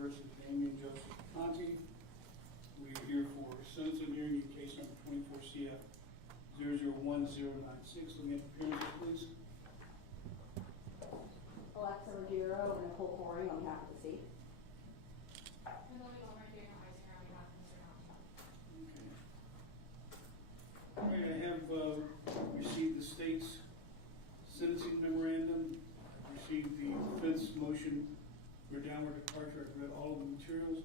versus Damian Conti. We are here for sentencing hearing in case number 24 CF 001096. Looking at appearances, please. Alexa Ruggiero and Nicole Corey on behalf of the state. All right, I have received the state's sentencing memorandum. I've received the defense motion for downward departure. I've read all of the materials.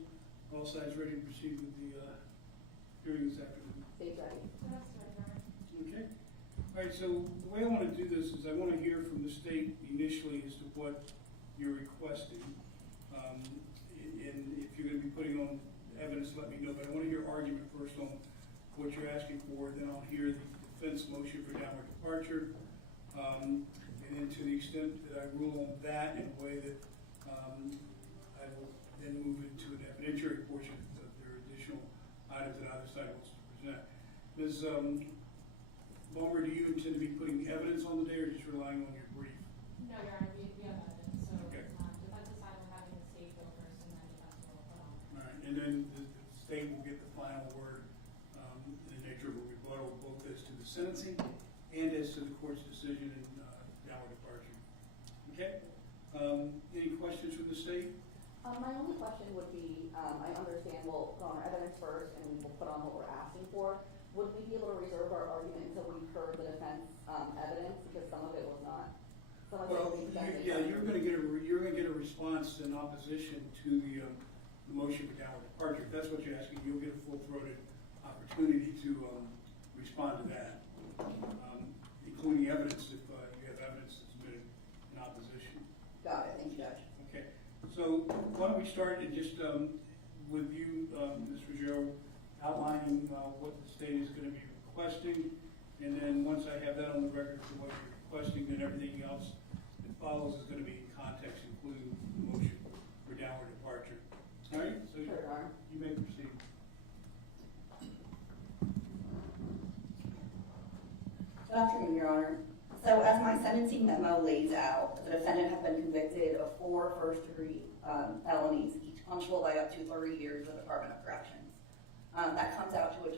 All sides ready to proceed with the hearing this afternoon. State's ready. Okay. All right, so the way I want to do this is I want to hear from the state initially as to what you're requesting. And if you're going to be putting on evidence, let me know. But I want to hear argument first on what you're asking for. Then I'll hear the defense motion for downward departure. And then to the extent that I rule on that in a way that I will then move into an evidentiary portion of their additional items that either side wants to present. Ms. Ballmer, do you intend to be putting evidence on the day or just relying on your brief? No, Your Honor, we have evidence. So Okay. Defense side, we're having the state go first and then defense will put on. All right, and then the state will get the final word in the nature of a rebuttal, both as to the sentencing and as to the court's decision in downward departure. Okay? Any questions from the state? My only question would be, I understand we'll put on our evidence first and we'll put on what we're asking for. Would we be able to reserve our argument until we've heard the defense evidence, because some of it was not, some of it Well, was presented. you're going to get a response in opposition to the motion for downward departure. If that's what you're asking, you'll get a full-throated opportunity to respond to that, including evidence if you have evidence that's submitted in opposition. Got it, thank you, Judge. Okay, so why don't we start and just with you, Ms. Ruggiero, outlining what the state is going to be requesting, and then once I have that on the record for what you're requesting, then everything else that follows is going to be in context, including the motion for downward departure. All right, so Sure, Your Honor. you may proceed. Good afternoon, Your Honor. So as my sentencing memo lays out, the defendant has been convicted of 4 first-degree felonies, each punishable by up to 30 years in the Department of Corrections. That comes out to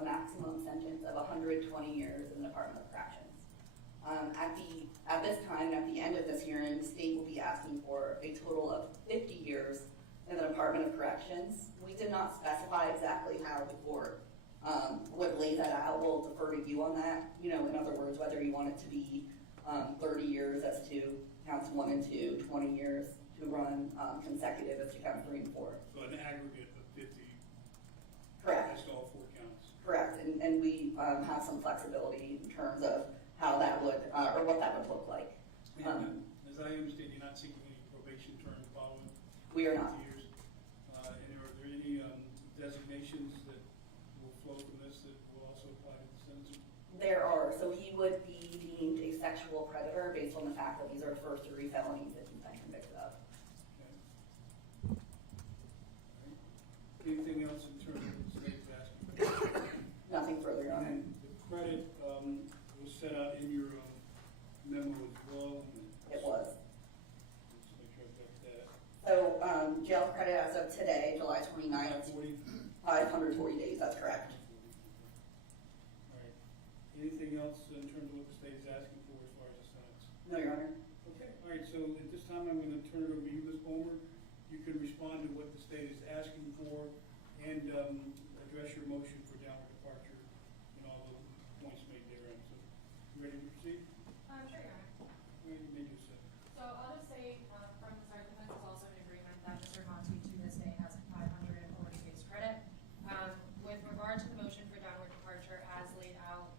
a maximum sentence of 120 years in the Department of Corrections. At this time, at the end of this hearing, the state will be asking for a total of 50 years in the Department of Corrections. We did not specify exactly how the court would lay that out. We'll defer to you on that. You know, in other words, whether you want it to be 30 years as to counts 1 and 2, 20 years to run consecutive as to counts 3 and 4. So an aggregate of 50. Correct. As to all 4 counts. Correct, and we have some flexibility in terms of how that would, or what that would look like. And as I understand, you're not seeking any probation term following We are not. 50 years. And are there any designations that will flow from this that will also apply to the sentencing? There are, so he would be deemed a sexual predator based on the fact that these are first-degree felonies that he's been convicted of. Okay. All right. Anything else in terms of the state's asking? Nothing further, Your Honor. And the credit was set out in your memo as well. It was. Let's make sure I've got that. So jail credit as of today, July 29th, 540 days, that's correct. All right. Anything else in terms of what the state is asking for as far as the sentence? No, Your Honor. Okay. All right. So at this time, I'm going to turn it over to you, Ms. Ballmer. You can respond to what the state is asking for and address your motion for downward departure and all the points made therein. So, you ready to proceed? Sure, Your Honor. Well, you may do so. So I'll just say from the start, defense is also in agreement that Mr. Conti to this day has 540 days credit. With regard to the motion for downward departure as laid out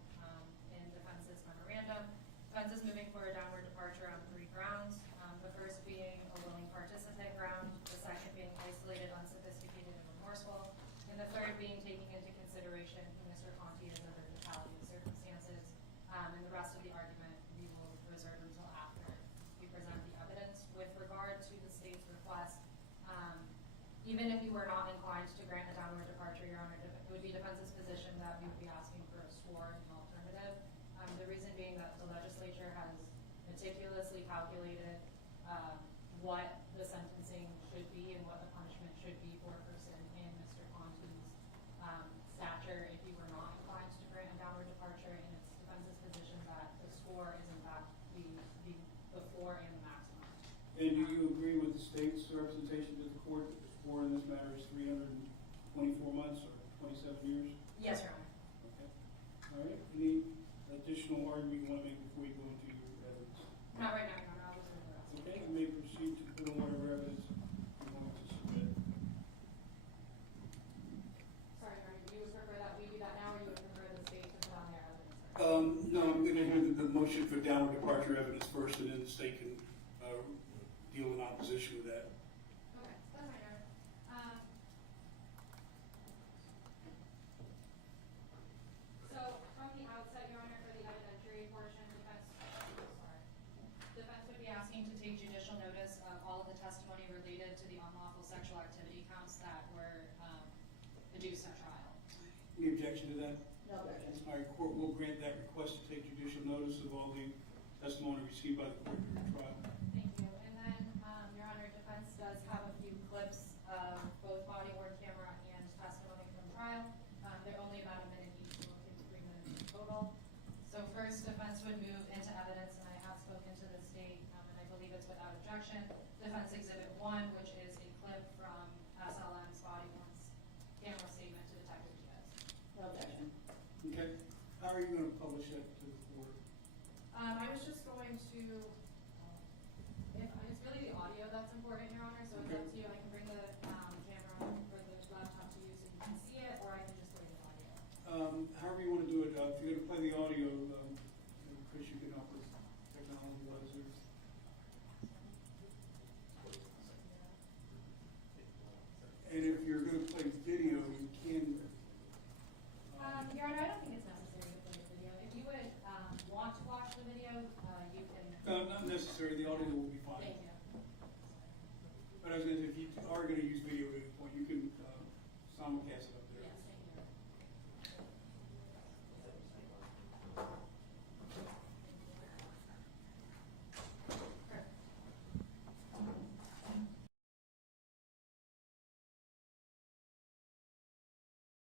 in defense's memorandum, defense is moving for a downward departure on 3 grounds. The first being a willing participant ground, the second being isolated, unsophisticated, and remorseful, and the third being taking into consideration who Mr. Conti is under the totality of circumstances. And the rest of the argument we will reserve until after we present the evidence. With regard to the state's request, even if you were not inclined to grant a downward departure, Your Honor, it would be defense's position that we would be asking for a sworn alternative. The reason being that the legislature has meticulously calculated what the sentencing should be and what the punishment score in this matter is 324 months or 27 years? Yes, Your Honor. Okay. All right. Any additional argument you want to make before you go into your evidence? Not right now, Your Honor. I'll reserve the rest. Okay, you may proceed to put on whatever evidence you want to submit. Sorry, Your Honor, you would prefer that we do that now, or you would prefer the state to put on their evidence first? No, I'm going to hear the motion for downward departure evidence first, and then the state can deal in opposition with that. Okay, that's fine, Your Honor. So from the outset, Your Honor, for the evidentiary portion, defense would be asking to take judicial notice of all of the testimony related to the unlawful sexual activity counts that were adduced at trial. Any objection to that? No objection. All right, court will grant that request to take judicial notice of all the testimony received by the court during trial. Thank you. And then, Your Honor, defense does have a few clips of both body worn camera and testimony from trial. They're only about a minute each, so we'll take 3 minutes in total. So first, defense would move into evidence, and I have spoken to the state, and I believe it's without objection. Defense Exhibit 1, which is a clip from SLM's body worn camera statement to Detective Diaz. No objection. Okay. How are you going to publish that to the court? I was just going to, it's really the audio that's important, Your Honor, so it's up to you. I can bring the camera or the laptop to you so you can see it, or I can just play the audio. However you want to do it. If you're going to play the audio, Chris, you can help with technology wise. And if you're going to play video, you can. Your Honor, I don't think it's necessary to play the video. If you would want to watch the video, you can. Not necessary. The audio will be fine. Thank you. But I was going to say, if you are going to use video at any point, you can simulcast it up there. Yes, thank you.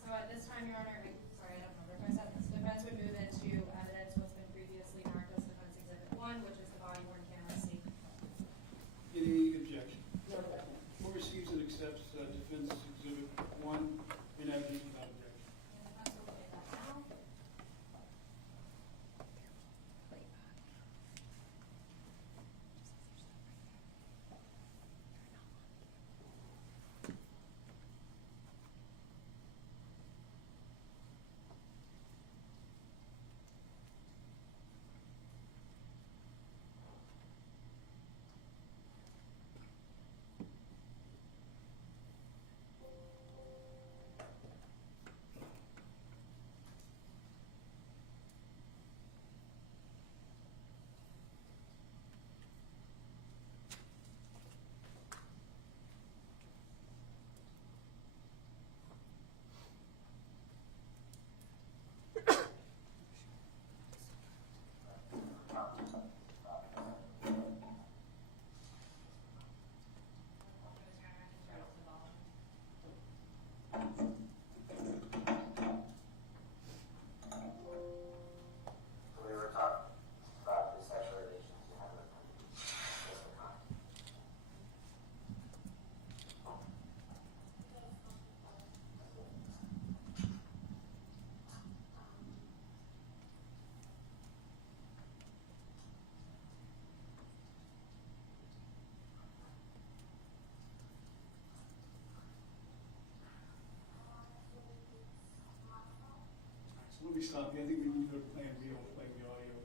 So at this time, Your Honor, sorry, I don't remember if I said this. Defense would move into evidence what's been previously marked as Defense Exhibit 1, which is the body worn camera statement. Any objection? No objection. Court receives and accepts Defense Exhibit 1 in evidence without objection. And defense will play that now. We were talking about the sexual relations you had with Mr. Conti. So let me stop you. I think we need to go to plan B on playing the audio.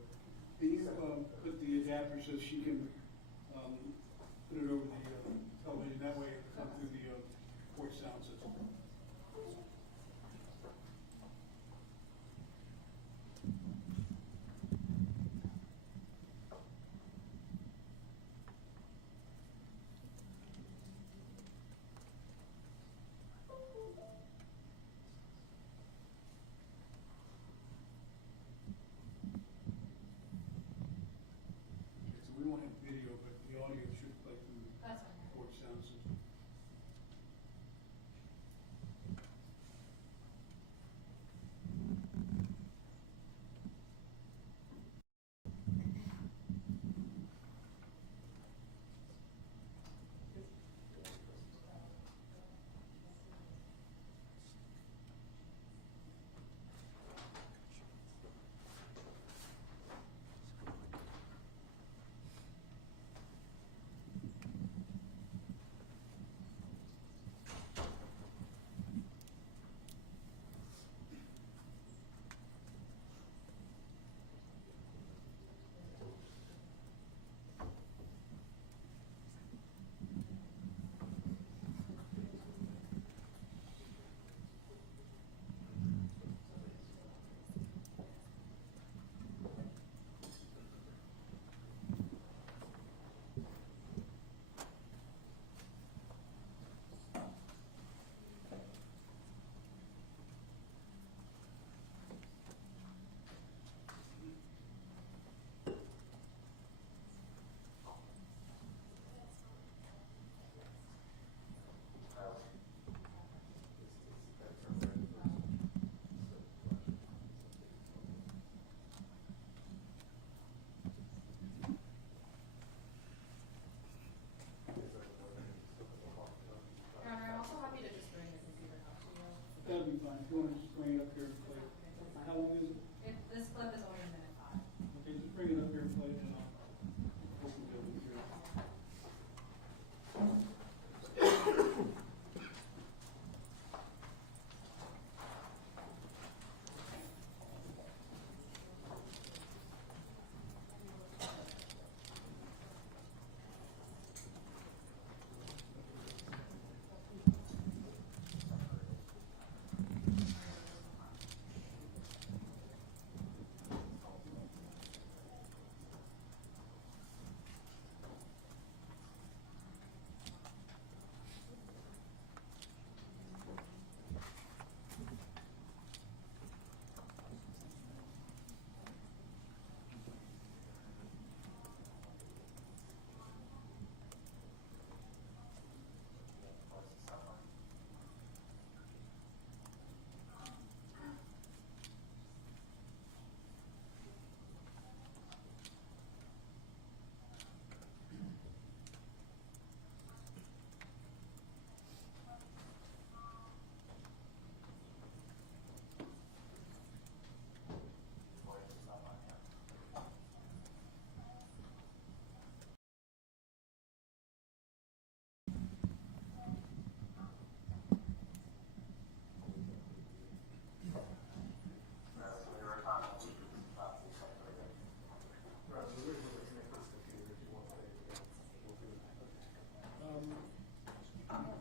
Can you put the adapter so she can put it over the television? That way it will come through the court sound system. Okay, so we won't have video, but the audio should play through. up here and play it. How long is it? This clip is only a minute 5. Okay, just bring it up here and play it, and I'll hopefully be able to hear it.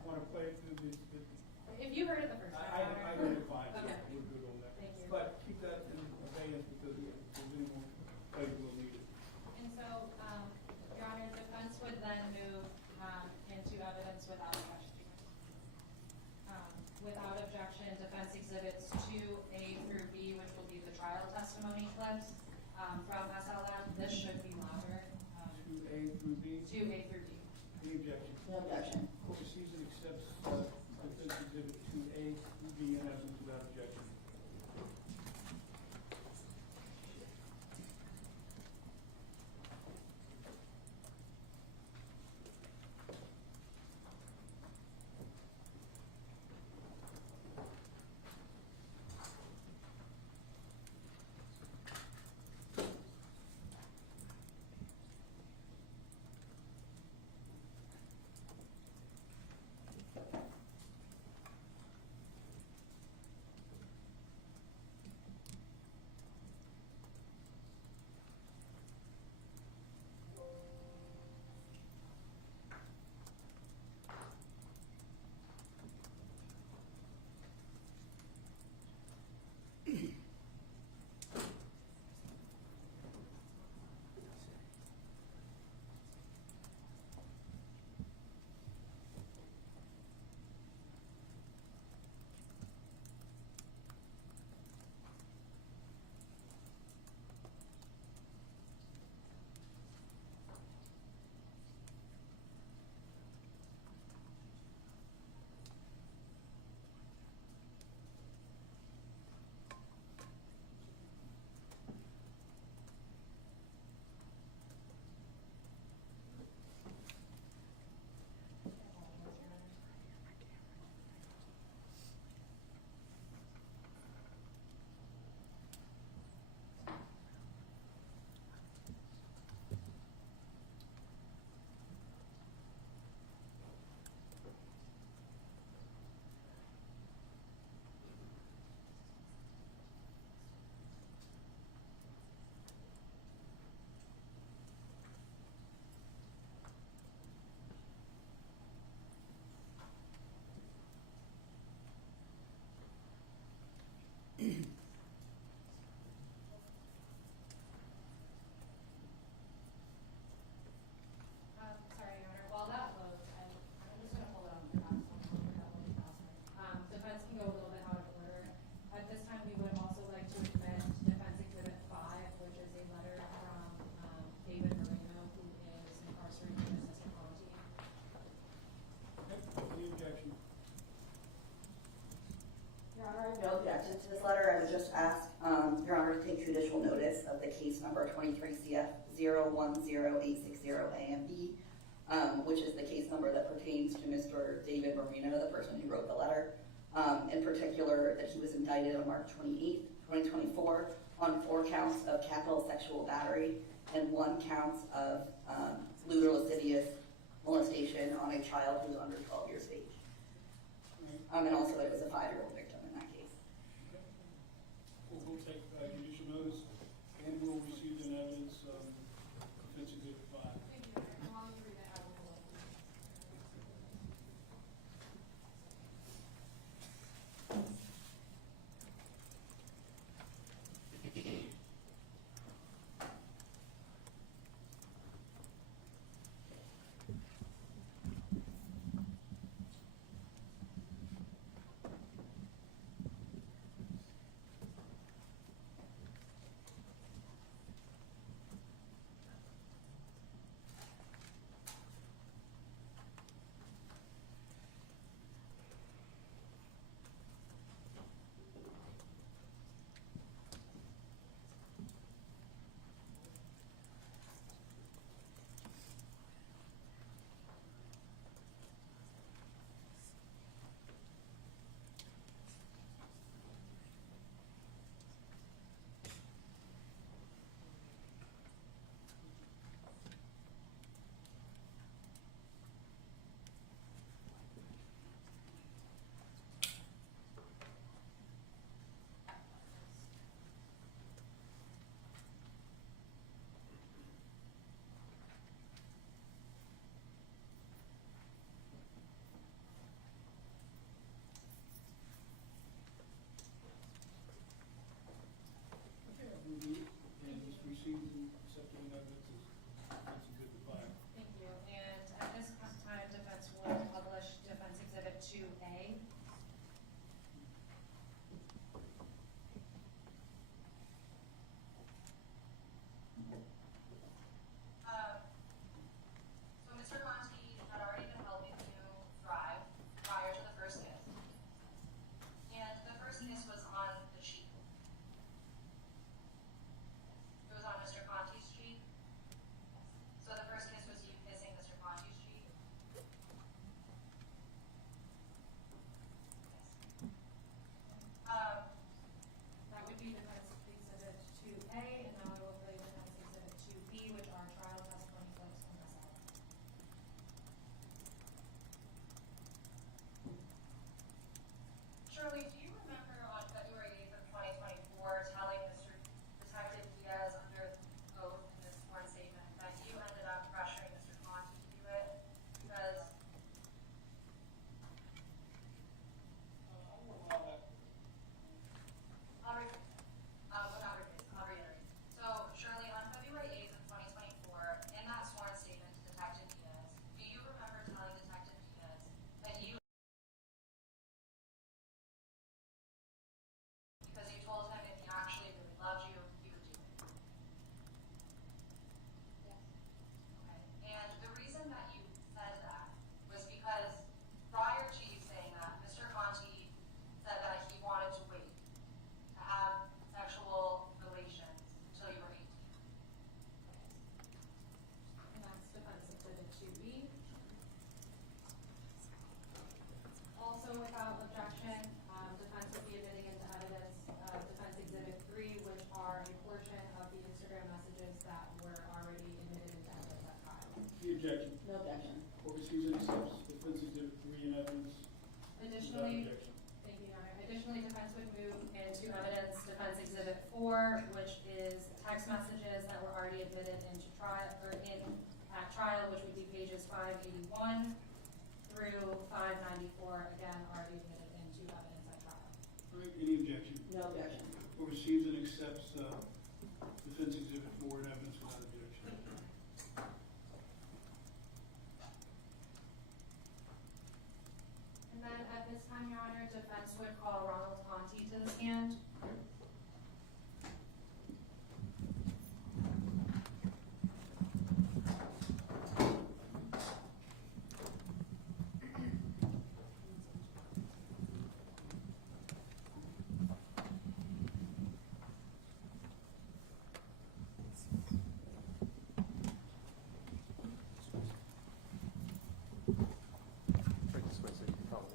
Want to play it through the If you heard it the first time. I heard it fine, so Okay. we're good on that. Thank you. But keep that in abeyance because if there's any more plays, we'll need it. And so, Your Honor, defense would then move into evidence without objection. Without objection, defense exhibits 2A through B, which will be the trial testimony clips from SLM. This should be louder. 2A through B, 2A through B. any objection? No objection. Court receives and accepts defense exhibit 2A through B in essence without objection. Sorry, Your Honor, while that loads, I'm just gonna pull it up the fast one, so that will be faster. Defense can go a little bit out of order. At this time, we would also like to admit defense exhibit 5, which is a letter from David Moreno, who is incarcerated in Mr. Conti. Any objection? Your Honor, I have no objection to this letter. I would just ask, Your Honor, to take judicial notice of the case number 23 CF 010860 A and B, which is the case number that pertains to Mr. David Moreno, the person who wrote the letter. In particular, that he was indicted on March 28th, 2024 on 4 counts of capital sexual battery and 1 count of lewd or lascivious molestation on a child who was under 12 years of age. And also it was a 5-year-old victim in that case. We'll take judicial notice, and we'll receive an evidence offense exhibit 5. Thank you, Mayor. While you read it, I will pull up. Okay, I'll review and just receive and accepting evidence offense exhibit 5. Thank you. And at this time, defense will publish defense exhibit 2A. So Mr. Conti had already been helping you thrive prior to the first kiss. And the first kiss was on the cheek. It was on Mr. Conti's cheek. So the first kiss was you kissing Mr. Conti's cheek? Yes. That would be defense exhibit 2A, and now I will play defense exhibit 2B, which are trial testimony clips from this element. Shirley, do you remember on February 8th of 2024 telling Mr. Detective Diaz under oath in this sworn statement that you ended up pressuring Mr. Conti to do it? Because I'll reiterate. So Shirley, on February 8th of 2024, in that sworn statement to Detective Diaz, do you remember telling Detective Diaz that you, because you told him if he actually really loved you, he would do it? Yes. Okay. And the reason that you said that was because prior to you saying that, Mr. Conti said that he wanted to wait to have sexual relations until you were 18. And that's defense exhibit 2B. Also without objection, defense will be admitting into evidence defense exhibit 3, which are a portion of the Instagram messages that were already admitted into evidence at trial. The objection. No objection. Court receives and accepts defense exhibit 3 in evidence without Additionally, objection. thank you, Your Honor. Additionally, defense would move into evidence defense exhibit 4, which is text messages that were already admitted into trial, or at trial, which would be pages 581 through 594, again, already admitted into evidence at trial. All right, any objection? No objection. Court receives and accepts defense exhibit 4 in evidence without objection. And then at this time, Your Honor, defense would call Ronald Conti to the stand. Right this way so you can follow me.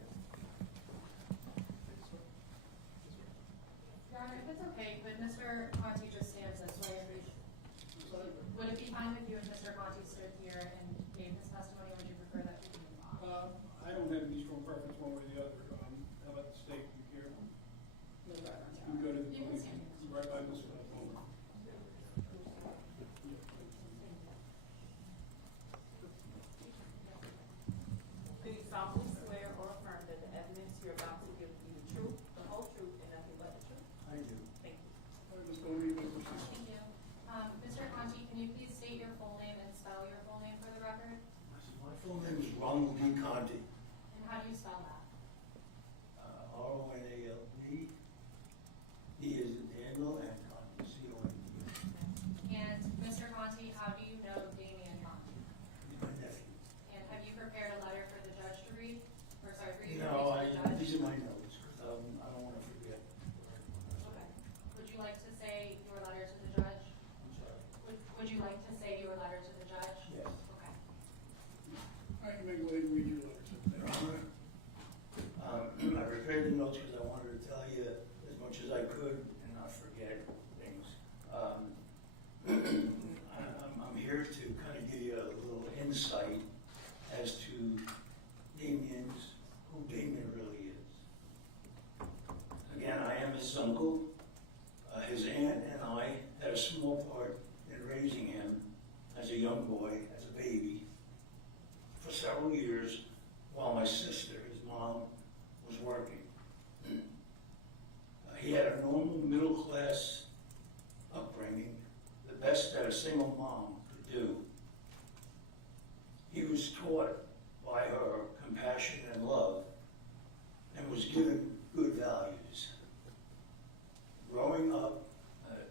Ronald D. Conti, And how do you spell that? R-O-N-A-L-D. D is in Daniel and Conti, C-O-N-T. And Mr. Conti, how do you know Damian Conti? He's my nephew. And have you prepared a letter for the judge to read? Or sorry, for you to No, read to the judge? these are my notes, because I don't want to forget. Okay. Would you like to say your letter to the judge? I'm sorry. Would you like to say your letter to the judge? Yes. Okay. All right, you may go ahead and read your letter. Your Honor, I prepared the notes because I wanted to tell you as much as I could and not forget things. I'm here to kind of give you a little insight as to who Damian really is. Again, I am his uncle. His aunt and I had a small part in raising him as a young boy, as a baby, for several years while my sister, his mom, was working. He had a normal middle-class upbringing, the best that a single mom could do. He was taught by her compassion and love and was given good values. Growing up,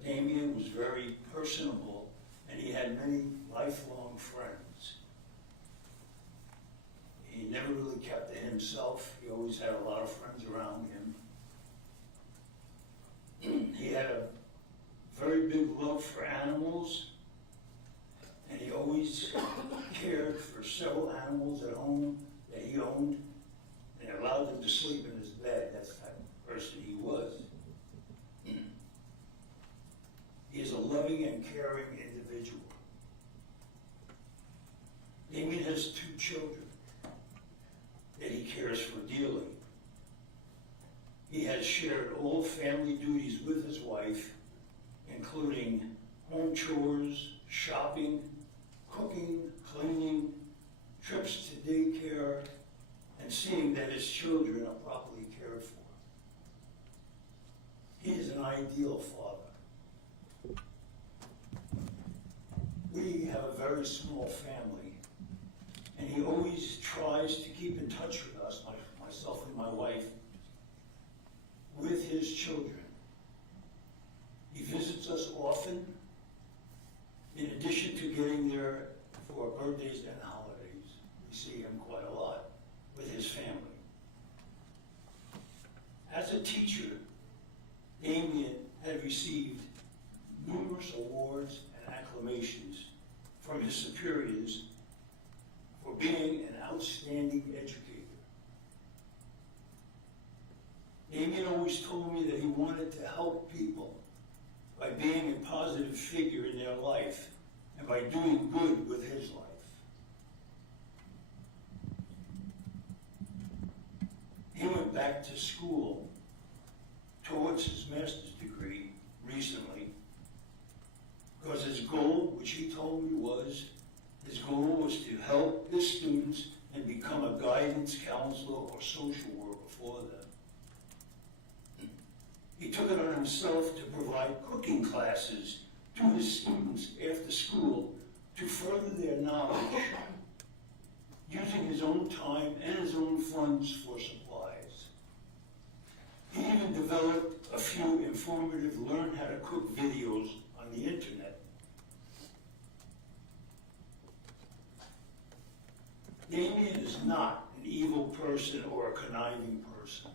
Damian was very personable and he had many lifelong friends. He never really kept to himself. He always had a lot of friends around him. He had a very big love for animals, and he always cared for several animals at home that he owned, and allowed them to sleep in his bed. That's the type of person he was. He is a loving and caring individual. Damian has 2 children that he cares for dearly. He has shared all family duties with his wife, including home chores, shopping, cooking, cleaning, trips to daycare, and seeing that his children are properly cared for. He is an ideal father. We have a very small family, and he always tries to keep in touch with us, myself and my wife, with his children. He visits us often, in addition to getting there for birthdays and holidays. We see him quite a lot with his family. As a teacher, Damian had received numerous awards and acclamations from his superiors for being an outstanding educator. Damian always told me that he wanted to help people by being a positive figure in their life and by doing good with his life. He went back to school towards his master's degree recently because his goal, which he told me was, his goal was to help his students and become a guidance counselor or social worker for them. He took it on himself to provide cooking classes to his students after school to further their knowledge, using his own time and his own funds for supplies. He even developed a few informative learn how to cook videos on the internet. Damian is not an evil person or a conniving person,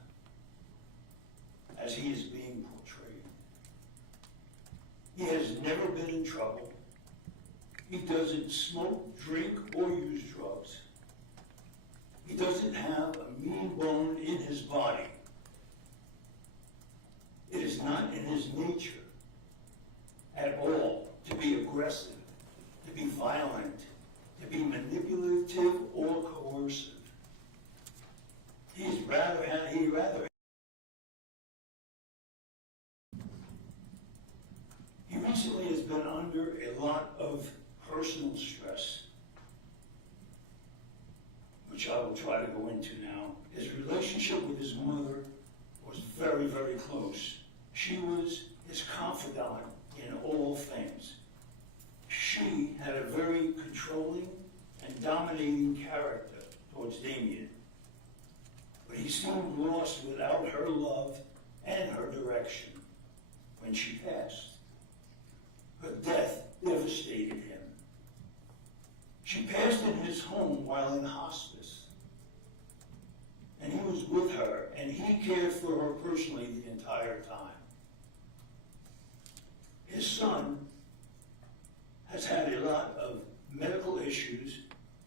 as he is being portrayed. He has never been in trouble. He doesn't smoke, drink, or use drugs. He doesn't have a mean bone in his body. It is not in his nature at all to be aggressive, to be violent, to be manipulative or coercive. He'd rather He recently has been under a lot of personal stress, which I will try to go into now. His relationship with his mother was very, very close. She was his confidant in all things. She had a very controlling and dominating character towards Damian. But he seemed lost without her love and her direction when she passed. Her death devastated him. She passed in his home while in hospice. And he was with her, and he cared for her personally the entire time. His son has had a lot of medical issues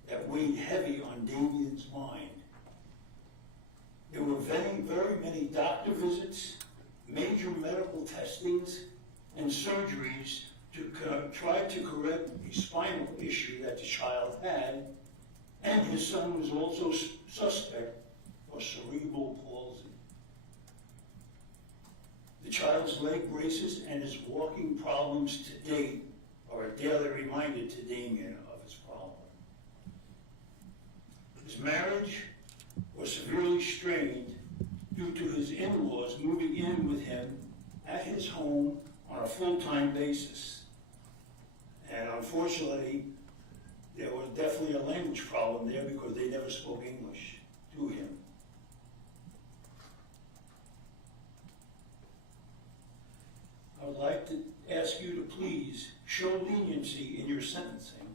that weighed heavy on Damian's mind. There were very many doctor visits, major medical testings, and surgeries to try to correct a spinal issue that the child had, and his son was also suspect for cerebral palsy. The child's leg braces and his walking problems to date are a daily reminder to Damian of his problem. His marriage was severely strained due to his in-laws moving in with him at his home on a full-time basis. And unfortunately, there was definitely a language problem there because they never spoke English to him. I would like to ask you to please show leniency in your sentencing,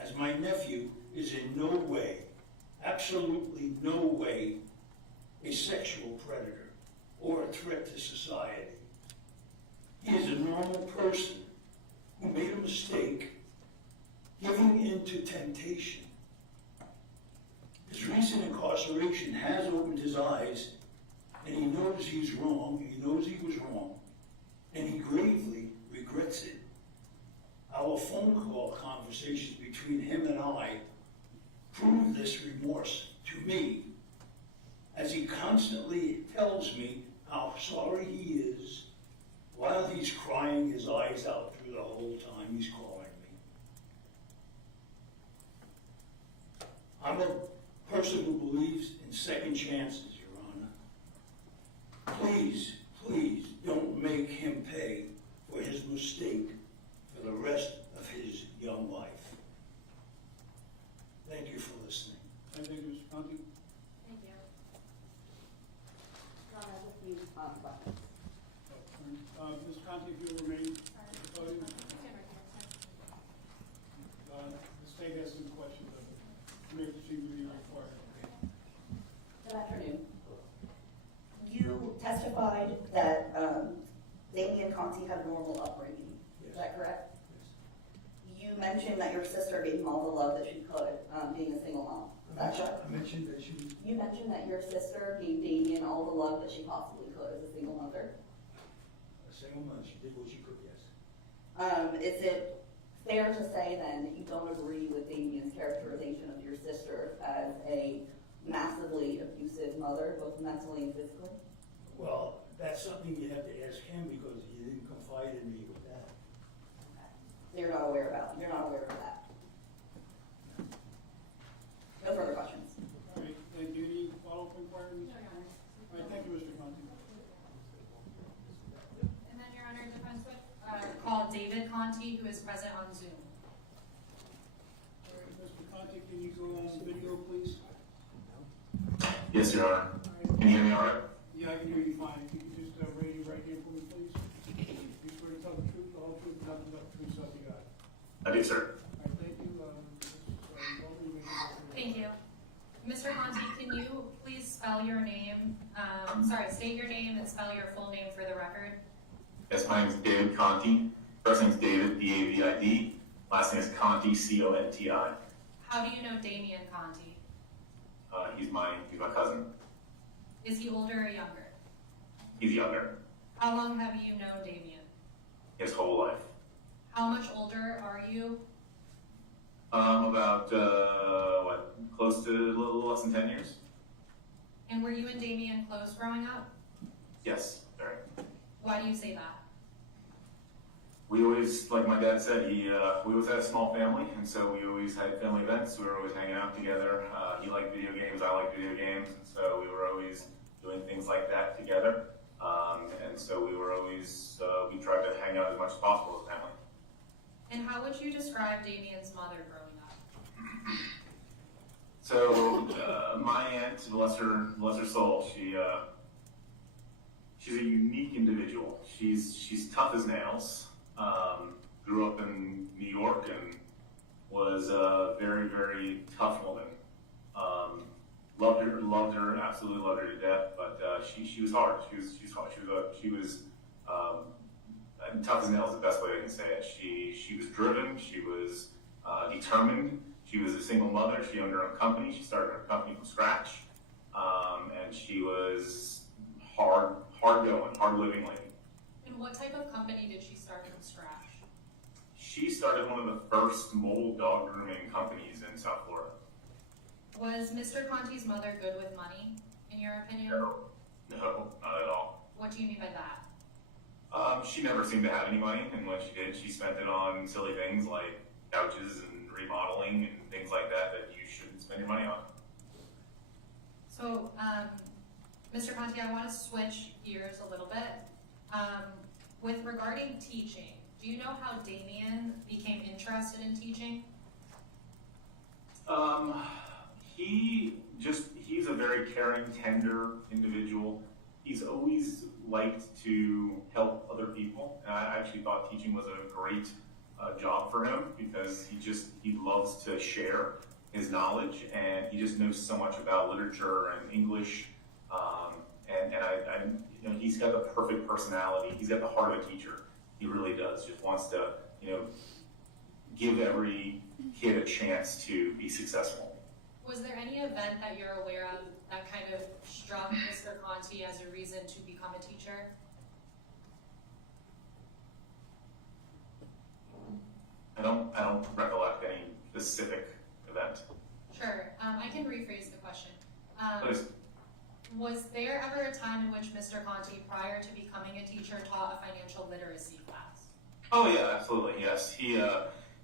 as my nephew is in no way, absolutely no way, a sexual predator or a threat to society. He is a normal person who made a mistake giving in to temptation. His recent incarceration has opened his eyes, and he knows he's wrong, he knows he was wrong, and he gravely regrets it. Our phone call conversations between him and I prove this remorse to me, as he constantly tells me how sorry he is while he's crying his eyes out through the whole time he's calling me. I'm a person who believes in second chances, Your Honor. Please, please don't make him pay for his mistake for the rest of his young life. Thank you for listening. Thank you, Mr. Conti. Thank you. Ron has a few questions. Ms. Conti, if you'll remain at the podium. The state has some questions of it. You may proceed with your report. Good afternoon. You testified that Damian Conti had a normal upbringing. Is that correct? You mentioned that your sister gave him all the love that she could, being a single mom. Is that correct? I mentioned that she was You mentioned that your sister gave Damian all the love that she possibly could as a single mother. a single mother. She did what she could, yes. Is it fair to say then that you don't agree with Damian's characterization of your sister as a massively abusive mother, both mentally and physically? Well, that's something you have to ask him because he didn't confide in me with that. You're not aware of that? No further questions. All right, thank you. Any follow-up inquiries? No, Your Honor. All right, thank you, Mr. Conti. And then, Your Honor, defense would call David Conti, who is present on Zoom. All right, Mr. Conti, can you go on video, please? Yes, Your Honor. All right. Can you hear me all right? Yeah, I can hear you fine. If you could just raise your right hand for me, please. You swear to tell the truth, the whole truth, and nothing but the truth, so help you God. I do, sir. All right, thank you. Thank you. Mr. Conti, can you please spell your name, state your name and spell your full name for the record? Yes, my name is David Conti. First name is David, D-A-V-I-D. Last name is Conti, C-O-N-T-I. How do you know Damian Conti? He's my cousin. Is he older or younger? He's younger. How long have you known Damian? His whole life. How much older are you? About, close to a little less than 10 years? And were you and Damian close growing up? Yes, very. Why do you say that? We always, like my dad said, we always had a small family, and so we always had family events. We were always hanging out together. He liked video games, I liked video games, and so we were always doing things like that together. And so we were always, we tried to hang out as much as possible as family. And how would you describe Damian's mother growing up? So bless her soul. She's a unique individual. She's tough as nails. Grew up in New York and was a very, very tough woman. Loved her, absolutely loved her to death. But she was hard. She was tough as nails is the best way I can say it. She was driven. She was determined. She was a single mother. She owned her own company. She started her company from scratch, and she was hard going, hard living lady. And what type of company did she start from scratch? She started one of the first mobile dog grooming companies in South Florida. Was Mr. Conti's mother good with money, in your opinion? No, not at all. What do you mean by that? She never seemed to have any money, and when she did, she spent it on silly things like couches and remodeling and things like that you shouldn't spend your money on. So, Mr. Conti, I want to switch gears a little bit. With regarding teaching, do you know how Damian became interested in teaching? He's a very caring, tender individual. He's always liked to help other people. And I actually thought teaching was a great job for him because he loves to share his knowledge, and he just knows so much about literature and English. And he's got the perfect personality. He's got the heart of a teacher. He really does. Just wants to, give every kid a chance to be successful. Was there any event that you're aware of that kind of struck Mr. Conti as a reason to become a teacher? I don't recollect any specific event. Sure. I can rephrase the question. Please. Was there ever a time in which Mr. Conti, prior to becoming a teacher, taught a financial literacy class? Oh yeah, absolutely, yes.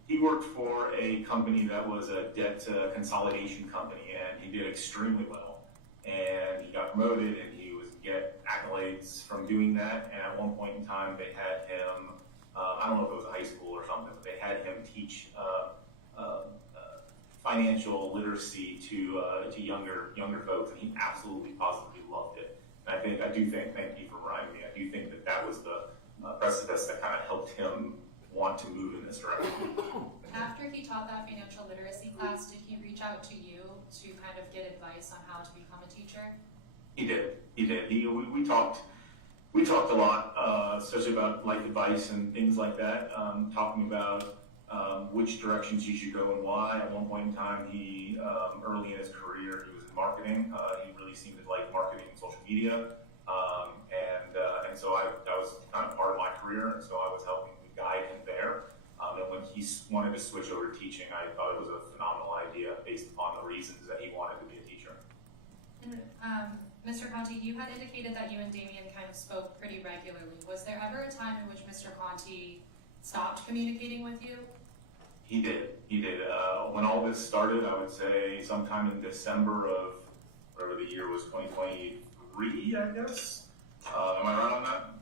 He worked for a company that was a debt consolidation company, and he did extremely well. And he got promoted, and he was get accolades from doing that. And at one point in time, they had him, I don't know if it was a high school or something, but they had him teach financial literacy to younger folks, and he absolutely positively loved it. And thank you for reminding me, I do think that was the precipice that kind of helped him want to move in this direction. After he taught that financial literacy class, did he reach out to you to kind of get advice on how to become a teacher? He did. We talked a lot, especially about life advice and things like that, talking about which directions you should go and why. At one point in time, he, early in his career, he was in marketing. He really seemed to like marketing and social media. And so that was kind of part of my career, and so I was helping to guide him there. And when he wanted to switch over to teaching, I thought it was a phenomenal idea based upon the reasons that he wanted to be a teacher. And Mr. Conti, you had indicated that you and Damian kind of spoke pretty regularly. Was there ever a time in which Mr. Conti stopped communicating with you? He did. When all this started, I would say sometime in December of whatever the year was, 2023, I guess. Am I right on that?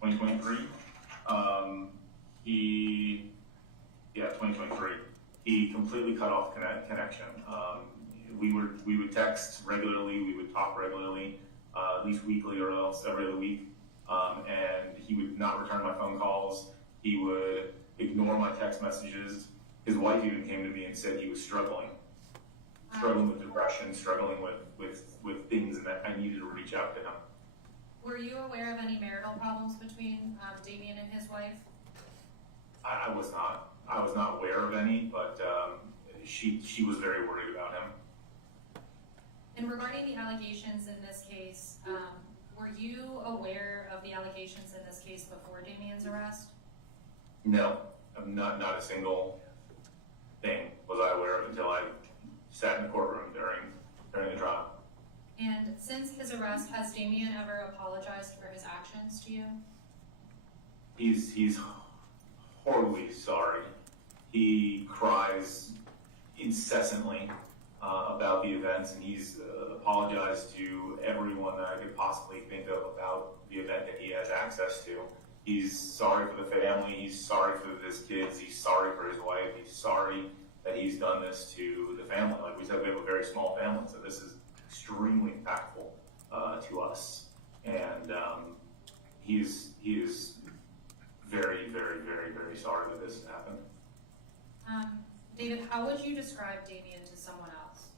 2023. 2023. He completely cut off connection. We would text regularly. We would talk regularly, at least weekly or else every other week. And he would not return my phone calls. He would ignore my text messages. His wife even came to me and said he was struggling with depression, struggling with things, and that I needed to reach out to him. Were you aware of any marital problems between Damian and his wife? I was not. I was not aware of any, but she was very worried about him. And regarding the allegations in this case, were you aware of the allegations in this case before Damian's arrest? No, not a single thing was I aware of until I sat in the courtroom during the trial. And since his arrest, has Damian ever apologized for his actions to you? He's horribly sorry. He cries incessantly about the events, and he's apologized to everyone that I could possibly think of about the event that he has access to. He's sorry for the family, he's sorry for his kids, he's sorry for his wife, he's sorry that he's done this to the family. Like we said, we have a very small family, so this is extremely impactful to us, and he is very, very, very, very sorry that this has happened. David, how would you describe Damian to someone else?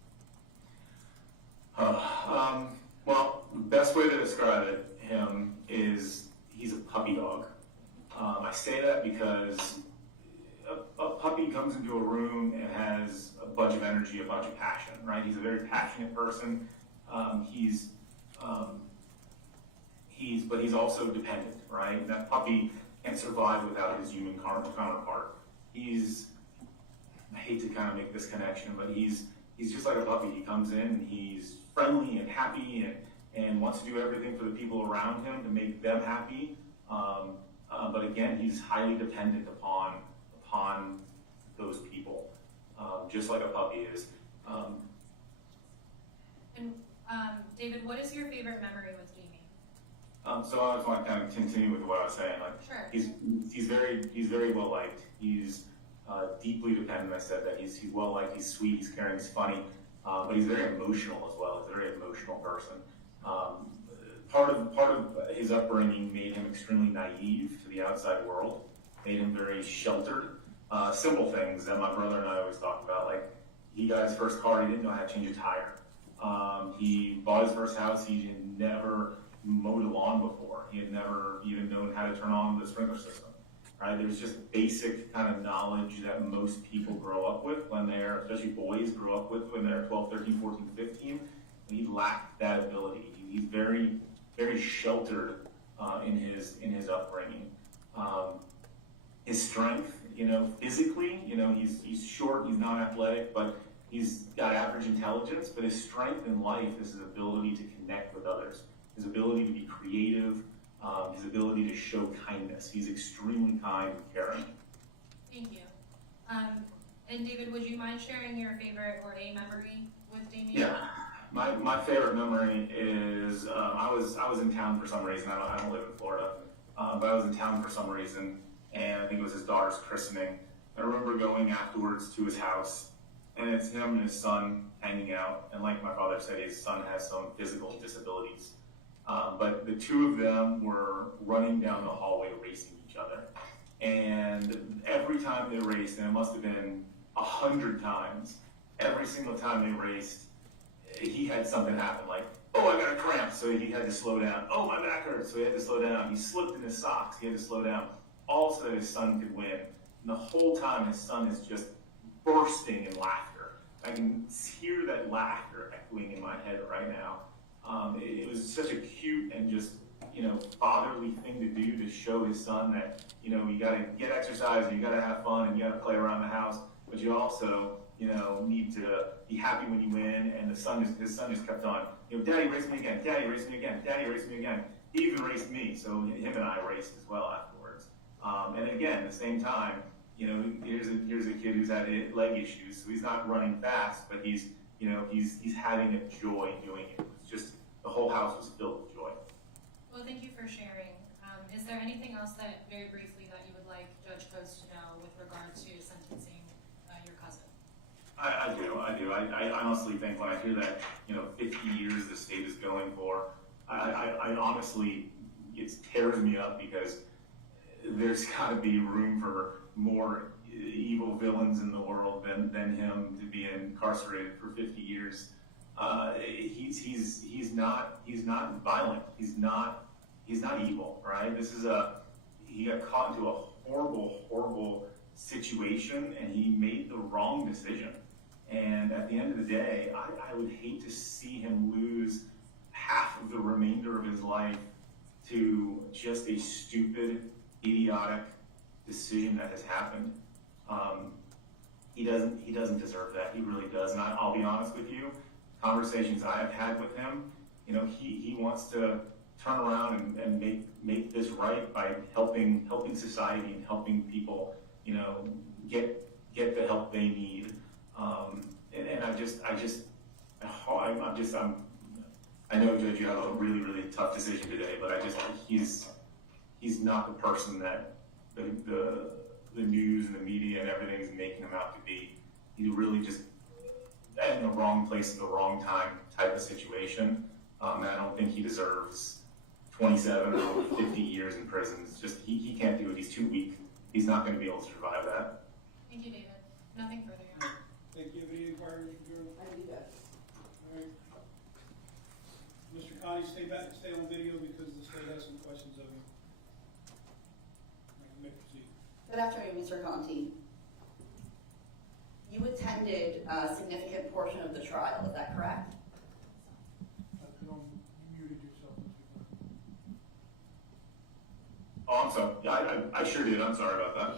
Well, the best way to describe him is he's a puppy dog. I say that because a puppy comes into a room and has a bunch of energy, a bunch of passion, right? He's a very passionate person. But he's also dependent, right? That puppy can't survive without his human counterpart. I hate to kind of make this connection, but he's just like a puppy. He comes in and he's friendly and happy and wants to do everything for the people around him to make them happy. But again, he's highly dependent upon those people, just like a puppy is. David, what is your favorite memory with Damian? So I just want to kind of continue with what I was saying. Like, Sure. He's very well liked. He's deeply dependent. I said that he's well liked. He's sweet. He's caring. He's funny. But he's very emotional as well. He's a very emotional person. Part of his upbringing made him extremely naive to the outside world. Made him very sheltered. Simple things that my brother and I always talk about. Like, he got his first car. He didn't know how to change a tire. He bought his first house. He had never mowed a lawn before. He had never even known how to turn on the sprinkler system. Right? There's just basic kind of knowledge that most people grow up with when they're, especially boys grow up with when they're 12, 13, 14, 15. He lacked that ability. He's very, very sheltered in his upbringing. His strength, physically, he's short, he's not athletic, but he's got average intelligence. But his strength in life is his ability to connect with others, his ability to be creative, his ability to show kindness. He's extremely kind and caring. Thank you. And David, would you mind sharing your favorite or a memory with Damian? Yeah, my favorite memory is I was in town for some reason. I don't live in Florida, but I was in town for some reason, and I think it was his daughter's christening. I remember going afterwards to his house, and it's him and his son hanging out. And like my father said, his son has some physical disabilities. But the two of them were running down the hallway racing each other. And every time they raced, and it must have been 100 times, every single time they raced, he had something happen, like, oh, I got a cramp, so he had to slow down. Oh, my back hurts, so he had to slow down. He slipped in his socks, he had to slow down, all so that his son could win. And the whole time, his son is just bursting in laughter. I can hear that laughter echoing in my head right now. It was such a cute and just, fatherly thing to do, to show his son that, you got to get exercise, and you got to have fun, and you got to play around the house, but you also, need to be happy when you win. And his son just kept on, Daddy, race me again, Daddy, race me again, Daddy, race me again. He even raced me, so him and I raced as well afterwards. And again, at the same time, here's a kid who's had leg issues, so he's not running fast, but he's having a joy doing it. It's just, the whole house was filled with joy. Well, thank you for sharing. Is there anything else that, very briefly, that you would like Judge Coates to know with regard to sentencing your cousin? I do. I honestly think when I hear that, 50 years the state is going for, I honestly, it tears me up, because there's got to be room for more evil villains in the world than him to be incarcerated for 50 years. He's not violent. He's not evil, right? He got caught into a horrible situation, and he made the wrong decision. And at the end of the day, I would hate to see him lose half of the remainder of his life to just a stupid, idiotic decision that has happened. He doesn't deserve that. He really does. And I'll be honest with you, conversations I have had with him, he wants to turn around and make this right by helping society and helping people, get the help they need. I know, Judge, you have a really, really tough decision today, but he's not the person that the news and the media and everything is making him out to be. He really just, and in the wrong place at the wrong time type of situation. And I don't think he deserves 27 or 50 years in prison. It's just, he can't do it. He's too weak. He's not going to be able to survive that. Thank you, David. Nothing further, Your Honor. Thank you. Have any inquiries, Mr. Bureau? I do that. All right. Mr. Conti, stay on video because the state has some questions of you. You may proceed. Good afternoon, Mr. Conti. You attended a significant portion of the trial, is that correct? You muted yourself, Mr. Conti. Oh, I'm sorry. Yeah, I sure did. I'm sorry about that.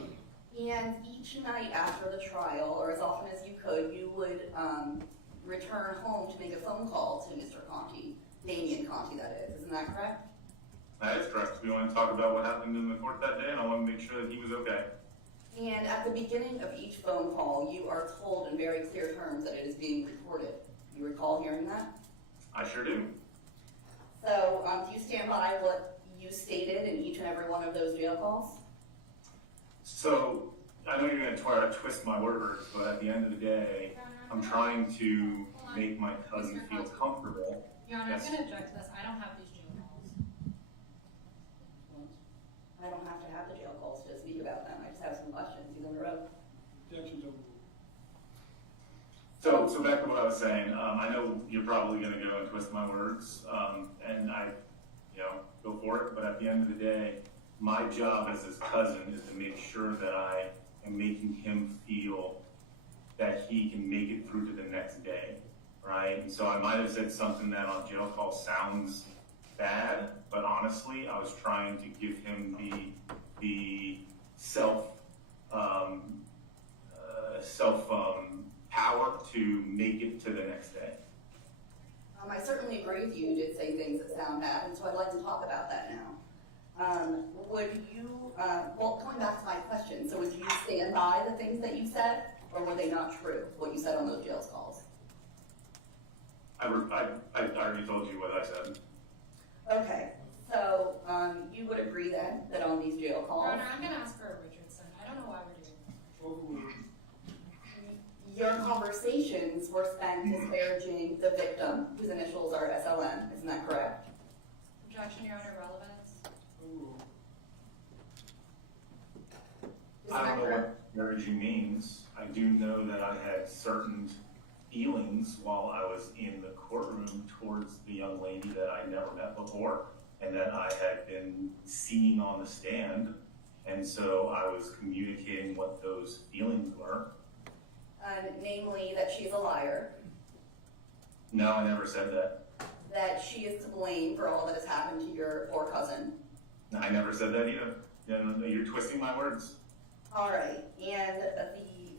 And each night after the trial, or as often as you could, you would return home to make a phone call to Mr. Conti, Damian Conti, that is. Isn't that correct? That is correct. We want to talk about what happened in the court that day, and I want to make sure that he was okay. And at the beginning of each phone call, you are told in very clear terms that it is being recorded. You recall hearing that? I sure do. So, do you stand by what you stated in each and every one of those jail calls? So, I know you're going to try to twist my words, but at the end of the day, I'm trying to make my cousin feel comfortable. Your Honor, Yes. I'm going to object to this. I don't have these jail calls. I don't have to have the jail calls to speak about them. I just have some questions. He's in the road. Objections overruled. So back to what I was saying. I know you're probably going to go and twist my words, and I, go for it. But at the end of the day, my job as his cousin is to make sure that I am making him feel that he can make it through to the next day, right? And so I might have said something that on jail call sounds bad, but honestly, I was trying to give him the self power to make it to the next day. I certainly agree with you. You did say things that sound bad, and so I'd like to talk about that now. Would you, going back to my question, so would you stand by the things that you said, or were they not true, what you said on those jail calls? I already told you what I said. Okay, so you would agree then that on these jail calls, Your Honor, I'm going to ask for a Richardson. I don't know why we're doing this. Overruled. your conversations were spent disparaging the victim, whose initials are SLM, isn't that correct? Objection, Your Honor, relevance. Overruled. Isn't I that don't know correct? what disparaging means. I do know that I had certain feelings while I was in the courtroom towards the young lady that I never met before and that I had been seeing on the stand. And so I was communicating what those feelings were. Namely, that she's a liar, No, I never said that. that she is to blame for all that has happened to your poor cousin. I never said that either. You're twisting my words. All right, and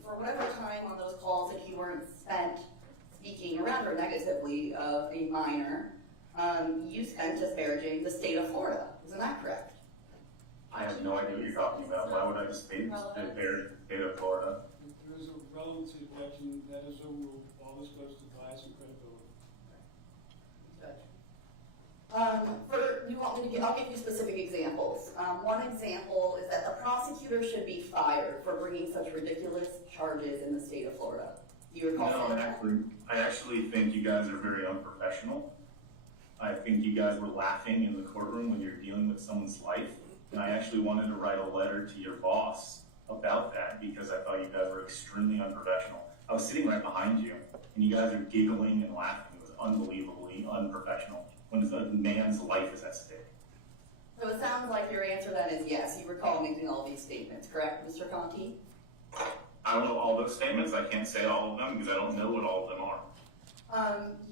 for whatever time on those calls that you weren't spent speaking around or negatively of a minor, you spent disparaging the state of Florida. Isn't that correct? I have no idea what you're talking about. Why would I just state of Florida? If there is a relevancy objection, that is overruled. All this goes to bias and credibility. I'll give you specific examples. One example is that the prosecutor should be fired for bringing such ridiculous charges in the state of Florida. Do you recall No, saying that? I actually think you guys are very unprofessional. I think you guys were laughing in the courtroom when you're dealing with someone's life. And I actually wanted to write a letter to your boss about that because I thought you guys were extremely unprofessional. I was sitting right behind you, and you guys are giggling and laughing. It was unbelievably unprofessional when a man's life is at stake. So it sounds like your answer then is yes. You recall making all these statements, correct, Mr. Conti? I don't know all those statements. I can't say all of them because I don't know what all of them are.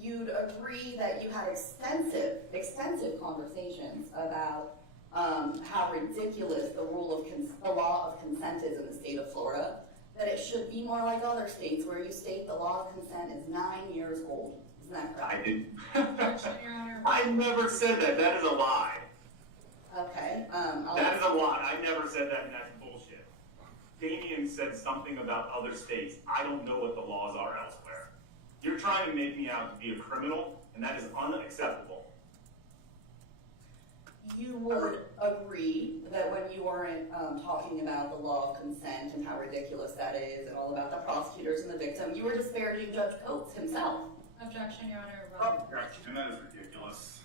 You'd agree that you had extensive conversations about how ridiculous the law of consent is in the state of Florida, that it should be more like other states where you state the law of consent is 9 years old. Isn't that correct? I didn't. Objection, Your Honor. I never said that. That is a lie. Okay. That is a lie. I never said that, and that's bullshit. Damian said something about other states. I don't know what the laws are elsewhere. You're trying to make me out to be a criminal, and that is unacceptable. you would agree that when you weren't talking about the law of consent and how ridiculous that is and all about the prosecutors and the victim, you were disparaging Judge Coates himself. Objection, Your Honor. Objection, that is ridiculous.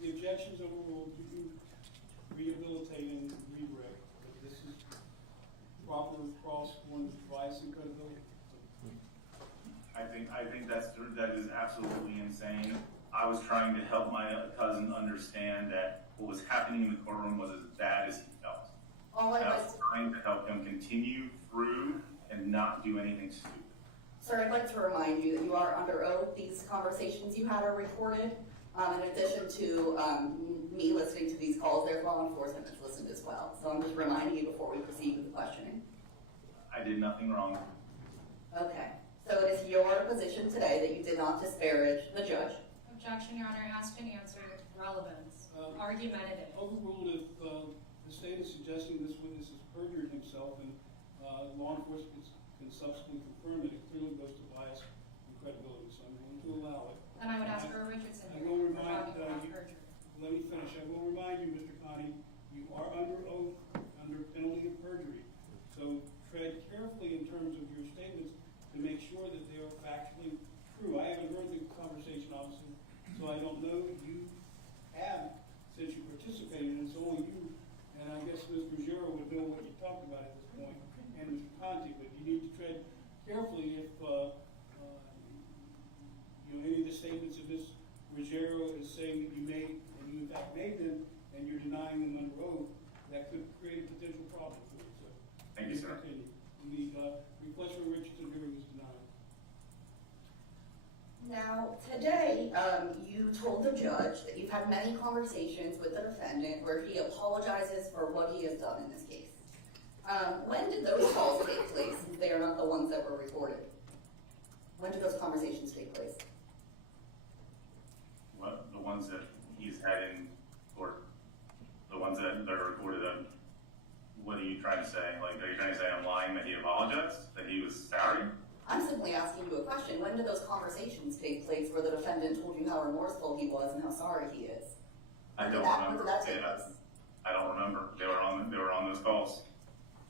The objections overruled, you can rehabilitate and redirect, but this is proper cross one's bias and credibility. I think that is absolutely insane. I was trying to help my cousin understand that what was happening in the courtroom was as bad as he felt. All I'd And I like was to, trying to help him continue through and not do anything stupid. sir, I'd like to remind you that you are under oath. These conversations you had are recorded. In addition to me listening to these calls, there's law enforcement that's listened as well. So I'm just reminding you before we proceed with the questioning. I did nothing wrong. Okay. So it is your position today that you did not disparage the judge. Objection, Your Honor. Asked and answered. Relevance. Argumentative. Overruled if the state is suggesting this witness has perjured himself and law enforcement can subsequently confirm that it clearly goes to bias and credibility. So I'm going to allow it. Then I would ask for a Richardson I hearing will for remind talking about you, perjury. let me finish. I will remind you, Mr. Conti, you are under oath, under penalty of perjury. So tread carefully in terms of your statements to make sure that they are factually true. I haven't heard the conversation, obviously, so I don't know if you have, since you participated, and it's only you, and I guess Ms. Ruggiero would know what you talked about at this point, and Mr. Conti, but you need to tread carefully if, any of the statements of Ms. Ruggiero is saying that you made, and you in fact made them, and you're denying them under oath, that could create a potential problem for you, so. Thank you, sir. Continue. The request for Richardson hearing is denied. Now, today, you told the judge that you've had many conversations with the defendant where he apologizes for what he has done in this case. When did those calls take place, since they are not the ones that were recorded? When did those conversations take place? What, the ones that he's had in court, the ones that are recorded on, what are you trying to say? Like, are you trying to say I'm lying that he apologized? That he was sorry? I'm simply asking you a question. When did those conversations take place where the defendant told you how remorseful he was and how sorry he is? I don't When remember. did that take place? I don't remember. They were on those calls.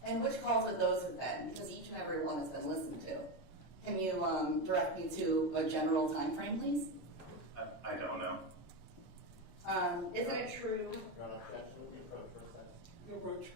And which calls would those have been? Because each and every one has been listened to. Can you direct me to a general time frame, please? I don't know. Isn't it true? Your Honor, objection will be approached for a second. Your approach.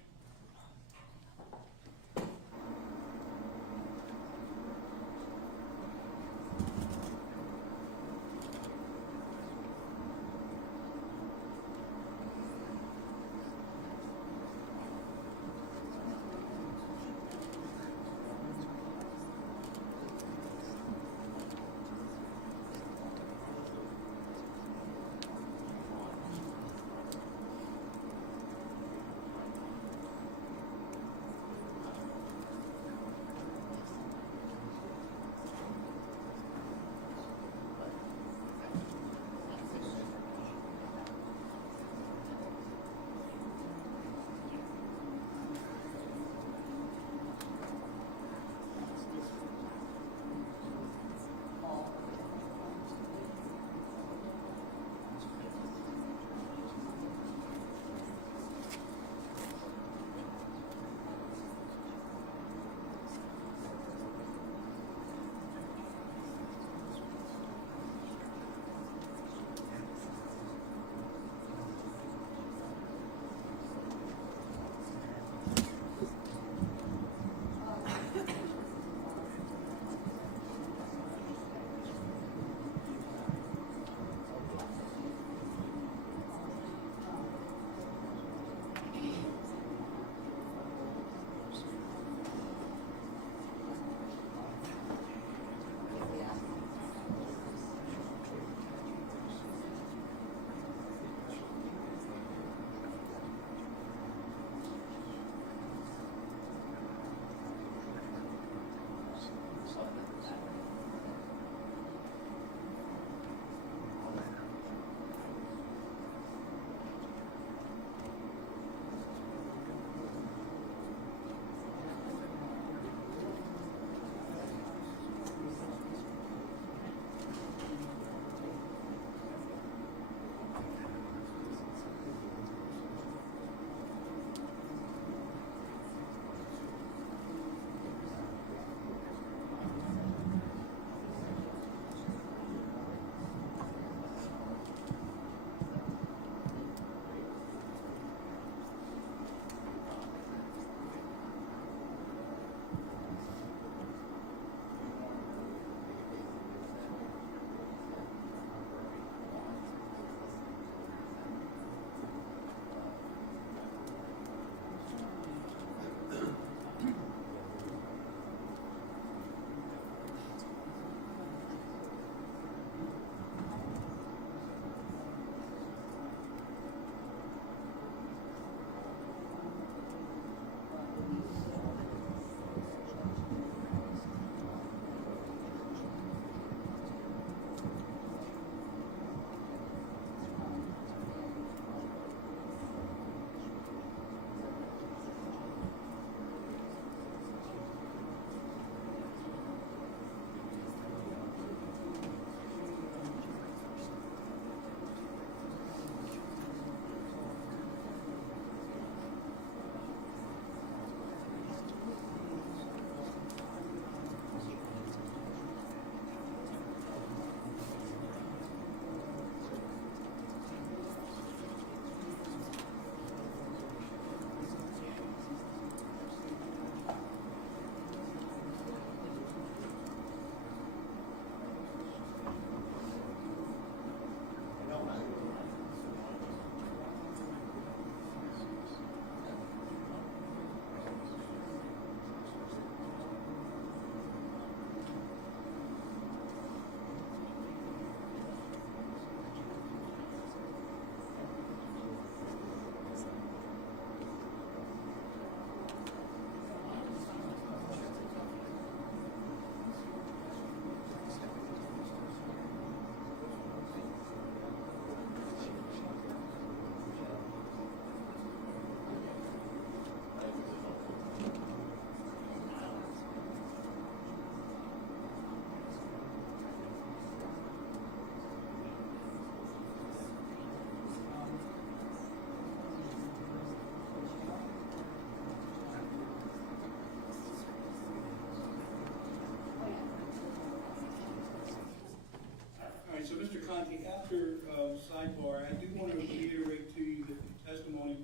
sidebar, I do want to reiterate to you that the testimony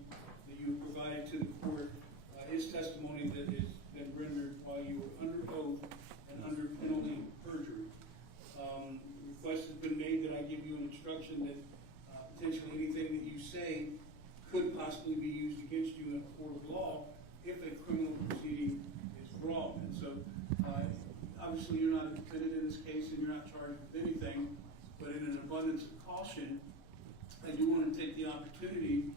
that you provided to the court is testimony that has been rendered while you were under oath and under penalty of perjury. Request has been made that I give you an instruction that potentially anything that you say could possibly be used against you in a court of law if a criminal proceeding is wrong. And so, obviously, you're not a defendant in this case and you're not charged with anything, but in an abundance of caution, I do want to take the opportunity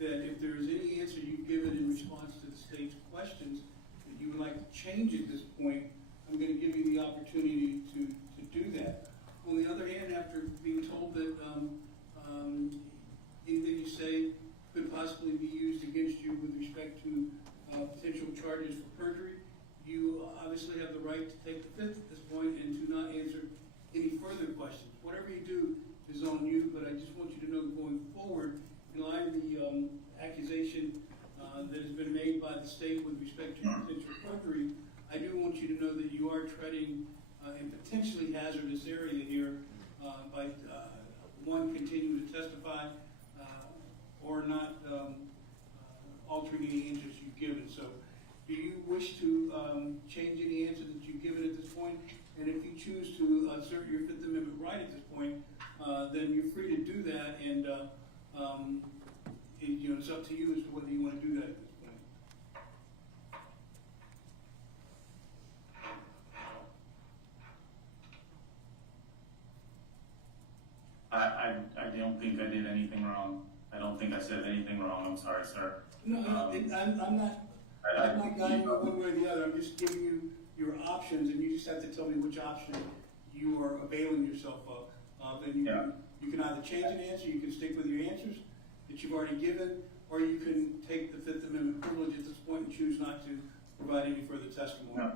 that if there is any answer you've given in response to the state's questions that you would like to change at this point, I'm going to give you the opportunity to do that. On the other hand, after being told that anything you say could possibly be used against you with respect to potential charges for perjury, you obviously have the right to take the fifth at this point and to not answer any further questions. Whatever you do is on you, but I just want you to know going forward, in light of the accusation that has been made by the state with respect to potential perjury, I do want you to know that you are treading in potentially hazardous area here by one, continuing to testify or not altering any answers you've given. So do you wish to change any answer that you've given at this point? And if you choose to assert your Fifth Amendment right at this point, then you're free to do that, and it's up to you as to whether you want to do that at this point. I don't think I did anything wrong. I don't think I said anything wrong. I'm sorry, sir. No, I'm not guiding you one way or the other. I'm just giving you your options, and you just have to tell me which option you are availing yourself of. And you can either change an answer, you can stick with your answers that you've already given, or you can take the Fifth Amendment privilege at this point and choose not to provide any further testimony. No,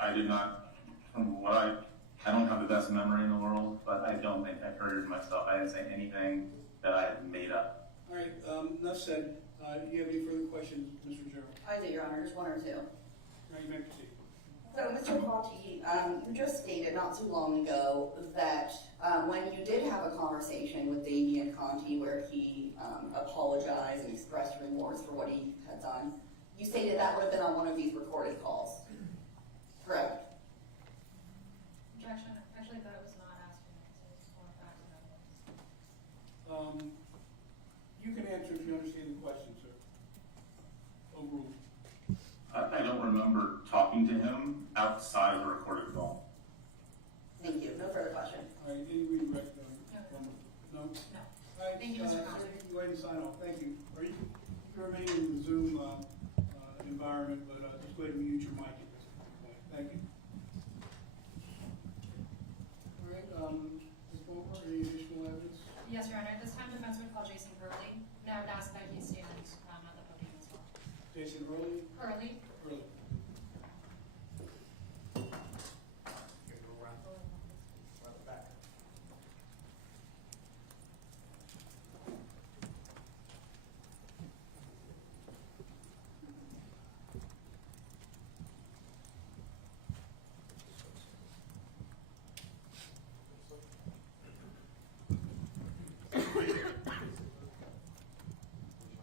I did not, from what I don't have the best memory in the world, but I don't think I perjured myself. I didn't say anything that I had made up. All right, enough said. Do you have any further questions, Mr. Gerald? I do, Your Honor, just one or two. All right, you may proceed. So, Mr. Conti, you just stated not too long ago that when you did have a conversation with Damian Conti where he apologized and expressed remorse for what he had done, you stated that would have been on one of these recorded calls. Correct? Objection. Actually, that was not asking, so it's more back to that. You can answer if you understand the question, sir. Overruled. I don't remember talking to him outside of a recorded call. Thank you. No further question. All right, any redirect? No? All No. right, Thank you, Mr. sir, Conti. you can go ahead and sign off. Thank you. Are you can remain in the Zoom environment, but just go ahead and mute your mic at this point. Thank you. All right, Ms. Bowler, any additional evidence? Yes, Your Honor. At this time, defense would call Jason Curley. Now, I would ask that he stand at the podium as well. Jason Hurley? Curley. Hurley.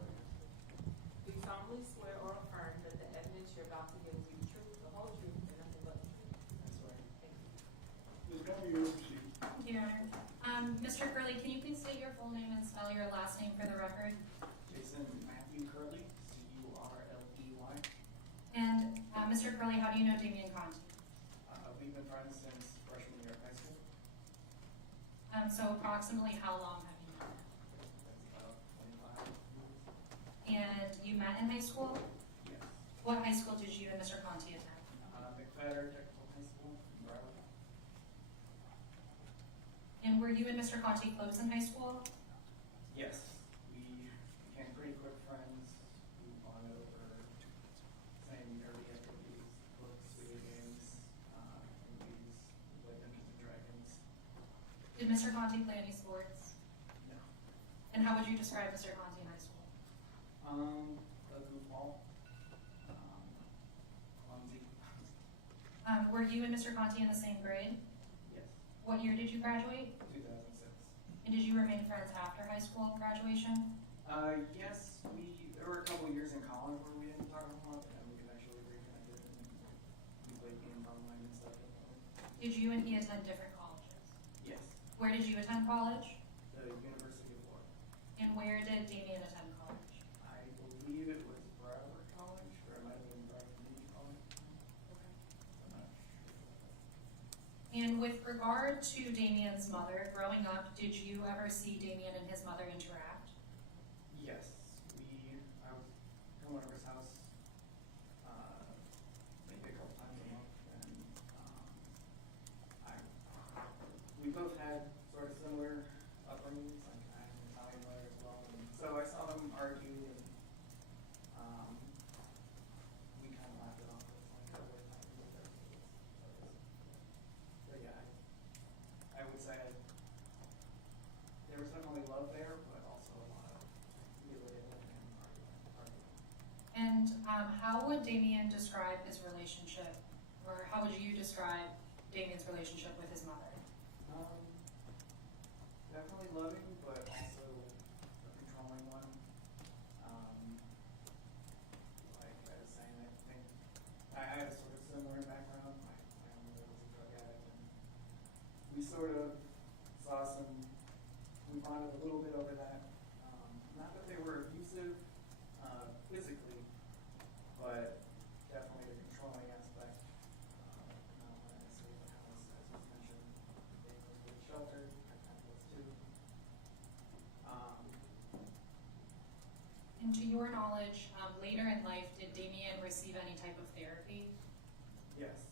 Do you solemnly swear or affirm that the evidence you're about to give will be the truth, the whole truth, and nothing but the truth? That's right. Thank you. Ms. Bowler, you may proceed. Thank you, Your Honor. Mr. Curley, can you please state your full name and spell your last name for the record? Jason Matthew Curley, C-U-R-L-E-Y. And Mr. Curley, how do you know Damian Conti? We've been friends since freshman year of high school. So approximately how long have you known him? That's about 25 years. And you met in high school? Yes. What high school did you and Mr. Conti attend? McFadder Technical High School in Broward. And were you and Mr. Conti close in high school? Yes. We became pretty quick friends. We bonded over same nerdy activities, books, video games, movies, we played Dungeons and Dragons. Did Mr. Conti play any sports? No. And how would you describe Mr. Conti in high school? A goofball. Clumsy. Were you and Mr. Conti in the same grade? Yes. What year did you graduate? 2006. And did you remain friends after high school graduation? Yes, there were a couple of years in college where we didn't talk a lot, and we eventually reconnected, and we played games online and stuff. Did you and he attend different colleges? Yes, Where did you attend college? the University of Florida. And where did Damian attend college? I believe it was Broward College, or it might have been Broward Community College. I'm not sure. And with regard to Damian's mother, growing up, did you ever see Damian and his mother interact? Yes, I was going over his house, maybe a couple times a month, and, we both had sort of similar upbringings, like I have an Italian mother as well, and so I saw them argue, and, we kind of laughed it off, it's like, oh, we're not doing that. So yeah, I would say there was definitely love there, but also a lot of belittling and arguing. And how would Damian describe his relationship, or how would you describe Damian's relationship with his mother? Definitely loving, but also a controlling one. Like I was saying, I think I had a sort of similar background. My mother was a drug addict, and we sort of saw we bonded a little bit over that. Not that they were abusive physically, but definitely the controlling aspect. Not when I stayed at the house, as was mentioned, they was with shelter, I kind of was too. And to your knowledge, later in life, did Damian receive any type of therapy? Yes,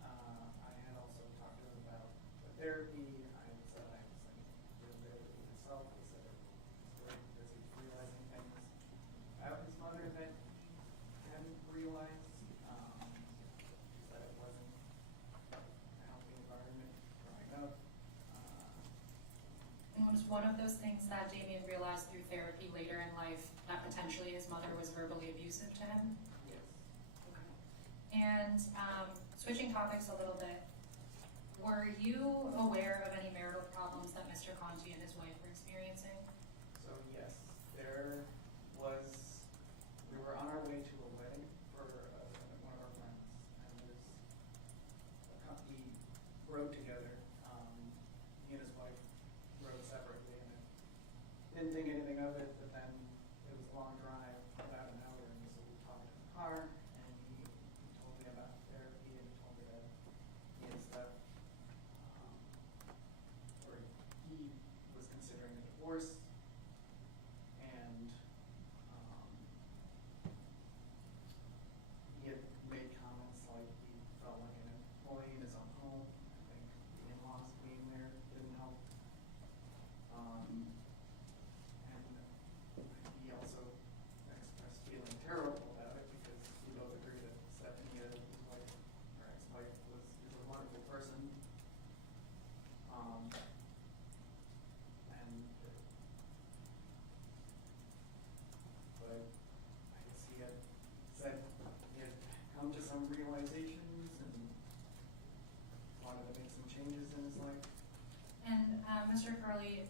I had also talked to him about the therapy. I said I was like doing therapy myself. He said it was great because he was realizing things about his mother that he hadn't realized. That it wasn't a healthy environment growing up. And was one of those things that Damian realized through therapy later in life that potentially his mother was verbally abusive to him? Yes. Okay. And switching topics a little bit, were you aware of any marital problems that Mr. Conti and his wife were experiencing? So yes, we were on our way to a wedding for one of our friends, and we rode together. He and his wife rode separately, and I didn't think anything of it, but then it was a long drive, about an hour, and so we talked in the car, and he told me about therapy, and he told me that he had stuff, where he was considering a divorce, and he had made comments like he felt like an employee in his own home. I think the in-laws being there didn't help. And he also expressed feeling terrible about it because we both agreed that Stephanie, his wife, or ex-wife, is a wonderful person. But I guess he had said he had come to some realizations and wanted to make some changes in his life. And Mr. Curley,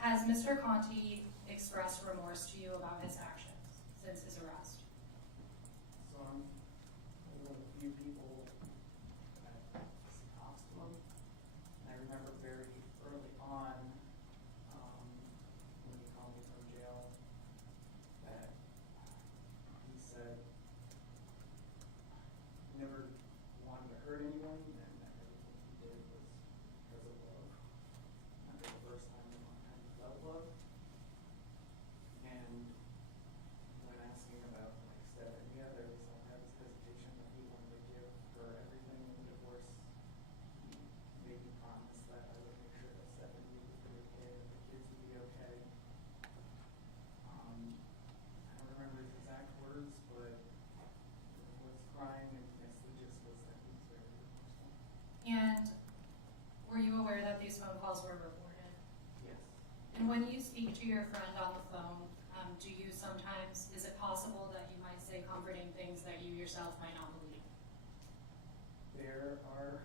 has Mr. Conti expressed remorse to you about his actions since his arrest? So I'm one of the few people that talks to him. And I remember very early on, when he called me from jail, that he said he never wanted to hurt anyone, and that everything he did was because of love. And for the first time in a long time, he felt love. And when asking about like Stephanie, yeah, there was hesitation that he wanted to give her everything in the divorce. He made me promise that I would make sure that Stephanie would be okay, that the kids would be okay. I don't remember his exact words, but he was crying, and yes, the gist was that he was very remorseful. And were you aware that these phone calls were recorded? Yes. And when you speak to your friend on the phone, do you sometimes, is it possible that you might say comforting things that you yourself might not believe? There are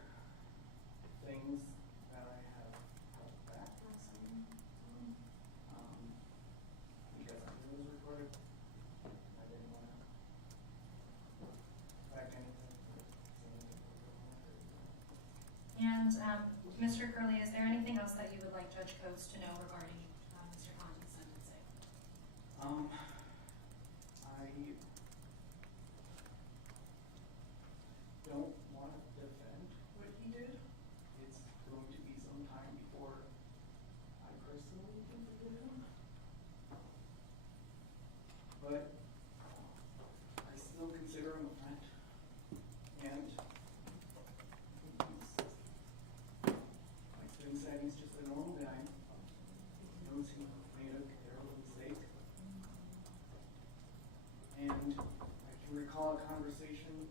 And Mr. Curley, is there anything else that you would like Judge Coates to know regarding Mr. Conti's sentencing? I don't want to defend what he did. It's going to be some time before I personally can forgive him. But I still consider him a friend. And like Spin said, he's just a normal guy. He knows he made a terrible mistake. And I can recall a conversation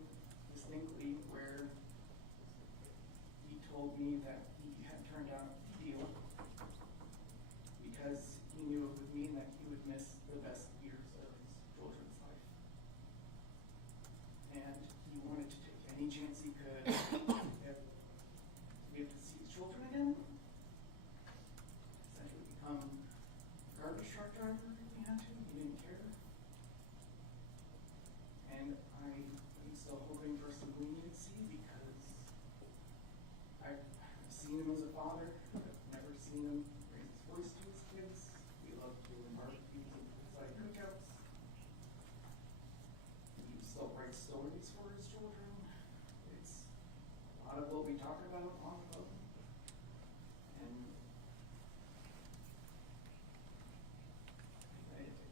distinctly where he told me that he had turned down a deal because he knew it would mean that he would miss the best years of his children's life. And he wanted to take any chance he could to get to see his children again. Essentially become a garbage truck driver if he had to. He didn't care. And I'm still hoping for some leniency because I've seen him as a father. I've never seen him raise his voice to his kids. We love doing barbecues and poolside cookouts. He still writes stories for his children. It's a lot of what we talk about on the phone. And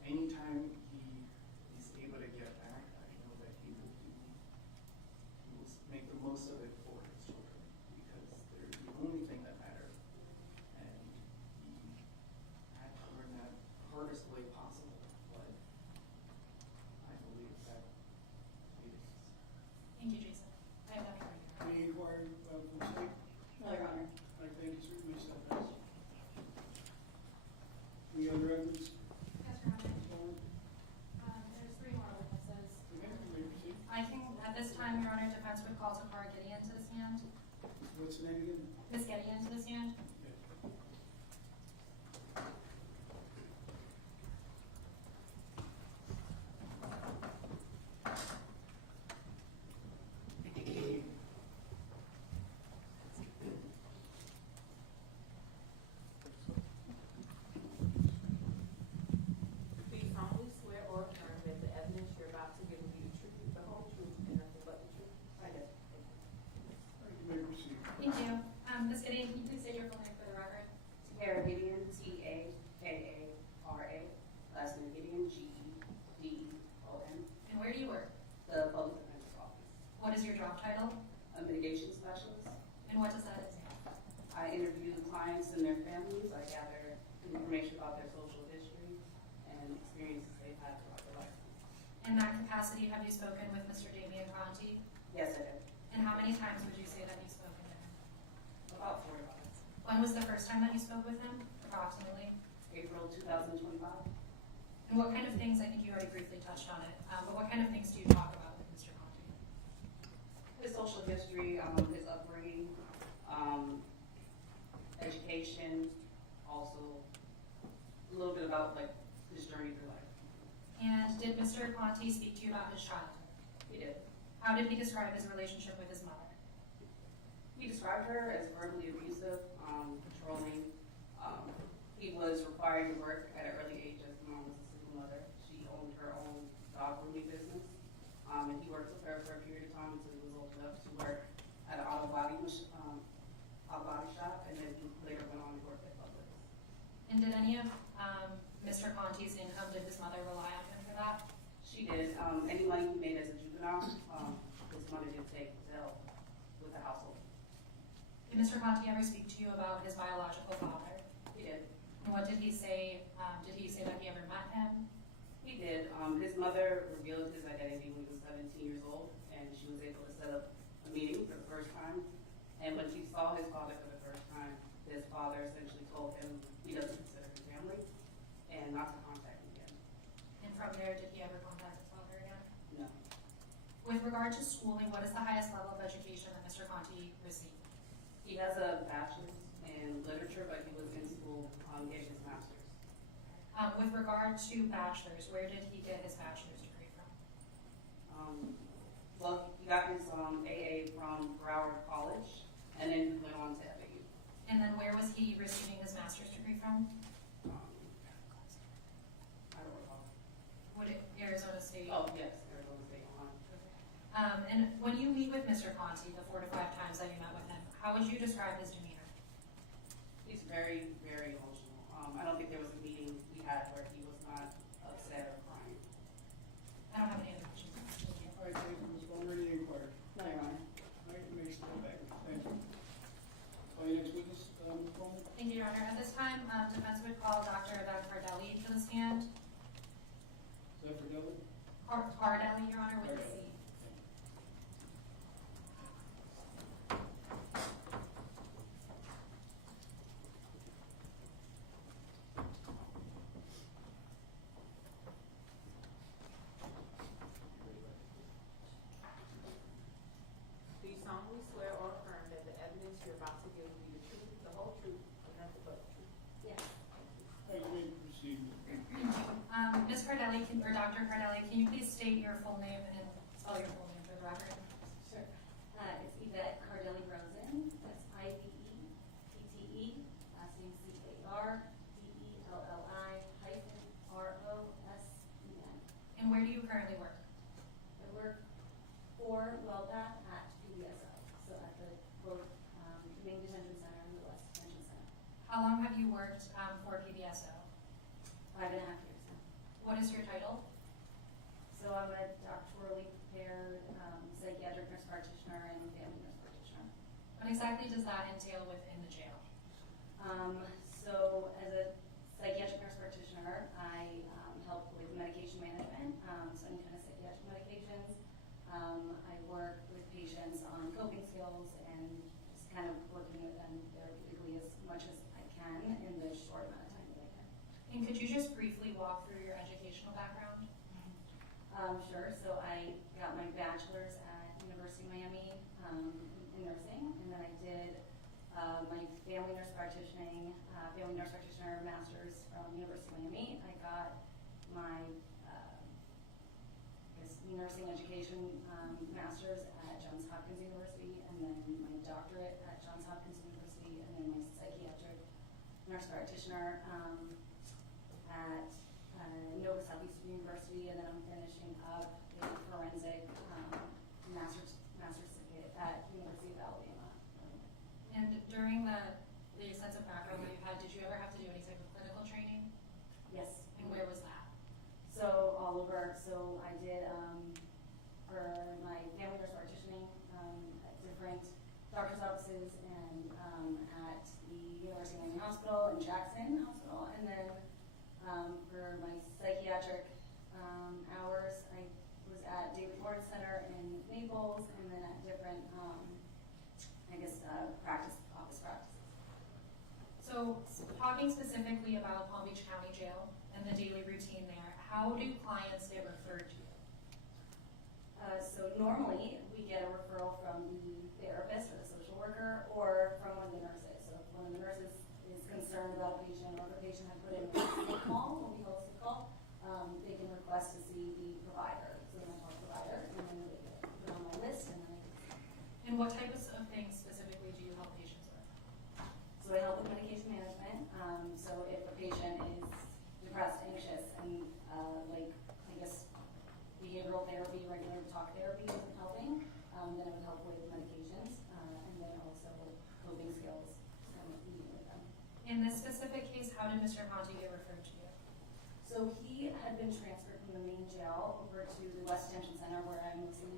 anytime he's able to get back, I know that he will make the most of it for his children because they're the only thing that matters. And he had to learn that hardest way possible, but I believe that it is. Thank you, Jason. I have nothing further. Any inquiry from the state? No, Your Honor. I think it's certainly said that. Any other evidence? Yes, Your Honor. There's 3 more witnesses. Okay, you may proceed. I can, at this time, Your Honor, defense would call Tafara Gideon to the stand. What's the name again? Ms. Gideon to the stand. Do you solemnly swear or affirm that the evidence you're about to give will be the truth, the whole truth, and nothing but the truth? I did. You may proceed. Thank you. Ms. Gideon, can you please state your full name for the record? Vero Gideon, T-A-K-A-R-A, last name Gideon, G-E-D-E-O-N, And where do you work? the public defender's office. What is your job title? A mitigation specialist. And what does that entail? I interview clients and their families. I gather information about their social history and experiences they've had throughout their life. In that capacity, have you spoken with Mr. Damian Conti? Yes, I did. And how many times would you say that you've spoken to him? About 4 months. When was the first time that you spoke with him, approximately? April 2025. And what kind of things, I think you already briefly touched on it, but what kind of things do you talk about with Mr. Conti? His social history, his upbringing, education, also a little bit about like his journey through life. And did Mr. Conti speak to you about his childhood? He did. How did he describe his relationship with his mother? He described her as verbally abusive, controlling. He was required to work at an early age as his mom was a single mother. She owned her own dog grooming business, and he worked with her for a period of time until he was old enough to work at an auto body shop, and then he later went on to work at Publix. And did any of Mr. Conti's income, did his mother rely on him for that? She did. Any money he made as a juvenile, his mother did take to help with the household. Did Mr. Conti ever speak to you about his biological father? He did. And what did he say? Did he say that he ever met him? He did. His mother revealed his identity when he was 17 years old, and she was able to set up a meeting for the first time. And when she saw his father for the first time, his father essentially told him he doesn't consider his family and not to contact him again. And from there, did he ever contact his father again? No. With regard to schooling, what is the highest level of education that Mr. Conti received? He has a bachelor's in literature, but he was in school getting his master's. With regard to bachelor's, where did he get his bachelor's degree from? Well, he got his AA from Broward College, and then went on to FAU. And then where was he receiving his master's degree from? I don't recall. Would it Arizona State? Oh, yes, Arizona State. And when you meet with Mr. Conti, the 4 to 5 times that you met with him, how would you describe his demeanor? He's very, very emotional. I don't think there was a meeting we had where he was not upset or crying. I don't have any other questions. Thank you. All right, thank you, Ms. Bowman, any inquiry? No, Your Honor. All right, you may stand back, thank you. Call your next witness, Ms. Bowman. Thank you, Your Honor. At this time, defense would call Dr. Eva Cardelli to the stand. Is that for Dudley? Cardelli, Your Honor, with the C. Do you solemnly swear or affirm that the evidence you're about to give will be the truth, the whole truth, and nothing but the truth? Yes. All right, you may proceed. Ms. Cardelli, or Dr. Cardelli, can you please state your full name and spell your full name for the record? Sure. It's Yvette Cardelli Rosen. That's Ivette, last name Cardelli-Rosen. And where do you currently work? I work for WPEC at PBSO, so at the main detention center and the West Detention Center. How long have you worked for PBSO? 5.5 years now. What is your title? So I'm a doctorally prepared psychiatric nurse practitioner and family nurse practitioner. What exactly does that entail within the jail? So as a psychiatric nurse practitioner, I help with medication management, so any kind of psychiatric medications. I work with patients on coping skills and just kind of working with them therapeutically as much as I can in the short amount of time that I can. And could you just briefly walk through your educational background? Sure. So I got my bachelor's at University of Miami in nursing, and then I did my family nurse practitioner master's from University of Miami. I got my nursing education master's at Johns Hopkins University, and then my doctorate at Johns Hopkins University, and then my psychiatric nurse practitioner at Nova Southeastern University, and then I'm finishing up a forensic master's certificate at University of Alabama. And during the extensive background that you've had, did you ever have to do any type of clinical training? Yes. And where was that? So all over. So I did for my family nurse practitioning at different doctor's offices and at the University of Miami Hospital and Jackson Hospital, and then for my psychiatric hours, I was at David Ford Center in Naples, and then at different office practices. So talking specifically about Palm Beach County Jail and the daily routine there, how do clients get referred to you? So normally we get a referral from the therapist or the social worker or from one of the nurses. So if one of the nurses is concerned about a patient or if a patient had put in a sick call, what we call a sick call, they can request to see the provider, so the mental health provider, and then they get put on my list and then I can see. And what types of things specifically do you help patients with? So I help with medication management. So if a patient is depressed, anxious, and behavioral therapy, regular talk therapy isn't helping, then I would help with medications, and then also coping skills, meeting with them. In this specific case, how did Mr. Conti get referred to you? So he had been transferred from the main jail over to the West Detention Center where I'm mostly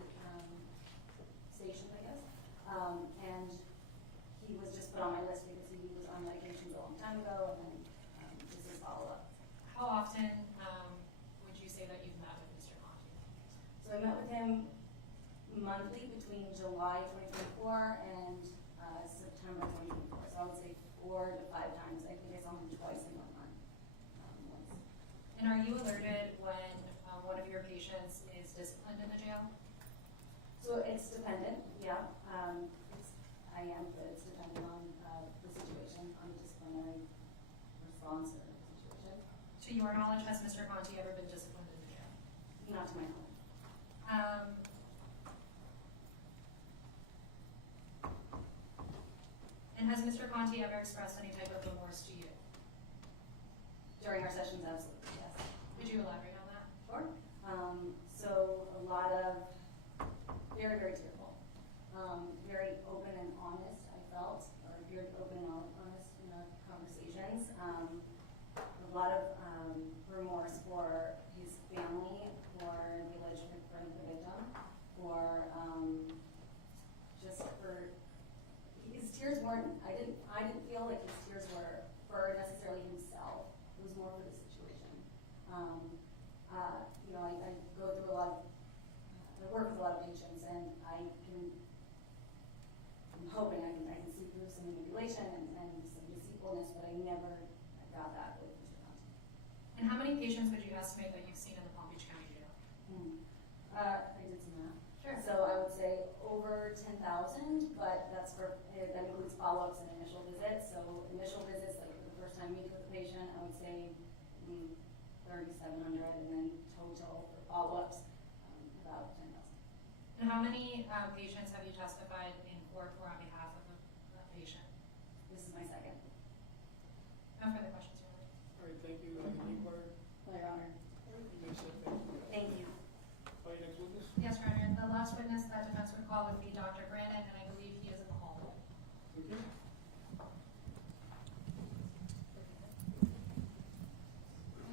stationed, I guess. And he was just put on my list because he was on medications a long time ago, and then this is follow-up. How often would you say that you've met with Mr. Conti? So I met with him monthly between July 2024 and September 2024. So I would say 4 to 5 times. I think I saw him twice in 1 month. Once. And are you alerted when one of your patients is disciplined in the jail? So it's dependent, yeah. I am, but it's dependent on the situation, on the disciplinary response or situation. To your knowledge, has Mr. Conti ever been disciplined in the jail? Not to my knowledge. Mr. Conti ever expressed any type of remorse to you? During our sessions, absolutely, yes. Could you elaborate on that? Sure. So a lot of very, very tearful, very open and honest, I felt, or very open and honest in our conversations. A lot of remorse for his family, for the alleged victim, for just for his tears weren't. I didn't feel like his tears were for necessarily himself. It was more for the situation. You know, I go through a lot of, I work with a lot of patients, and I'm hoping I can see through some manipulation and some deceitfulness, but I never got that with Mr. Conti. And how many patients would you estimate that you've seen in the Palm Beach County Jail? I did some math. Sure. So I would say over 10,000, but that includes follow-ups and initial visits. So initial visits, like the first time meeting with the patient, I would say 3,700, and then total for follow-ups, about 10,000. And how many patients have you testified in court for on behalf of a patient? This is my second. No further questions, Your Honor. All right, thank you. Any more? No, Your Honor. You may sit. Thank you. Thank you. All right, next witness. Yes, Your Honor. The last witness that defense would call would be Dr. Brandon, and I believe he is in the hall. Okay.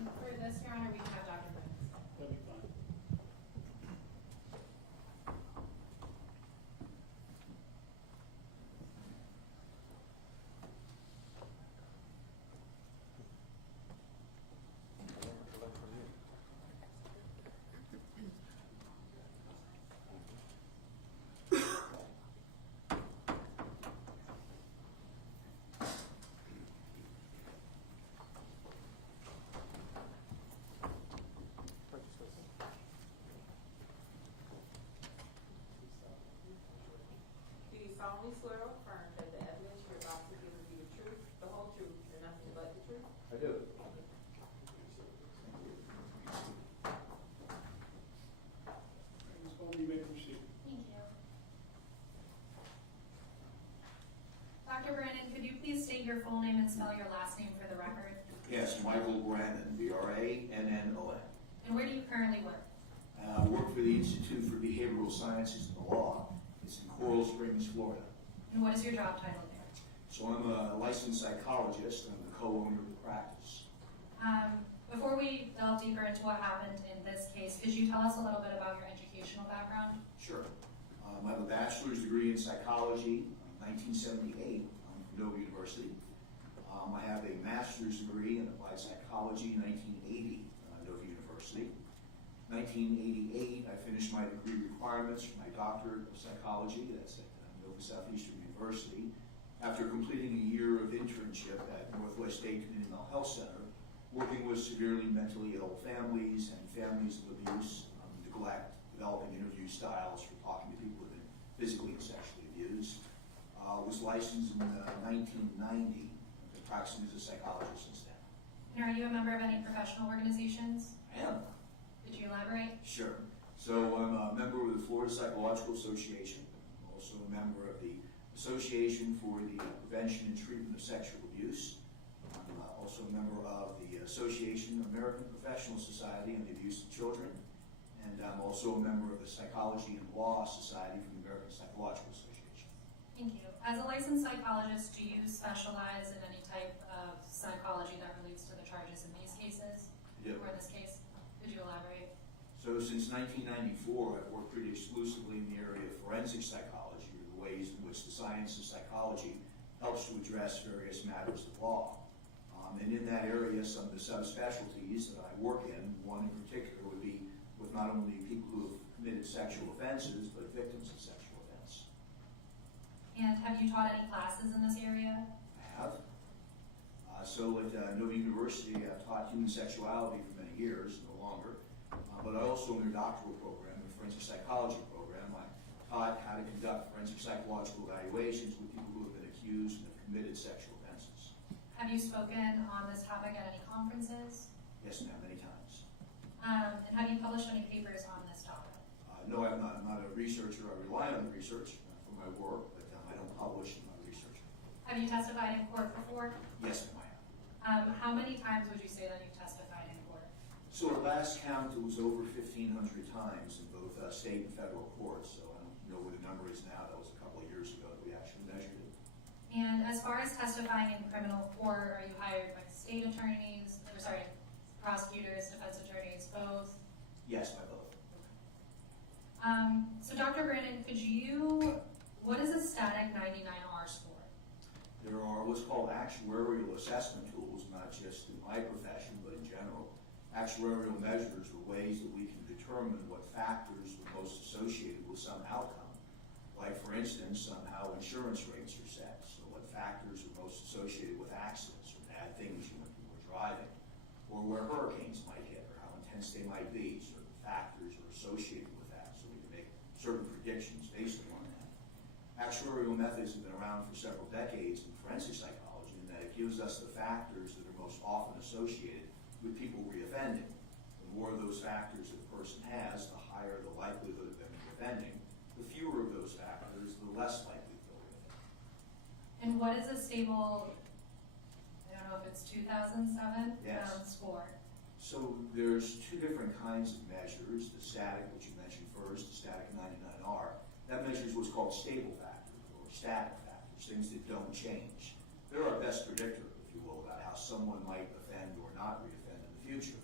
And for this, Your Honor, we have Dr. Brandon. That'll be fine. Do you solemnly swear or affirm that the evidence you're about to give will be the truth, the whole truth, and nothing but the truth? I do. Ms. Bowman, you may proceed. Thank you. Dr. Brandon, could you please state your full name and spell your last name for the record? Yes, Michael Brandon, B-R-A-N-N-O-N. And where do you currently work? I work for the Institute for Behavioral Sciences and the Law. It's in Coral Springs, Florida. And what is your job title there? So I'm a licensed psychologist. I'm the co-owner of the practice. Before we delve deeper into what happened in this case, could you tell us a little bit about your educational background? Sure. I have a bachelor's degree in psychology, 1978 from Nova University. I have a master's degree in applied psychology, 1980, Nova University. 1988, I finished my degree requirements for my doctorate of psychology. That's at Nova Southeastern University. After completing a year of internship at Northwest State Community Mental Health Center, working with severely mentally ill families and families of abuse, neglect, developing interview styles for talking to people who have been physically and sexually abused. Was licensed in 1990. Practicing as a psychologist since then. And are you a member of any professional organizations? I am. Could you elaborate? Sure. So I'm a member of the Florida Psychological Association. I'm also a member of the Association for the Prevention and Treatment of Sexual Abuse. I'm also a member of the Association of American Professional Society on the Abuse of Children. And I'm also a member of the Psychology and Law Society from the American Psychological Association. Thank you. As a licensed psychologist, do you specialize in any type of psychology that relates to the charges in these cases? I do. Or in this case? Could you elaborate? So since 1994, I've worked pretty exclusively in the area of forensic psychology, or the ways in which the science of psychology helps to address various matters of law. And in that area, some of the subspecialties that I work in, one in particular would be with not only people who have committed sexual offenses, but victims of sexual offense. And have you taught any classes in this area? I have. So at Nova University, I've taught human sexuality for many years, no longer. But I also, in their doctoral program, the forensic psychology program, I taught how to conduct forensic psychological evaluations with people who have been accused and have committed sexual offenses. Have you spoken on this topic at any conferences? Yes, ma'am, many times. And have you published any papers on this topic? No, I'm not a researcher. I rely on the research for my work, but I don't publish in my research. Have you testified in court before? Yes, ma'am, I have. How many times would you say that you testified in court? So at last count, it was over 1,500 times in both state and federal courts. So I don't know where the number is now. That was a couple of years ago that we actually measured it. And as far as testifying in criminal court, are you hired by state attorneys, or sorry, prosecutors, defense attorneys, both? Yes, by both. So Dr. Brandon, what is a static 99R score? There are what's called actuarial assessment tools, not just in my profession, but in general. Actuarial measures are ways that we can determine what factors are most associated with some outcome. Like, for instance, how insurance rates are set. So what factors are most associated with accidents or bad things when people are driving, or where hurricanes might hit, or how intense they might be. Certain factors are associated with that, so we can make certain predictions based upon that. Actuarial methods have been around for several decades in forensic psychology, in that it gives us the factors that are most often associated with people reoffending. The more of those factors that a person has, the higher the likelihood of them reoffending. The fewer of those factors, the less likely they'll reoffend. And what is a stable, I don't know if it's 2007 Yes. Score? So there's two different kinds of measures. The static, which you mentioned first, the static 99R, that measures what's called stable factors or static factors, things that don't change. They're our best predictor, if you will, about how someone might offend or not reoffend in the future.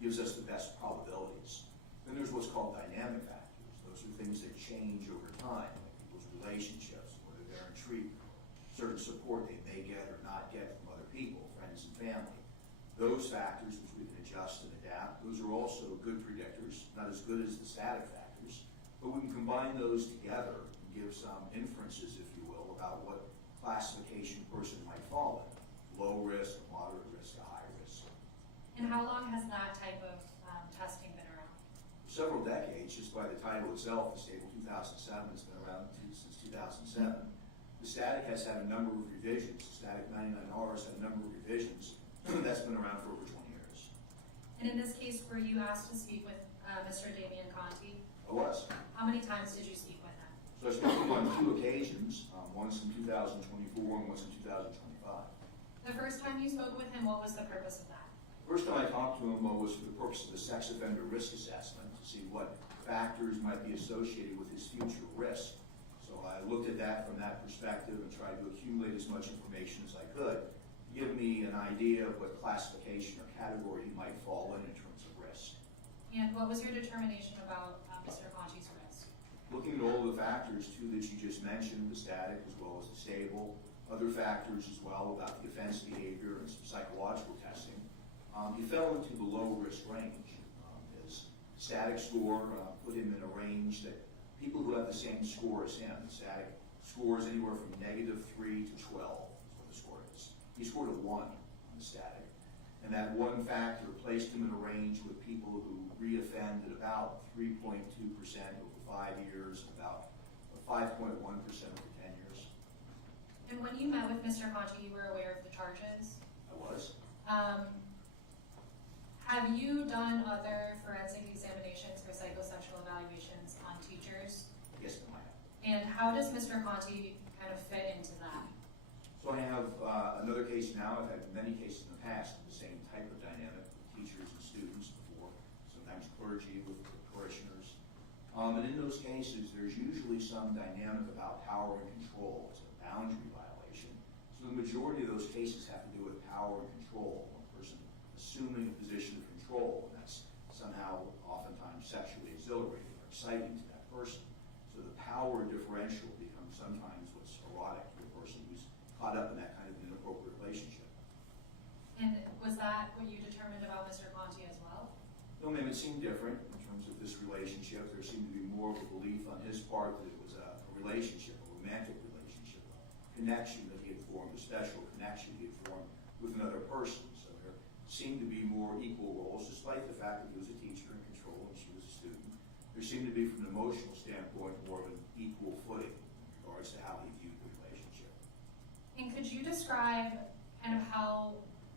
Gives us the best probabilities. Then there's what's called dynamic factors. Those are things that change over time, like people's relationships, whether they're in treatment, certain support they may get or not get from other people, friends and family. Those factors, which we can adjust and adapt, those are also good predictors, not as good as the static factors, but we can combine those together and give some inferences, if you will, about what classification a person might fall in. Low risk, moderate risk, high risk. And how long has that type of testing been around? Several decades, just by the title itself, the Stable 2007 has been around since 2007. The static has had a number of revisions. The static 99R has had a number of revisions. That's been around for over 20 years. And in this case, were you asked to speak with Mr. Damian Conti? I was. How many times did you speak with him? So I spoke to him on two occasions, once in 2024 and once in 2025. The first time you spoke with him, what was the purpose of that? First time I talked to him was for the purpose of the sex offender risk assessment, to see what factors might be associated with his future risk. So I looked at that from that perspective and tried to accumulate as much information as I could, give me an idea of what classification or category he might fall in terms of risk. And what was your determination about Mr. Conti's risk? Looking at all the factors, too, that you just mentioned, the static as well as the stable, other factors as well about the offense behavior and some psychological testing, he fell into the low risk range. His static score put him in a range that people who have the same score as him, the static scores anywhere from -3 to 12 is what the score is. He scored a 1 on the static. And that one factor placed him in a range with people who reoffend at about 3.2% over 5 years, about 5.1% over 10 years. And when you met with Mr. Conti, you were aware of the charges? I was. Have you done other forensic examinations or psychosexual evaluations on teachers? Yes, ma'am, I have. And how does Mr. Conti kind of fit into that? So I have another case now. I've had many cases in the past with the same type of dynamic with teachers and students before, sometimes clergy with parishioners. And in those cases, there's usually some dynamic about power and control. It's a boundary violation. So the majority of those cases have to do with power and control, one person assuming a position of control, and that's somehow oftentimes sexually exhilarating or exciting to that person. So the power differential becomes sometimes what's erotic to a person who's caught up in that kind of inappropriate relationship. And was that what you determined about Mr. Conti as well? No, ma'am, it seemed different in terms of this relationship. There seemed to be more of a belief on his part that it was a relationship, a romantic relationship, a connection that he had formed, a special connection he had formed with another person. So there seemed to be more equal roles, despite the fact that he was a teacher in control and she was a student. There seemed to be, from an emotional standpoint, more of an equal footing in regards to how he viewed the relationship. And could you describe kind of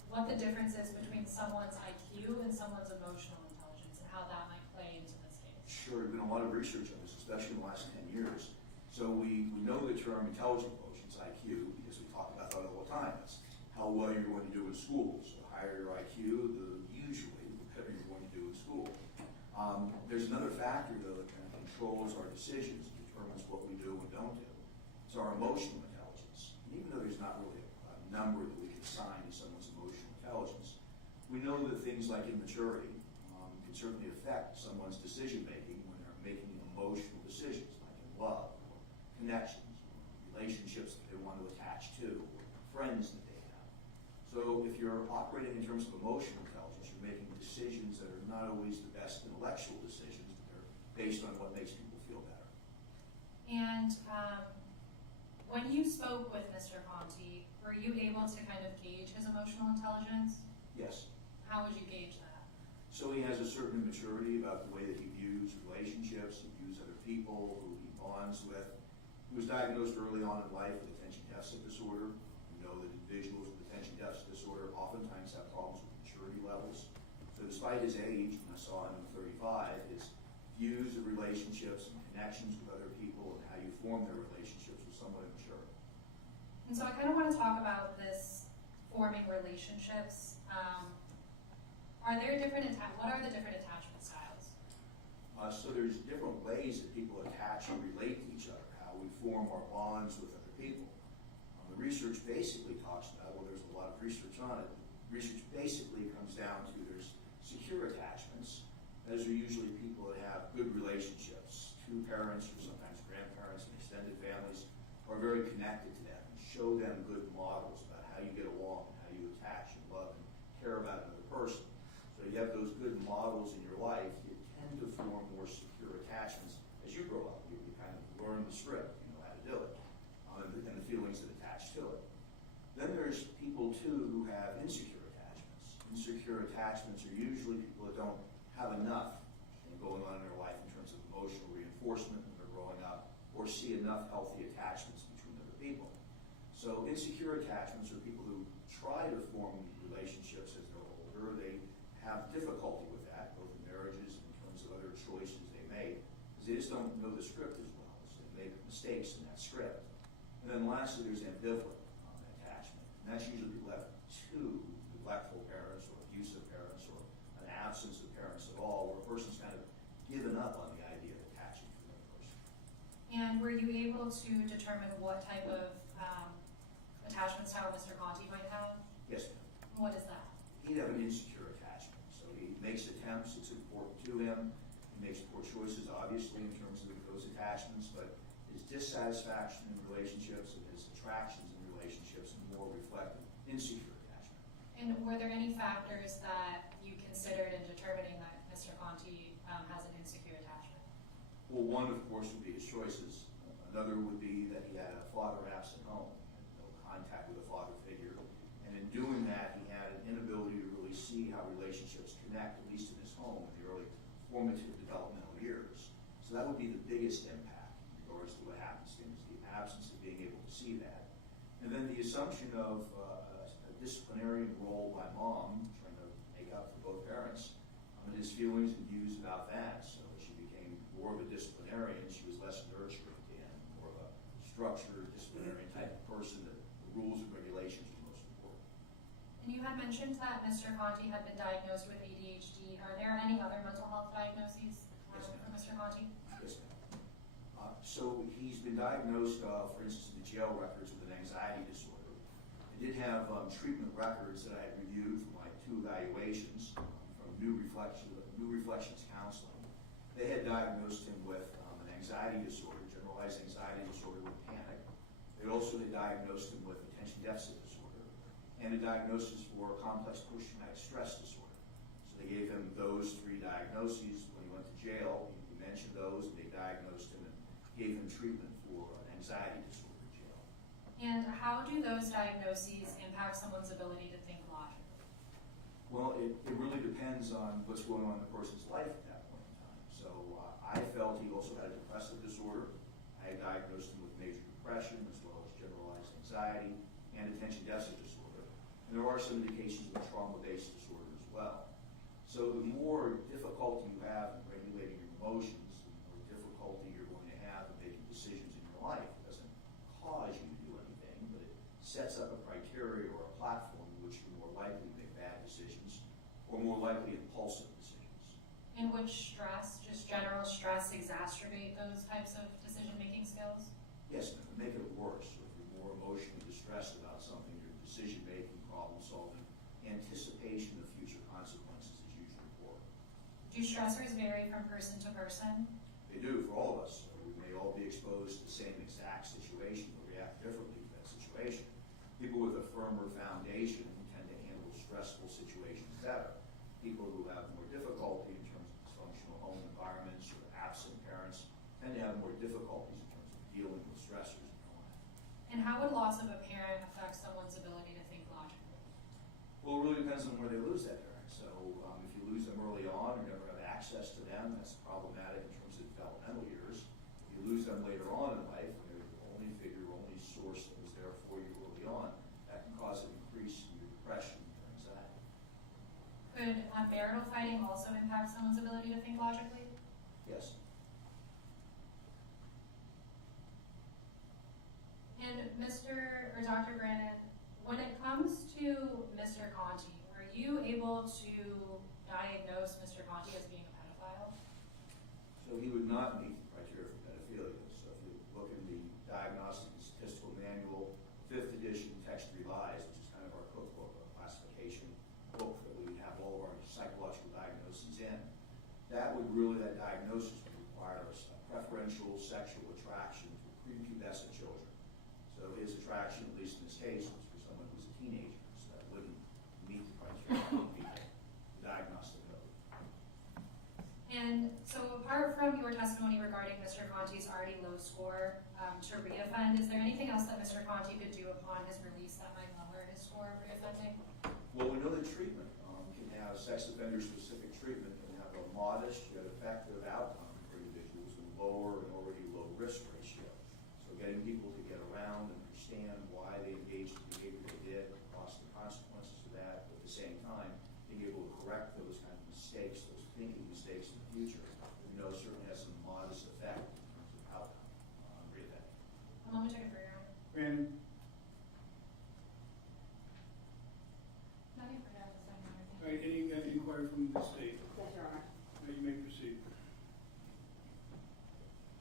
what the difference is between someone's IQ and someone's emotional intelligence and how that might play into this case? Sure, there's been a lot of research on this, especially in the last 10 years. So we know the term intelligent quotients, IQ, because we talk about that all the time. That's how well you're going to do in school. So the higher your IQ, usually the better you're going to do in school. There's another factor, though, that kind of controls our decisions and determines what we do and don't do. It's our emotional intelligence. And even though there's not really a number that we can assign to someone's emotional intelligence, we know that things like immaturity can certainly affect someone's decision-making when they're making emotional decisions, like in love, or connections, or relationships that they want to attach to, or friends that they have. So if you're operating in terms of emotional intelligence, you're making decisions that are not always the best intellectual decisions, but they're based on what makes people feel better. And when you spoke with Mr. Conti, were you able to kind of gauge his emotional intelligence? Yes. How would you gauge that? So he has a certain maturity about the way that he views relationships, he views other people, who he bonds with. He was diagnosed early on in life with attention deficit disorder. We know that individuals with attention deficit disorder oftentimes have problems with maturity levels. So despite his age, when I saw him at 35, his views of relationships and connections with other people and how you form their relationships was somewhat immature. And so I kind of want to talk about this forming relationships. Are there what are the different attachment styles? So there's different ways that people attach and relate to each other, how we form our bonds with other people. The research basically talks about, well, there's a lot of research on it. Research basically comes down to there's secure attachments. Those are usually people that have good relationships. Two parents or sometimes grandparents and extended families are very connected to them and show them good models about how you get along and how you attach and love and care about another person. So you have those good models in your life, you tend to form more secure attachments as you grow up. You kind of learn the script, you know how to do it, and the feelings that attach to it. Then there's people, too, who have insecure attachments. Insecure attachments are usually people that don't have enough going on in their life in terms of emotional reinforcement when they're growing up, or see enough healthy attachments between other people. So insecure attachments are people who try to form relationships as they're older. They have difficulty with that, both in marriages and in terms of other choices they make, because they just don't know the script as well. So they make mistakes in that script. And then lastly, there's ambivalent attachment. And that's usually people have two neglectful parents or abusive parents or an absence of parents at all, where a person's kind of given up on the idea of attaching to another person. And were you able to determine what type of attachment style Mr. Conti might have? Yes, ma'am. What is that? He'd have an insecure attachment. So he makes attempts, it's important to him. He makes poor choices, obviously, in terms of those attachments, but his dissatisfaction in relationships and his attractions in relationships more reflect an insecure attachment. And were there any factors that you considered in determining that Mr. Conti has an insecure attachment? Well, one, of course, would be his choices. Another would be that he had a father absent home, no contact with a father figure. And in doing that, he had an inability to really see how relationships connect, at least in his home, in the early formative developmental years. So that would be the biggest impact in regards to what happens to him, is the absence of being able to see that. And then the assumption of a disciplinarian role by mom, trying to make up for both parents, and his feelings and views about that. So as she became more of a disciplinarian, she was less nurturing to him, more of a structured disciplinarian type of person that the rules and regulations were most important. And you had mentioned that Mr. Conti had been diagnosed with ADHD. Are there any other mental health diagnoses for Mr. Conti? Yes, ma'am. So he's been diagnosed, for instance, in the jail records with an anxiety disorder. I did have treatment records that I had reviewed from my 2 evaluations from New Reflections Counseling. They had diagnosed him with an anxiety disorder, generalized anxiety disorder with panic. They also had diagnosed him with attention deficit disorder and a diagnosis for complex post-traumatic stress disorder. So they gave him those 3 diagnoses when he went to jail. He mentioned those, and they diagnosed him and gave him treatment for an anxiety disorder in jail. And how do those diagnoses impact someone's ability to think logically? Well, it really depends on what's going on in the person's life at that point in time. So I felt he also had a depressive disorder. I had diagnosed him with major depression as well as generalized anxiety and attention deficit disorder. And there are some indications of trauma-based disorder as well. So the more difficulty you have in regulating your emotions, the more difficulty you're going to have in making decisions in your life. It doesn't cause you to do anything, but it sets up a criteria or a platform in which you're more likely to make bad decisions or more likely impulsive decisions. In which stress, just general stress, exacerbate those types of decision-making skills? Yes, and it would make it worse. So if you're more emotionally distressed about something, your decision-making, problem-solving, anticipation of future consequences is usually poor. Do stressors vary from person to person? They do for all of us. We may all be exposed to the same exact situation but react differently to that situation. People with a firmer foundation tend to handle stressful situations better. People who have more difficulty in terms of dysfunctional home environments or absent parents tend to have more difficulties in terms of dealing with stressors in their life. And how would loss of a parent affect someone's ability to think logically? Well, it really depends on where they lose that parent. So if you lose them early on or never have access to them, that's problematic in terms of developmental years. If you lose them later on in life, when they're the only figure, only source that was there for you early on, that can cause an increase in your depression and anxiety. Could marital fighting also impact someone's ability to think logically? Yes. And Dr. Brannon, when it comes to Mr. Conti, were you able to diagnose Mr. Conti as being a pedophile? So he would not meet the criteria for pedophilia. So if you look in the Diagnostic and Statistical Manual, 5th edition, text revised, which is kind of our cookbook, our classification book that we have all of our psychological diagnoses in, that diagnosis would require a preferential sexual attraction to prepubescent children. So his attraction, at least in this case, was for someone who was a teenager, so that wouldn't meet the criteria to meet the diagnostic code. And so apart from your testimony regarding Mr. Conti's already low score to reoffend, is there anything else that Mr. Conti could do upon his release that might lower his score of reoffending? Well, we know that treatment can have sex offender-specific treatment can have a modest yet effective outcome for individuals with lower and already low risk ratio. So getting people to get around and understand why they engaged in the behavior they did, cost the consequences of that, but at the same time, being able to correct those kind of mistakes, those thinking mistakes in the future, we know certainly has some modest effect in terms of outcome on reoffending. A moment, check it for your honor. Brandon, Nothing for now, this time, Your Honor. all right, any inquiry from the state? Yes, Your Honor. You may proceed.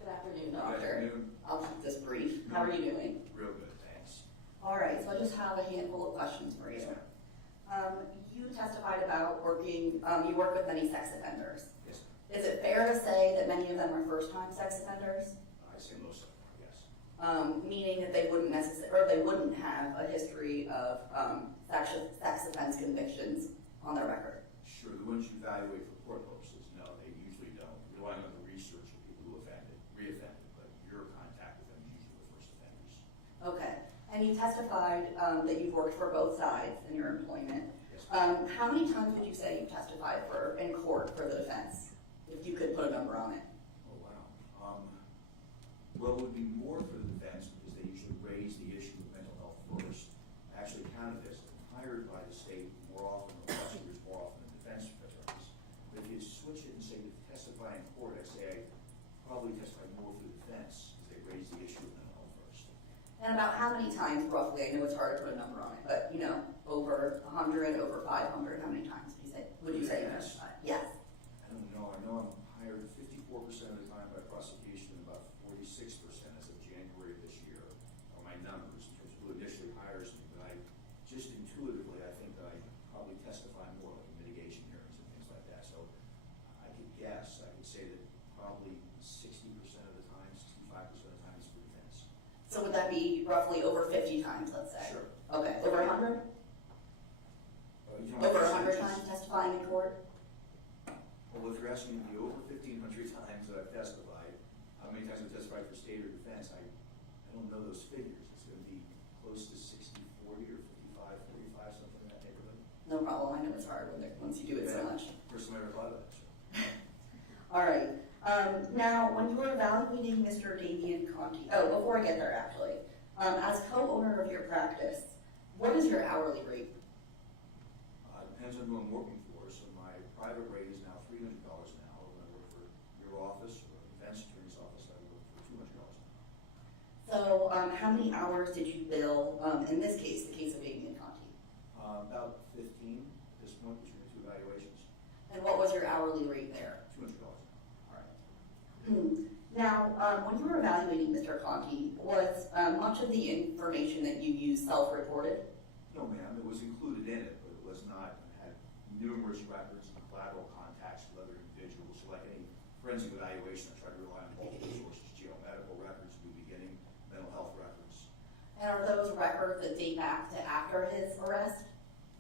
Good afternoon, Good Doctor. afternoon. I'll keep this brief. How are you doing? Real good, thanks. All right, so I just have a handful of questions for you. Yes, ma'am. You testified about you work with many sex offenders. Yes, Is it fair to say that many of them are first-time sex offenders? I'd say most of them, yes. Meaning that they wouldn't have a history of sex offense convictions on their record. Sure, the ones you evaluate for court purposes, no, they usually don't. Relying on the research of people who reoffended, but your contact with them is usually the first offenders. Okay, and you testified that you've worked for both sides in your employment. Yes. How many times would you say you testified in court for the defense, if you could put a number on it? Oh, wow. Well, it would be more for the defense because they usually raise the issue of mental health first. I actually counted this. I'm hired by the state more often than prosecutors, more often than defense attorneys. But if you switch it and say you testify in court, I'd say I probably testify more for the defense because they raise the issue of mental health first. And about how many times roughly, I know it's hard to put a number on it, but over 100, over 500, how many times would you say you Yes. testified? Yes. I don't know. I know I'm hired 54% of the time by prosecution and about 46% as of January of this year are my numbers in terms of who initially hires me. But I just intuitively, I think that I probably testify more like mitigation hearings and things like that. So I could guess, I could say that probably 60% of the time, 65% of the time is for defense. So would that be roughly over 50 times, let's say? Sure. Okay, over 100? You know, Over 100 percentages- times testifying in court? Well, if you're asking me over 1,500 times that I've testified, how many times I've testified for state or defense, I don't know those figures. It's going to be close to 60-40 or 55-45, something in that neighborhood. No problem, I know it's hard once you do it so much. First time I ever thought of that. Sure. All right, now, when you were evaluating Mr. Damian Conti, before I get there actually, as co-owner of your practice, what is your hourly rate? Depends on who I'm working for. So my private rate is now $300 an hour. When I work for your office or a defense attorney's office, I work for $200 an hour. So, how many hours did you bill, in this case, the case of Damian Conti? About 15 at this point between the two evaluations. And what was your hourly rate there? $200 an hour. All right. Now, when you were evaluating Mr. Conti, was much of the information that you used self-reported? No, ma'am, it was included in it, but it was not, it had numerous records and collateral contacts with other individuals. So like any forensic evaluation, I try to rely on multiple sources, jail medical records in the beginning, mental health records. And are those records that date back to after his arrest?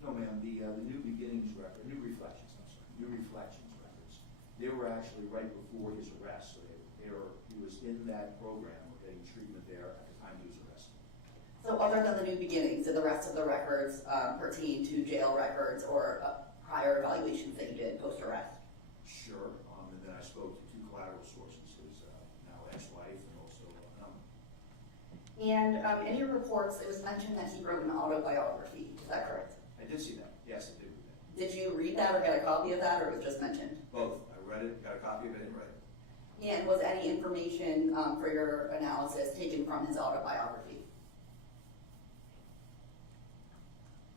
No, ma'am, the New Beginnings record, New Reflections, I'm sorry, New Reflections records, they were actually right before his arrest, so he was in that program or getting treatment there at the time he was arrested. So other than the New Beginnings, did the rest of the records pertain to jail records or prior evaluations that you did post-arrest? Sure, and then I spoke to two collateral sources, his now ex-wife and also And in your reports, it was mentioned that he wrote an autobiography. Is that correct? I did see that, yes, I did read that. Did you read that or get a copy of that, or it was just mentioned? Both, I read it, got a copy of it, and read it. And was any information for your analysis taken from his autobiography?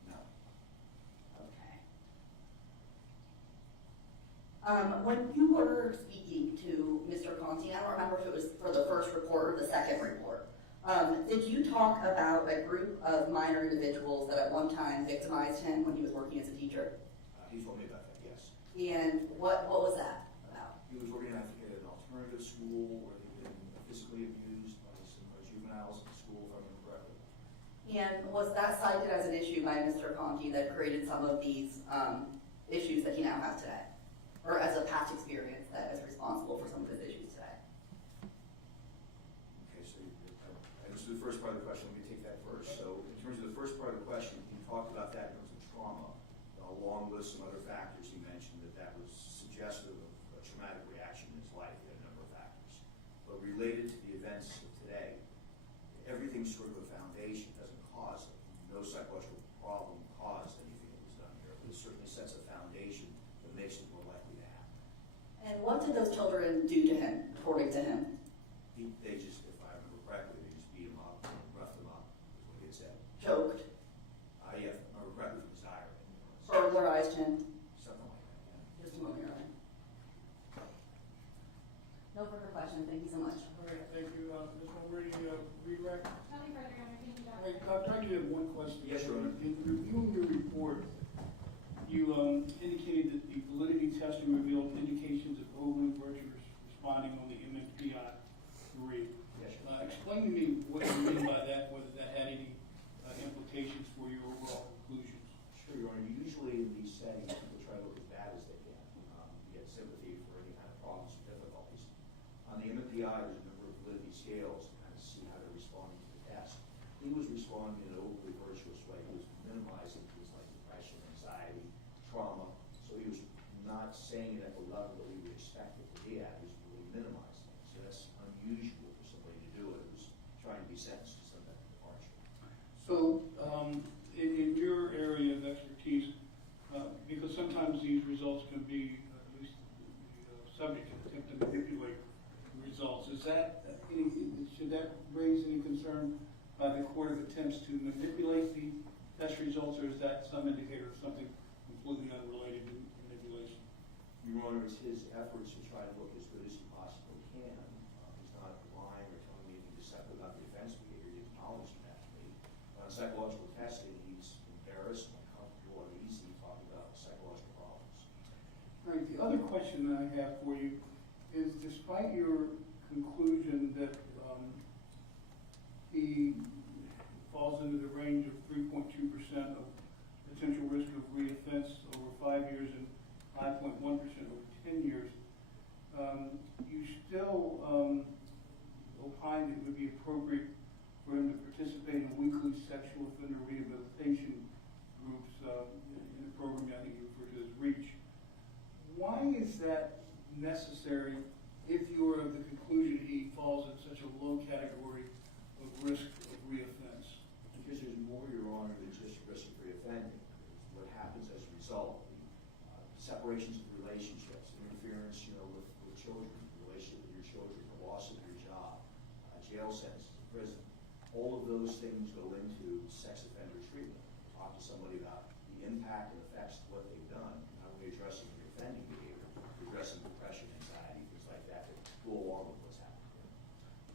No. Okay. When you were speaking to Mr. Conti, I don't remember if it was for the first report or the second report, did you talk about a group of minor individuals that at one time victimized him when he was working as a teacher? He told me about that, yes. And what was that about? He was working at an alternative school where he'd been physically abused by some juveniles in school, if I remember correctly. And was that cited as an issue by Mr. Conti that created some of these issues that he now has today? Or as a past experience that is responsible for some of his issues today? Okay, so I understood the first part of the question. Let me take that first. So in terms of the first part of the question, he talked about that in terms of trauma, along with some other factors. He mentioned that was suggestive of a traumatic reaction in his life. He had a number of factors. But related to the events of today, everything's sort of a foundation. It doesn't cause it. No psychological problem caused anything that was done here. But it certainly sets a foundation that makes it more likely to happen. And what did those children do to him, according to him? They just, if I remember correctly, they just beat him up, roughed him up, is what he had said. Choked, Yeah, if I remember correctly from his diary. burglarized him? Something like that, yeah. Just a moment, Your Honor. No further questions. Thank you so much. All right, thank you. Ms. Mulready, redirect. Nothing further, Your Honor. Thank you, All right, Doctor. Doctor, I do have one question. Yes, Your Honor. In reviewing your report, you indicated that the validity testing revealed indications of overly virtuous responding on the MMPI-3. Yes, Your Honor. Explain to me what you mean by that, whether that had any implications for your overall conclusions. Sure, Your Honor. Usually in these settings, people try to look as bad as they can to get sympathy for any kind of problems or difficulties. On the MMPI, there's a number of validity scales to kind of see how they're responding to the test. He was responding in an overly virtuous way. He was minimizing things like depression, anxiety, trauma. So he was not saying it at the level that we would expect it to be at. He was really minimizing it. So that's unusual for somebody to do it who's trying to be sentenced to some type of departure. So, in your area of expertise, because sometimes these results can be at least subject to attempt to manipulate results, is that should that raise any concern by the court of attempts to manipulate the test results, or is that some indicator of something completely unrelated to manipulation? Your Honor, it's his efforts to try to look as good as he possibly can. He's not lying or telling me anything deceptive about the offense behavior. He acknowledged that to me. On psychological testing, he's embarrassed and uncomfortable and easy talking about psychological problems. All right, the other question that I have for you is, despite your conclusion that he falls into the range of 3.2% of potential risk of reoffense over 5 years and 5.1% over 10 years, you still opine that it would be appropriate for him to participate in weekly sexual offender rehabilitation groups in a program I think you refer to as REACH. Why is that necessary if you are of the conclusion he falls in such a low category of risk of reoffense? Because there's more, Your Honor, than just risk of reoffending. There's what happens as a result, the separations of relationships, interference, with children, the relationship with your children, the loss of your job, jail sentences, prison. those things go into sex offender treatment. Talk to somebody about the impact and effects of what they've done, not only addressing the offending behavior, addressing depression, anxiety, things like that go along with what's happening.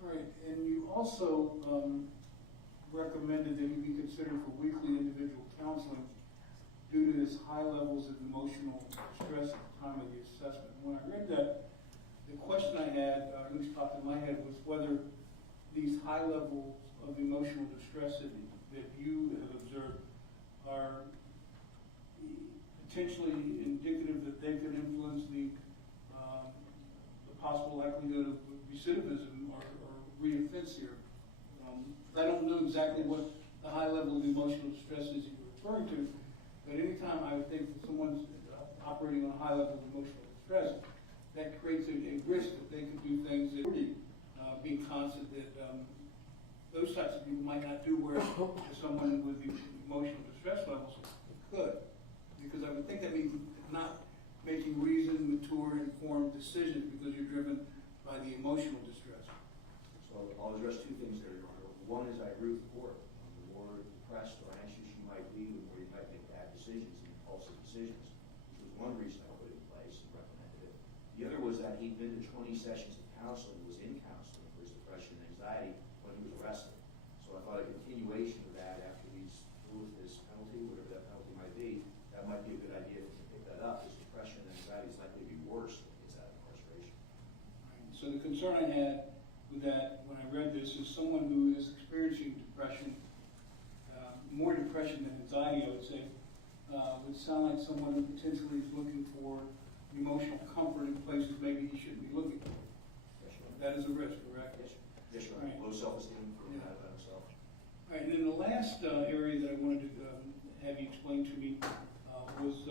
All right, and you also recommended that he be considered for weekly individual counseling due to his high levels of emotional stress at the time of the assessment. When I read that, the question I had, at least popped in my head, was whether these high levels of emotional distress that you have observed are potentially indicative that they could influence the possible likelihood of recidivism or reoffense here. I don't know exactly what the high level of emotional distress is you're referring to, but anytime I would think that someone's operating on a high level of emotional distress, that creates a risk that they could do things that already being constant that those types of people might not do, where someone with the emotional distress levels could. Because I would think that means not making reasoned, mature, informed decisions because you're driven by the emotional distress. So I'll address two things there, Your Honor. One is I agree with the court. The more depressed or anxious you might be, the more you might make bad decisions and impulsive decisions, which was one reason I put it in place and recommended it. The other was that he'd been to 20 sessions of counseling, was in counseling for his depression and anxiety when he was arrested. So I thought a continuation of that after he's through with his penalty, whatever that penalty might be, that might be a good idea to pick that up. His depression and anxiety is likely to be worse when he gets out of incarceration. So the concern I had with that when I read this is someone who is experiencing depression, more depression than anxiety, I would say, would sound like someone who potentially is looking for emotional comfort in places maybe he shouldn't be looking for. Yes, Your Honor. That is a risk, correct? Yes, Yes, Your Right. Honor. Low self-esteem, feeling bad about himself. All right, and then the last area that I wanted to have you explain to me was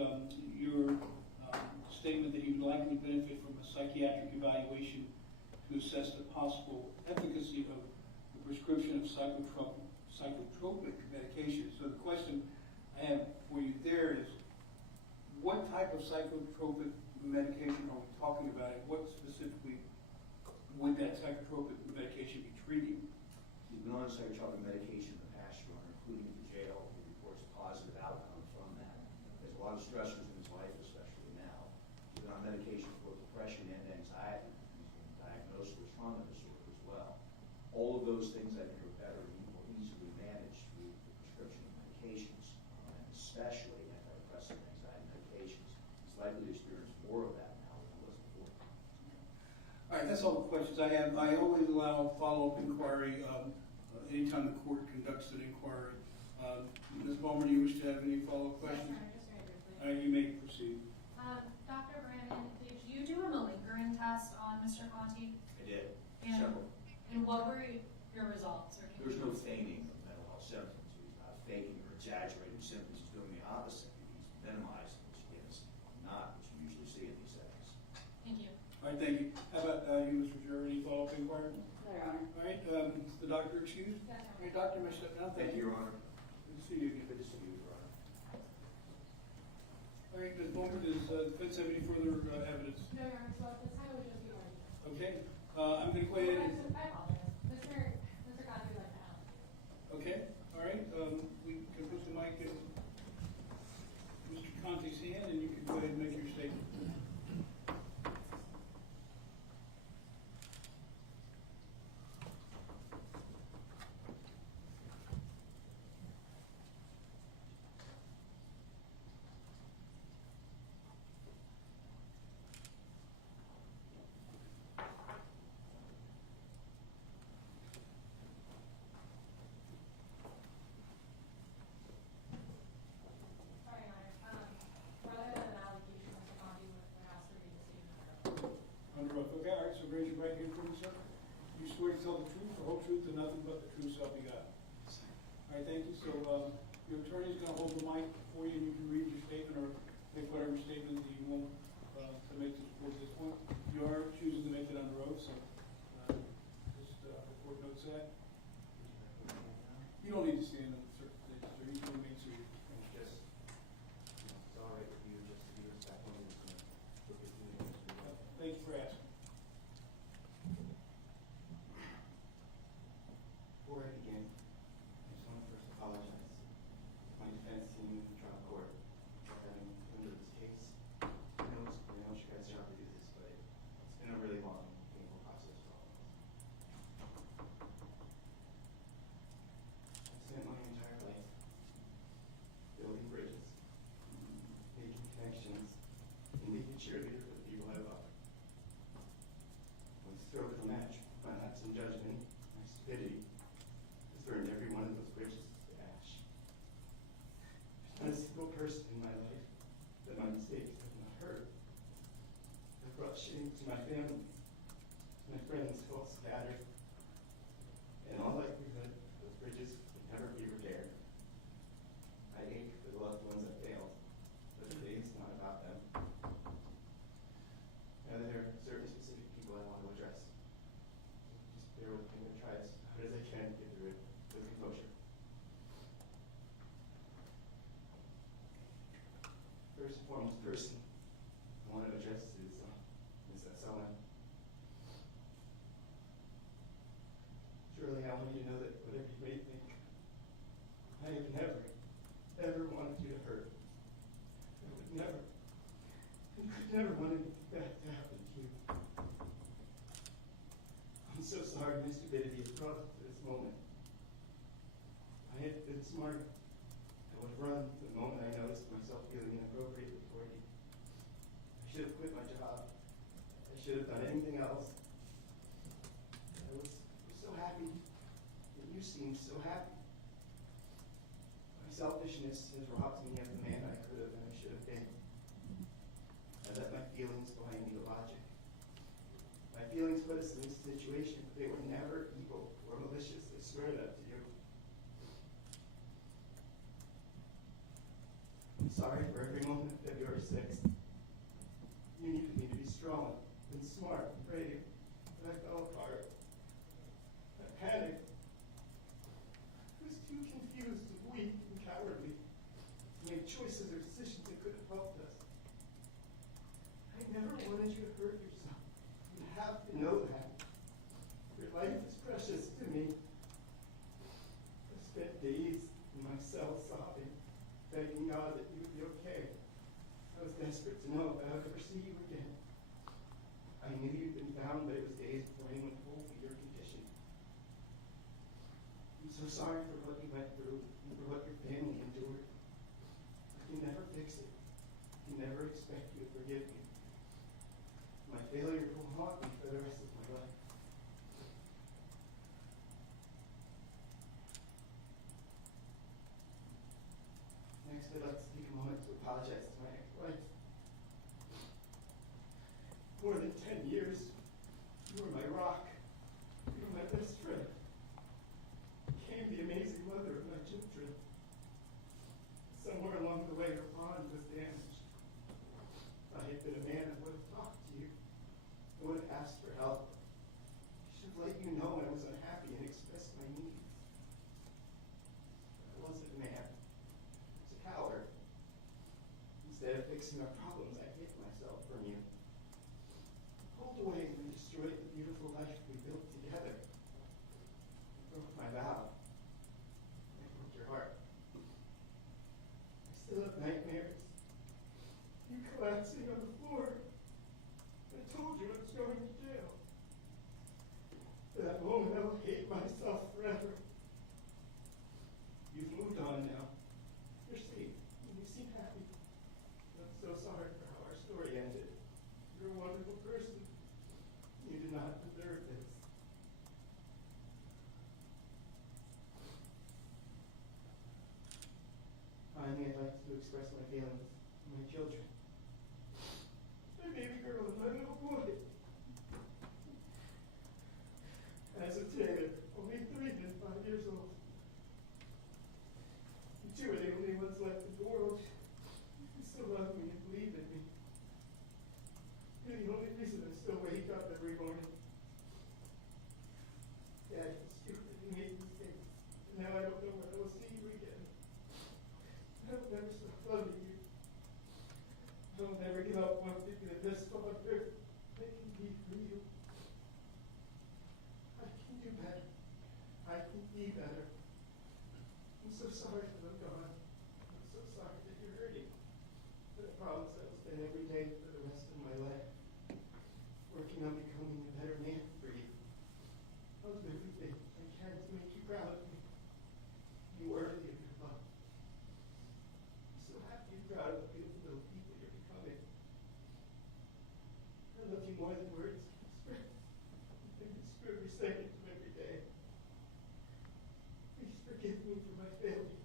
your statement that you would likely benefit from a psychiatric evaluation to assess the possible efficacy of the prescription of psychotropic medication. So the question I have for you there is, what type of psychotropic medication are we talking about, and what specifically would that psychotropic medication be treating? He's been on psychotropic medication in the past, Your Honor, including in jail. He reports a positive outcome from that. There's a lot of stressors in his life, especially now. He's been on medication for depression and anxiety. He's been diagnosed with trauma disorder as well. All of those things I think are better and more easily managed through the prescription of medications, and especially antidepressant and anxiety medications. He's likely to experience more of that now than he was before. All right, that's all the questions I have. I always allow follow-up inquiry anytime the court conducts an inquiry. Ms. Ballmer, do you wish to have any follow-up questions? Yes, just very briefly. All right, you may proceed. Dr. Brandon, did you do a malingering test on Mr. Conti? I did. And, Several. and what were your results? Or There's no feigning of mental health symptoms. He's not faking or exaggerating symptoms. He's doing the opposite. He's minimizing, which again is not what you usually see in these settings. Thank you. All right, thank you. How about you, Mr. Jerry, any follow-up inquiry? No, Your Honor. All right, is the doctor excused? Yes, All right, doctor, may I step down? Thank you, Your Honor. Good to see you again. Good to see you, Your Honor. All right, Ms. Ballmer, does defense have any further evidence? No, Your Honor, so at this time it would just be argument. Okay, I'm going to go ahead and, I apologize. Mr. Conti would like to ask. okay, all right, we can put the mic in Mr. Conti's hand, and you can go ahead and make your statement. Sorry, Your Honor. Rather than an allegation, Mr. Conti would ask for me to see Under oath, okay, all right, so raise your right hand for me, sir. You swear to tell the truth, the whole truth, and nothing but the truth, so help you God. All right, thank you. So, your attorney's gonna hold the mic for you, and you can read your statement or make whatever statement that you want, to make to support this point. You are choosing to make it under oath, so, just, the court notes that. You don't need to stand in certain places, or you can make sure you Just, it's all right with you, just to be respectful, I'm just gonna look at you. Thank you for asking. Before I begin, foremost person I want to address is Ms. Sullivan. Surely I want you to know that whatever you may think, I have never, ever wanted you to hurt. I would never, and could never want anything bad to happen to you. I'm so sorry my stupidity has brought us to this moment. If I had been smarter, I would have run the moment I noticed myself feeling inappropriately toward you. I should have quit my job. I should have done anything else. I was so happy, and you seemed so happy. My selfishness has robbed me of the man I could have and I should have been. I let my feelings blind me to logic. My feelings put us in this situation, but they were never evil or malicious. I swear that to you. I'm sorry for every moment of February 6th. You needed me to be strong and smart and brave, but I fell apart. I panicked. I was too confused and weak and cowardly to make choices or decisions that could have helped us. I never wanted you to hurt yourself. You have to know that. Your life is precious to me. I spent days in my cell sobbing, begging God that you would be okay. I was desperate to know if I would ever see you again. I knew you'd been found, but it was days before anyone told me your condition. I'm so sorry for what you went through and for what your family endured. I can never fix it. I can never expect you to forgive me. My failure will haunt me for the rest of my life. Next, I'd like to take a moment to apologize to my ex-wife. More than 10 years, you were my rock. You were my best friend. You became the amazing mother of my children. Somewhere along the way, her bond was damaged. If I had been a man, I would have talked to you. I would have asked for help. I should have let you know I was unhappy and expressed my needs. I wasn't a man. I was a coward. Instead of fixing our problems, I hid myself from you. Pulled away and destroyed the beautiful life we built together. I broke my vow. I broke your heart. I still have nightmares. You collapsing on the floor. I told you I was going to jail. For that moment, I will hate myself forever. You've moved on now. You're safe, and you seem happy. I'm so sorry for how our story ended. You're a wonderful person. You did not deserve this. Finally, I'd like to express my feelings to my children. My baby girl and my little boy. As of today, they're only 3 and 5 years old. You two are the only ones left in the world who still love me and believe in me. You're the only reason I still wake up every morning. Dad, it's stupid. You made mistakes. And now I don't know when I will see you again. I will never stop loving you. I will never give up wanting to be the best father I can be for you. I can do better. I can be better. I'm so sorry that I'm gone. I'm so sorry that you're hurting. But I promise I will spend every day for the rest of my life working on becoming a better man for you. I'll do everything I can to make you proud of me. Be worthy of your love. I'm so happy and proud of the beautiful little people you're becoming. I love you more than words can express. I miss you every second of every day. Please forgive me for my failure.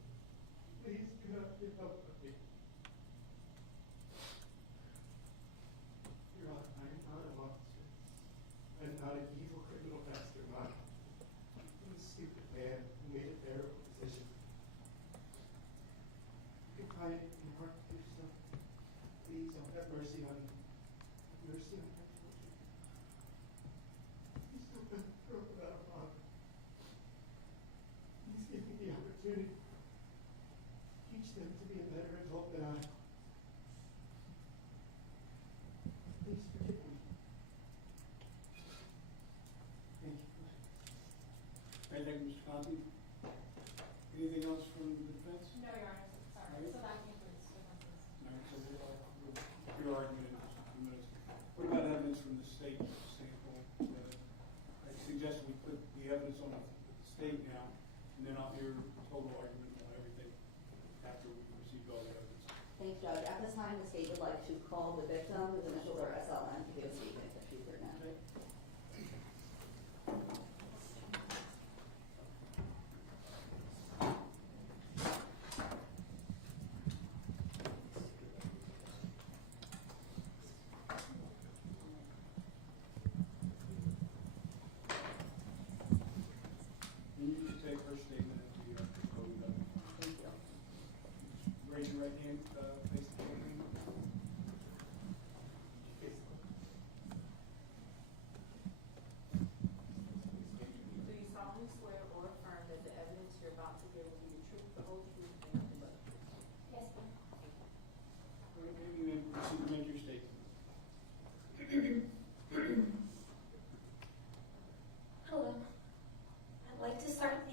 Please do not give up on me. Judge, at this time, the state would like to call the victim, whose initials are SLN, to give a statement if she's here now. You need to take her statement at the podium. Thank you. Raise your right hand, face the camera. Do you solemnly swear or affirm that the evidence you're about to give will be the truth, the whole truth, and nothing but the truth? Yes, ma'am. Maybe you may proceed to make your statement. Hello. I'd like to start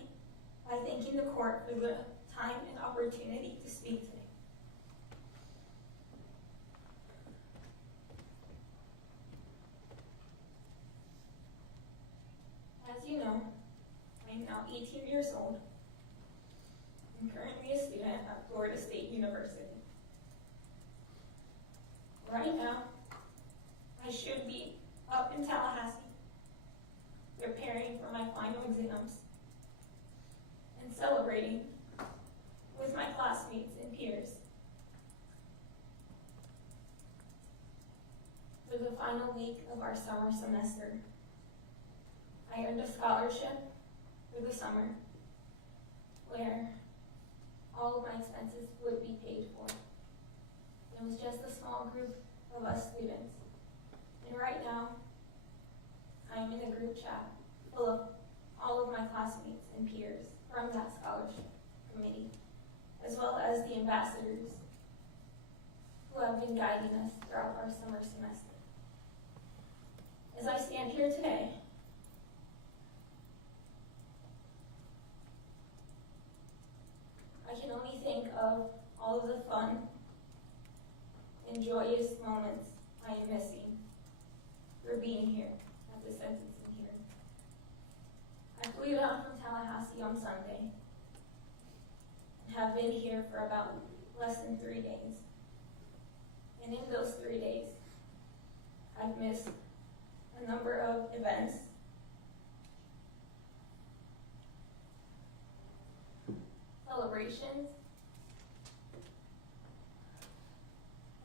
by thanking the court for the time and opportunity to speak today. As you know, I am now 18 years old. I'm currently a student at Florida State University. Right now, I should be up in Tallahassee preparing for my final exams and celebrating with my classmates and peers for the final week of our summer semester. I earned a scholarship for the summer where all of my expenses would be paid for. It was just a small group of us students. And right now, I'm in a group chat full of all of my classmates and peers from that scholarship committee, as well as the ambassadors who have been guiding us throughout our summer semester. As I stand here today, I can only think of all of the fun and joyous moments I am missing for being here at the sentencing hearing. I flew down from Tallahassee on Sunday and have been here for about less than 3 days. And in those 3 days, I've missed a number of events, celebrations,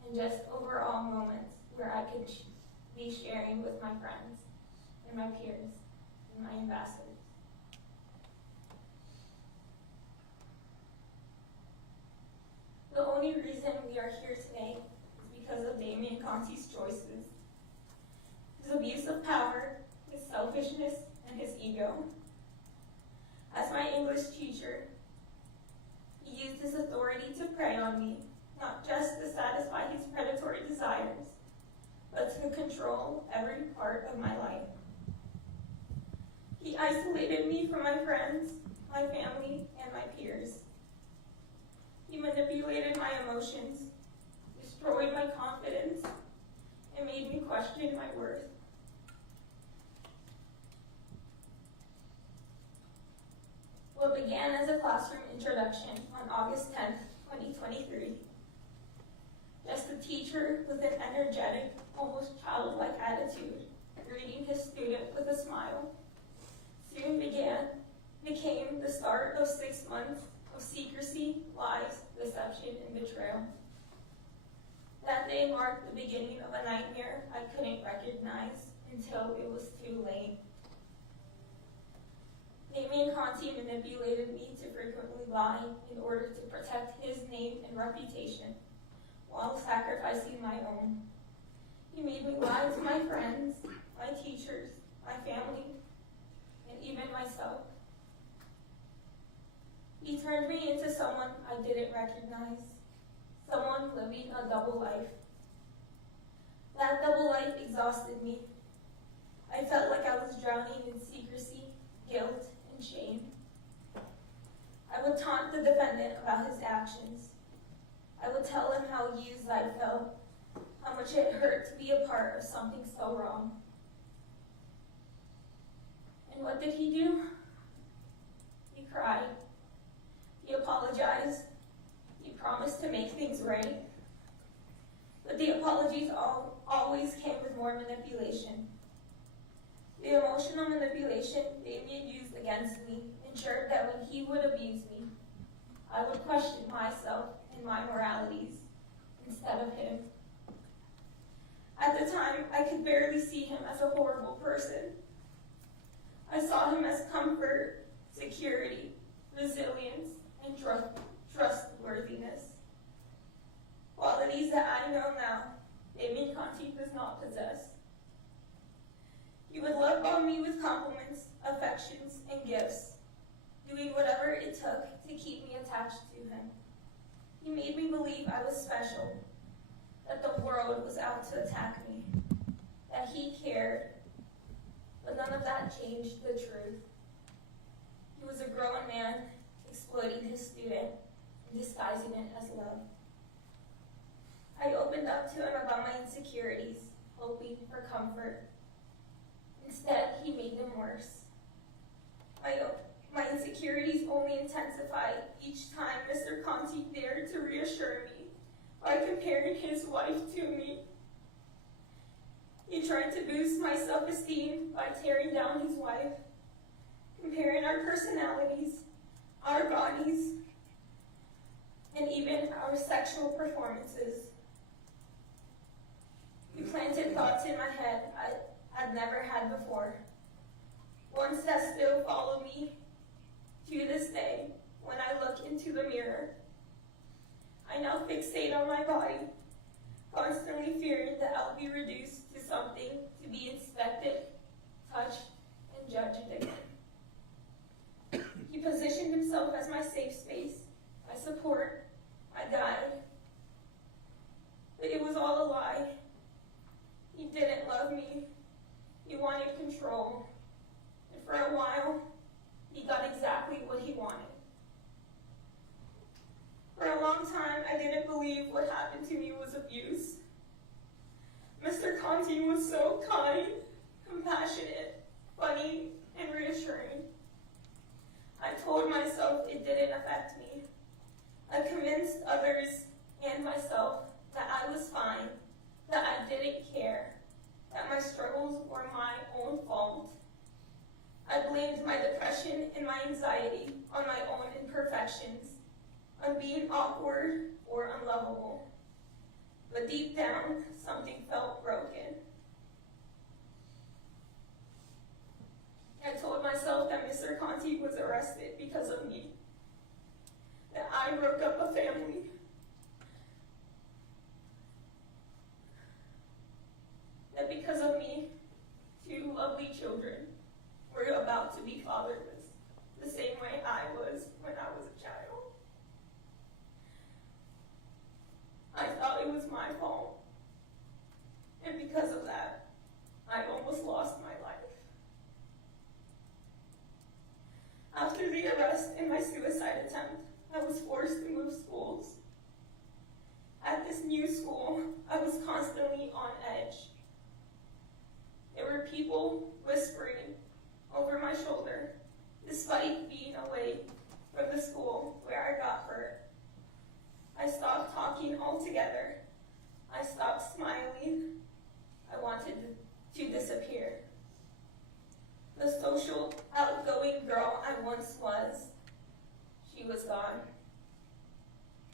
and just overall moments where I could be sharing with my friends and my peers and my ambassadors. The only reason we are here today is because of Damian Conti's choices, his abuse of power, his selfishness, and his ego. As my English teacher, he used his authority to prey on me, not just to satisfy his predatory desires, but to control every part of my life. He isolated me from my friends, my family, and my peers. He manipulated my emotions, destroyed my confidence, and made me question my worth. What began as a classroom introduction on August 10th, 2023, just a teacher with an energetic, almost childlike attitude, greeting his student with a smile, soon became the start of 6 months of secrecy, lies, deception, and betrayal. That day marked the beginning of a nightmare I couldn't recognize until it was too late. Damian Conti manipulated me to frequently lie in order to protect his name and reputation, while sacrificing my own. He made me lie to my friends, my teachers, my family, and even myself. He turned me into someone I didn't recognize, someone living a double life. That double life exhausted me. I felt like I was drowning in secrecy, guilt, and shame. I would taunt the defendant about his actions. I would tell him how used I felt, how much it hurt to be a part of something so wrong. And what did he do? He cried. He apologized. He promised to make things right. the apologies always came with more manipulation. The emotional manipulation Damian used against me ensured that when he would abuse me, I would question myself and my moralities instead of him. At the time, I could barely see him as a horrible person. I saw him as comfort, security, resilience, and trustworthiness. Qualities that I know now Damian Conti does not possess. He would love bomb me with compliments, affections, and gifts, doing whatever it took to keep me attached to him. He made me believe I was special, that the world was out to attack me, that he cared, but none of that changed the truth. He was a grown man exploiting his student and disguising it as love. I opened up to him about my insecurities, hoping for comfort. Instead, he made them worse. My insecurities only intensified each time Mr. Conti dared to reassure me by comparing his wife to me. He tried to boost my self-esteem by tearing down his wife, comparing our personalities, our bodies, and even our sexual performances. He planted thoughts in my head I had never had before, ones that still follow me to this day when I look into the mirror. I now fixate on my body, constantly fearing that I'll be reduced to something to be inspected, touched, and judged again. He positioned himself as my safe space, my support, my guide. But it was all a lie. He didn't love me. He wanted control. And for a while, he got exactly what he wanted. For a long time, I didn't believe what happened to me was abuse. Mr. Conti was so kind, compassionate, funny, and reassuring. I told myself it didn't affect me. I convinced others and myself that I was fine, that I didn't care, that my struggles were my own fault. I blamed my depression and my anxiety on my own imperfections, on being awkward or unlovable. But deep down, something felt broken. I told myself that Mr. Conti was arrested because of me, that I broke up a family, that because of me, 2 lovely children were about to be fatherless, the same way I was when I was a child. I thought it was my fault, and because of that, I almost lost my life. After the arrest and my suicide attempt, I was forced to move schools. At this new school, I was constantly on edge. There were people whispering over my shoulder, despite being away from the school where I got hurt. I stopped talking altogether. I stopped smiling. I wanted to disappear. The social, outgoing girl I once was, she was gone.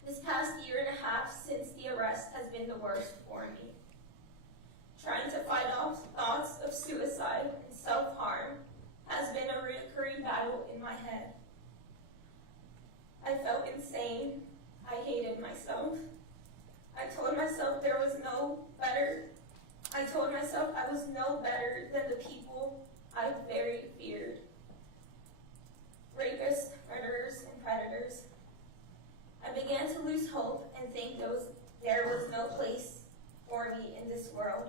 This past 1.5 years since the arrest has been the worst for me. Trying to fight off thoughts of suicide and self-harm has been a recurring battle in my head. I felt insane. I hated myself. I told myself there was no better. I told myself I was no better than the people I very feared. Rapists, murderers, and predators. I began to lose hope and think there was no place for me in this world.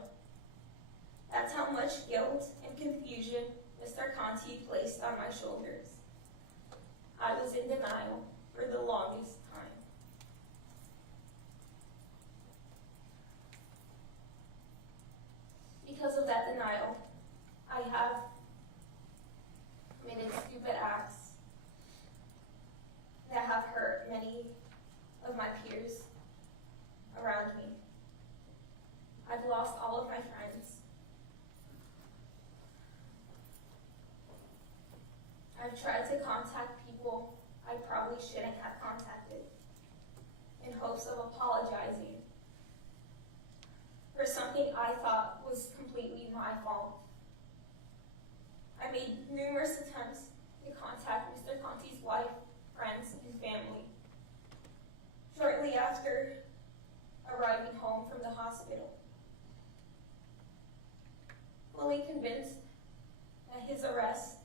That's how much guilt and confusion Mr. Conti placed on my shoulders. I was in denial for the longest time. Because of that denial, I have committed stupid acts that have hurt many of my peers around me. hospital. Fully convinced that his arrest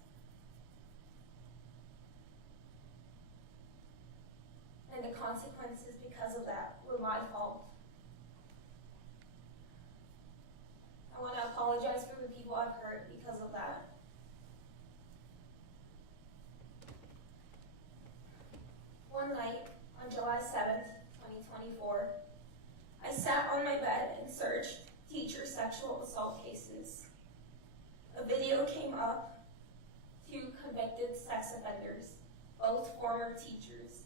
and the consequences because of that were my fault. I want to apologize for the people I've hurt because of that. One night, on July 7th, 2024, I sat on my bed and searched teacher sexual assault cases. A video came up, 2 convicted sex offenders, both former teachers,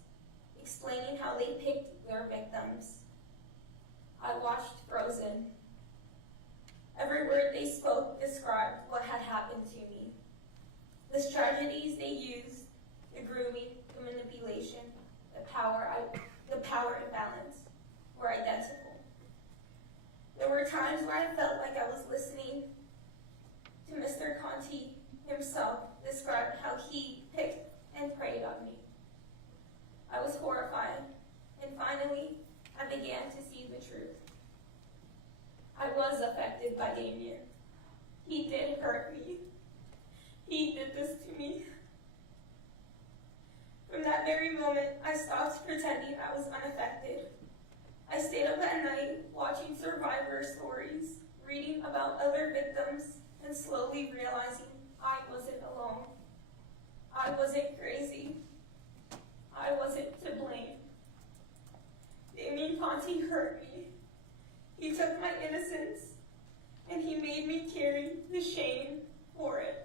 explaining how they picked their victims. I watched frozen. Every word they spoke described what had happened to me. The strategies they used, the grooming, the manipulation, the power imbalance, were identical. There were times where I felt like I was listening to Mr. Conti himself describe how he picked and preyed on me. I was horrified, and finally, I began to see the truth. I was affected by Damian. He did hurt me. He did this to me. From that very moment, I stopped pretending I was unaffected. I stayed up at night watching survivor stories, reading about other victims, and slowly realizing I wasn't alone. I wasn't crazy. I wasn't to blame. Damian Conti hurt me. He took my innocence, and he made me carry the shame for it.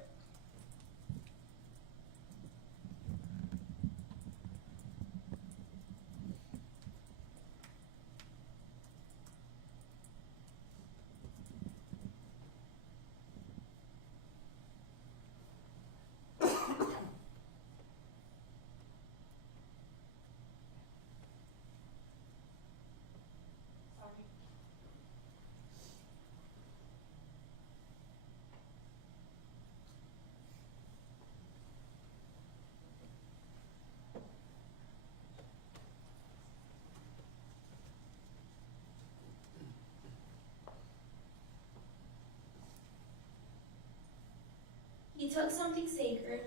He took something sacred,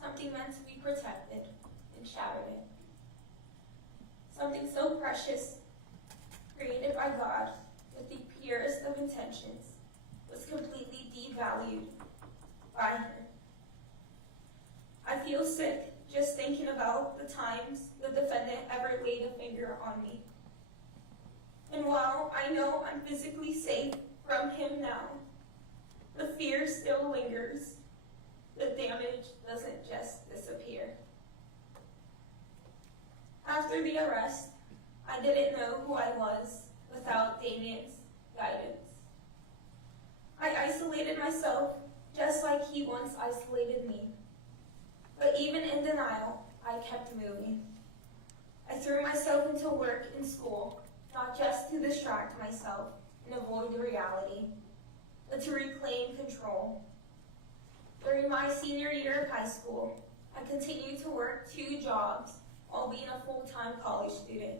something meant to be protected, and shattered it. Something so precious, created by God with the purest of intentions, was completely devalued by her. I feel sick just thinking about the times the defendant ever laid a finger on me. And while I know I'm physically safe from him now, the fear still lingers. The damage doesn't just disappear. After the arrest, I didn't know who I was without Damian's guidance. I isolated myself just like he once isolated me. But even in denial, I kept moving. I threw myself into work and school, not just to distract myself and avoid the reality, but to reclaim control. During my senior year of high school, I continued to work 2 jobs while being a full-time college student.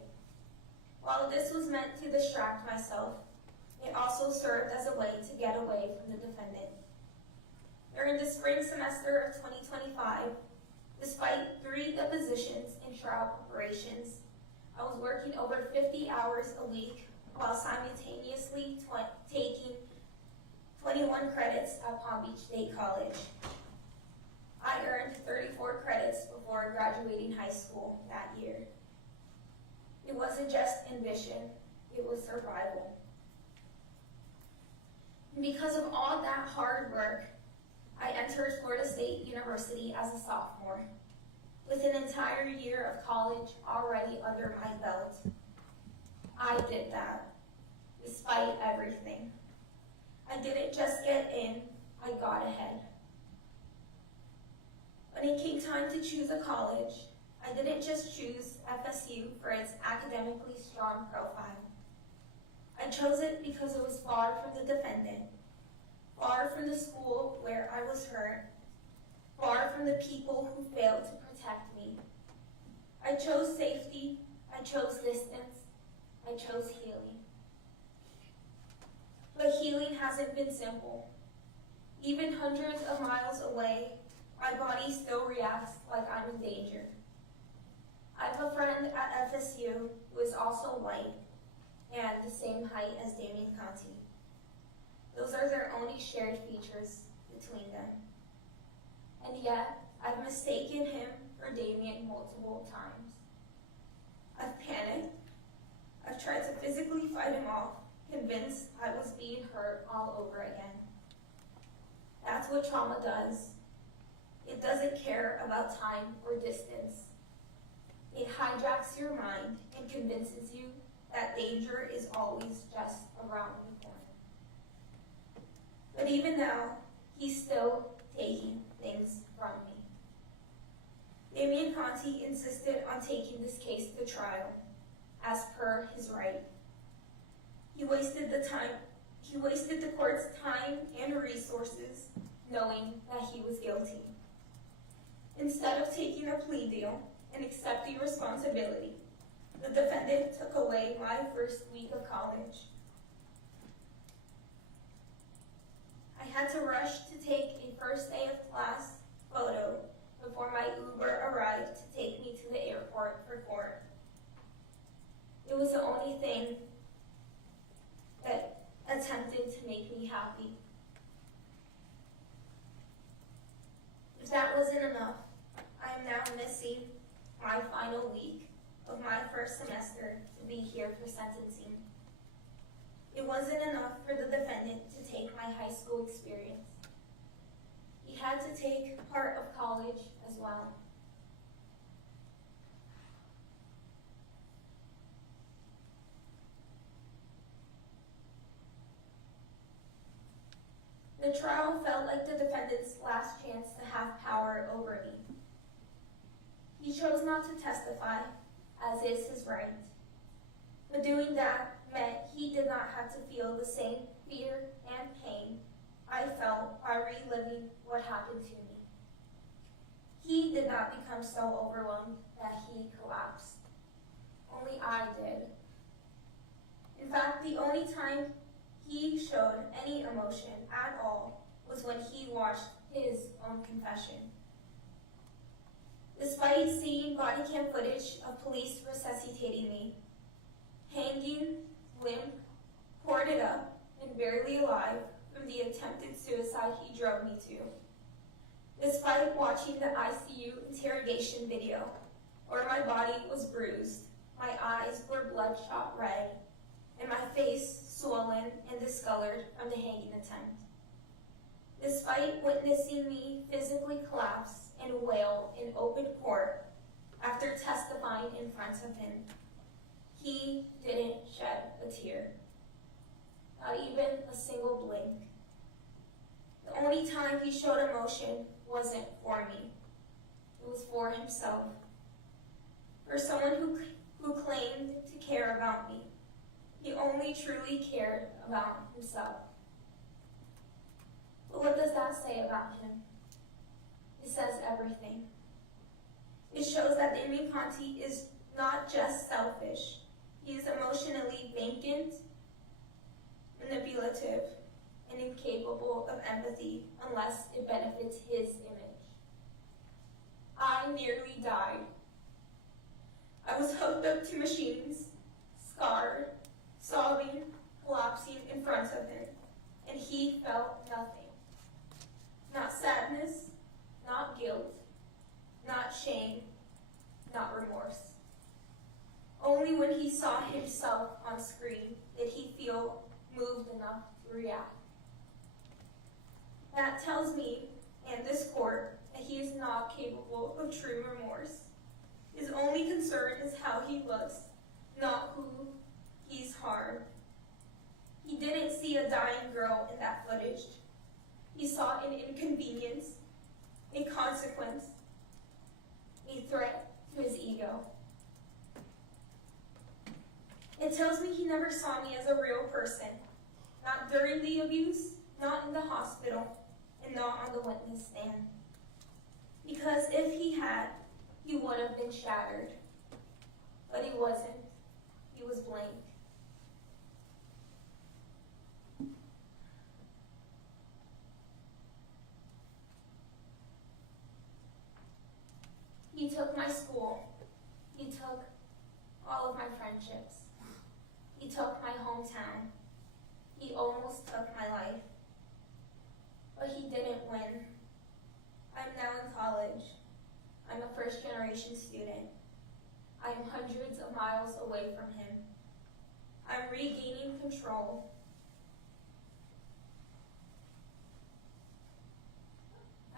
While this was meant to distract myself, it also served as a way to get away from the defendant. During the spring semester of 2025, despite 3 depositions and trial preparations, I was working over 50 hours a week while simultaneously taking 21 credits at Palm Beach State College. I earned 34 credits before graduating high school that year. It wasn't just ambition, it was survival. And because of all that hard work, I entered Florida State University as a sophomore, with an entire year of college already under my belt. I did that, despite everything. I didn't just get in, I got ahead. When it came time to choose a college, I didn't just choose FSU for its academically strong profile. I chose it because it was far from the defendant, far from the school where I was hurt, far from the people who failed to protect me. I chose safety, I chose distance, I chose healing. But healing hasn't been simple. Even hundreds of miles away, my body still reacts like I'm in danger. I have a friend at FSU who is also white and the same height as Damian Conti. Those are their only shared features between them. And yet, I've mistaken him for Damian multiple times. I've panicked. I've tried to physically fight him off, convinced I was being hurt all over again. That's what trauma does. It doesn't care about time or distance. It hijacks your mind and convinces you that danger is always just around the corner. But even now, he's still taking things from me. Damian Conti insisted on taking this case to trial, as per his right. He wasted the court's time and resources knowing that he was guilty. Instead of taking a plea deal and accepting responsibility, the defendant took away my first week of college. I had to rush to take a first day of class photo before my Uber arrived to take me to the airport for court. It was the only thing that attempted to make me happy. If that wasn't enough, I am now missing my final week of my first semester to be here for sentencing. It wasn't enough for the defendant to take my high school experience. He had to take part of college as well. The trial felt like the defendant's last chance to have power over me. He chose not to testify, as is his right. But doing that meant he did not have to feel the same fear and pain I felt by reliving what happened to me. He did not become so overwhelmed that he collapsed. Only I did. In fact, the only time he showed any emotion at all was when he watched his own confession. Despite seeing body cam footage of police resuscitating me, hanging, limp, corded up, and barely alive from the attempted suicide he drove me to, despite watching the ICU interrogation video, where my body was bruised, my eyes were bloodshot red, and my face swollen and discolored from the hanging attempt. Despite witnessing me physically collapse and wail in open court after testifying in front of him, he didn't shed a tear, not even a single blink. The only time he showed emotion wasn't for me. It was for himself. For someone who claimed to care about me, he only truly cared about himself. But what does that say about him? It says everything. It shows that Damian Conti is not just selfish. He is emotionally vacant, manipulative, and incapable of empathy unless it benefits his image. I nearly died. I was hooked up to machines, scarred, sobbing, collapsing in front of him, and he felt nothing. Not sadness, not guilt, not shame, not remorse. Only when he saw himself on screen did he feel moved enough to react. That tells me and this court that he is not capable of true remorse. His only concern is how he looks, not who he's harmed. He didn't see a dying girl in that footage. He saw an inconvenience, a consequence, a threat to his ego. It tells me he never saw me as a real person, not during the abuse, not in the hospital, and not on the witness stand. Because if he had, he would have been shattered. But he wasn't. He was blank. took my school. He took all of my friendships. He took my hometown. He almost took my life. But he didn't win. I'm now in college. I'm a first-generation student. I am hundreds of miles away from him. I'm regaining control.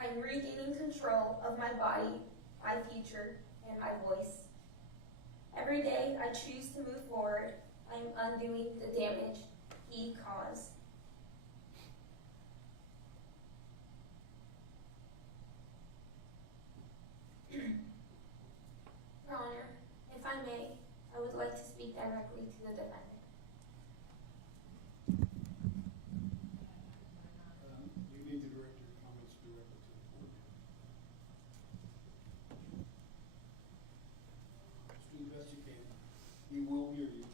I'm regaining control of my body, my future, and my voice. Every day I choose to move forward, I'm undoing the damage he caused. Your Honor, if I may, I would like to speak directly to the defendant. You need to direct your comments directly to the court. Just do the best you can. He will hear you.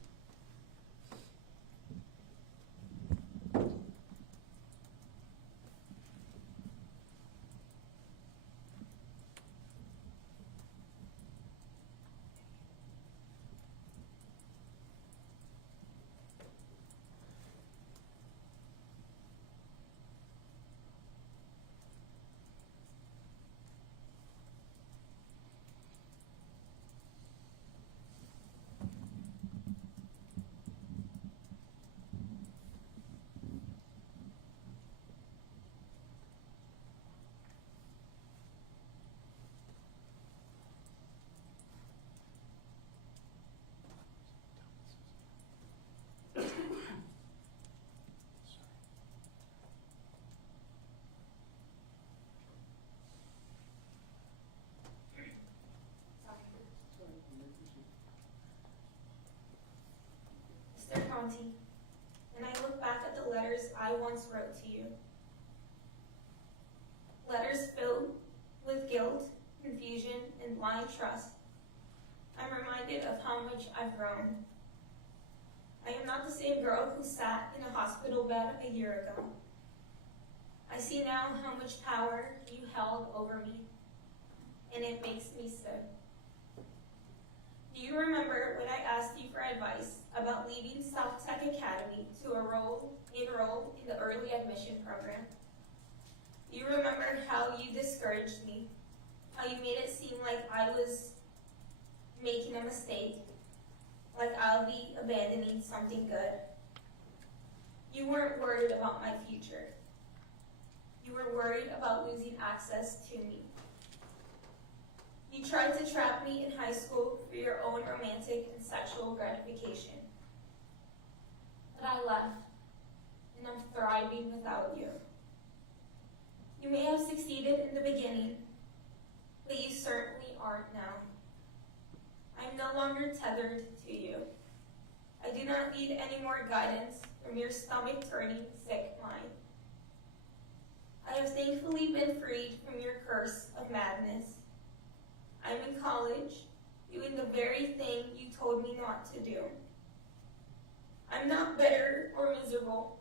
Mr. Conti, and I look back at the letters I once wrote to you. Letters filled with guilt, confusion, and blind trust. I'm reminded of how much I've grown. I am not the same girl who sat in a hospital bed a year ago. I see now how much power you held over me, and it makes me sick. Do you remember when I asked you for advice about leaving South Tech Academy to enroll in the early admission program? Do you remember how you discouraged me? How you made it seem like I was making a mistake, like I'll be abandoning something good? You weren't worried about my future. You were worried about losing access to me. You tried to trap me in high school for your own romantic and sexual gratification. But I left, and I'm thriving without you. You may have succeeded in the beginning, but you certainly aren't now. I'm no longer tethered to you. I do not need any more guidance from your stomach-turning, sick mind. I have thankfully been freed from your curse of madness. I'm in college, doing the very thing you told me not to do. I'm not bitter or miserable,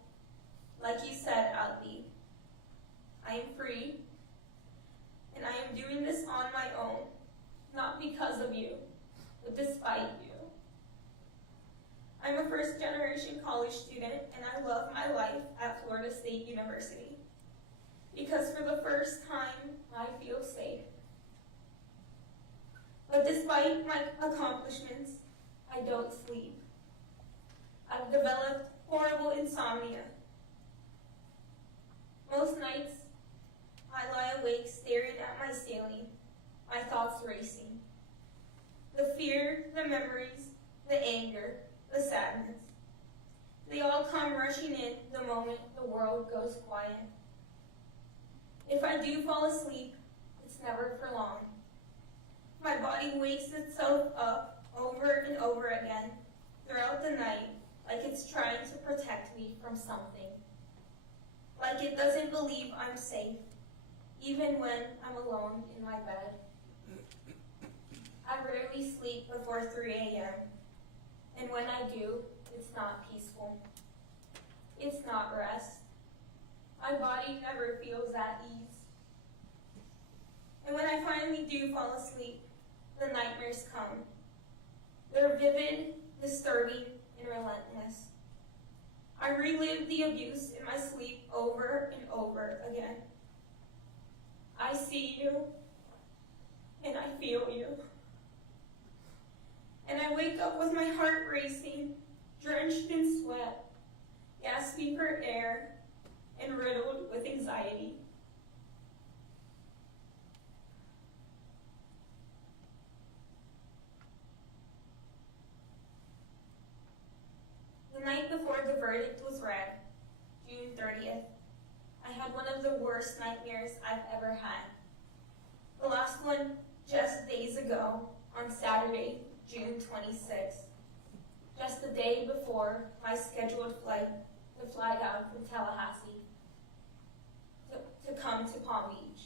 like you said I'd be. I am free, and I am doing this on my own, not because of you, but despite you. I'm a first-generation college student, and I love my life at Florida State University, because for the first time, I feel safe. But despite my accomplishments, I don't sleep. I've developed horrible insomnia. Most nights, I lie awake staring at my ceiling, my thoughts racing. The fear, the memories, the anger, the sadness, they all come rushing in the moment the world goes quiet. If I do fall asleep, it's never for long. My body wakes itself up over and over again throughout the night, like it's trying to protect me from something. Like it doesn't believe I'm safe, even when I'm alone in my bed. I rarely sleep before 3 a.m., and when I do, it's not peaceful. It's not rest. My body never feels at ease. And when I finally do fall asleep, the nightmares come. They're vivid, disturbing, and relentless. I relive the abuse in my sleep over and over again. I see you, and I feel you. And I wake up with my heart racing, drenched in sweat, gasping for air, and riddled with anxiety. The night before the verdict was read, June 30th, I had one of the worst nightmares I've ever had. The last one just days ago, on Saturday, June 26th, just the day before my scheduled flight to fly down from Tallahassee to come to Palm Beach.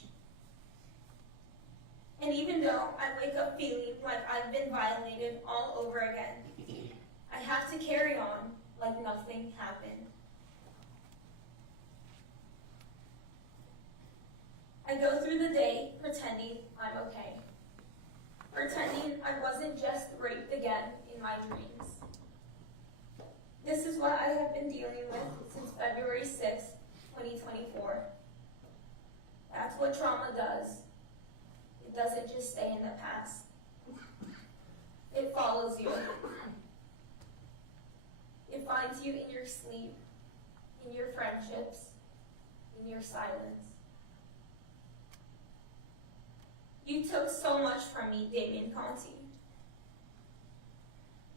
And even though I wake up feeling like I've been violated all over again, I have to carry on like nothing happened. I go through the day pretending I'm okay. Pretending I wasn't just raped again in my dreams. This is what I have been dealing with since February 6th, 2024. That's what trauma does. It doesn't just stay in the past. It follows you. It finds you in your sleep, in your friendships, in your silence. You took so much from me, Damian Conti.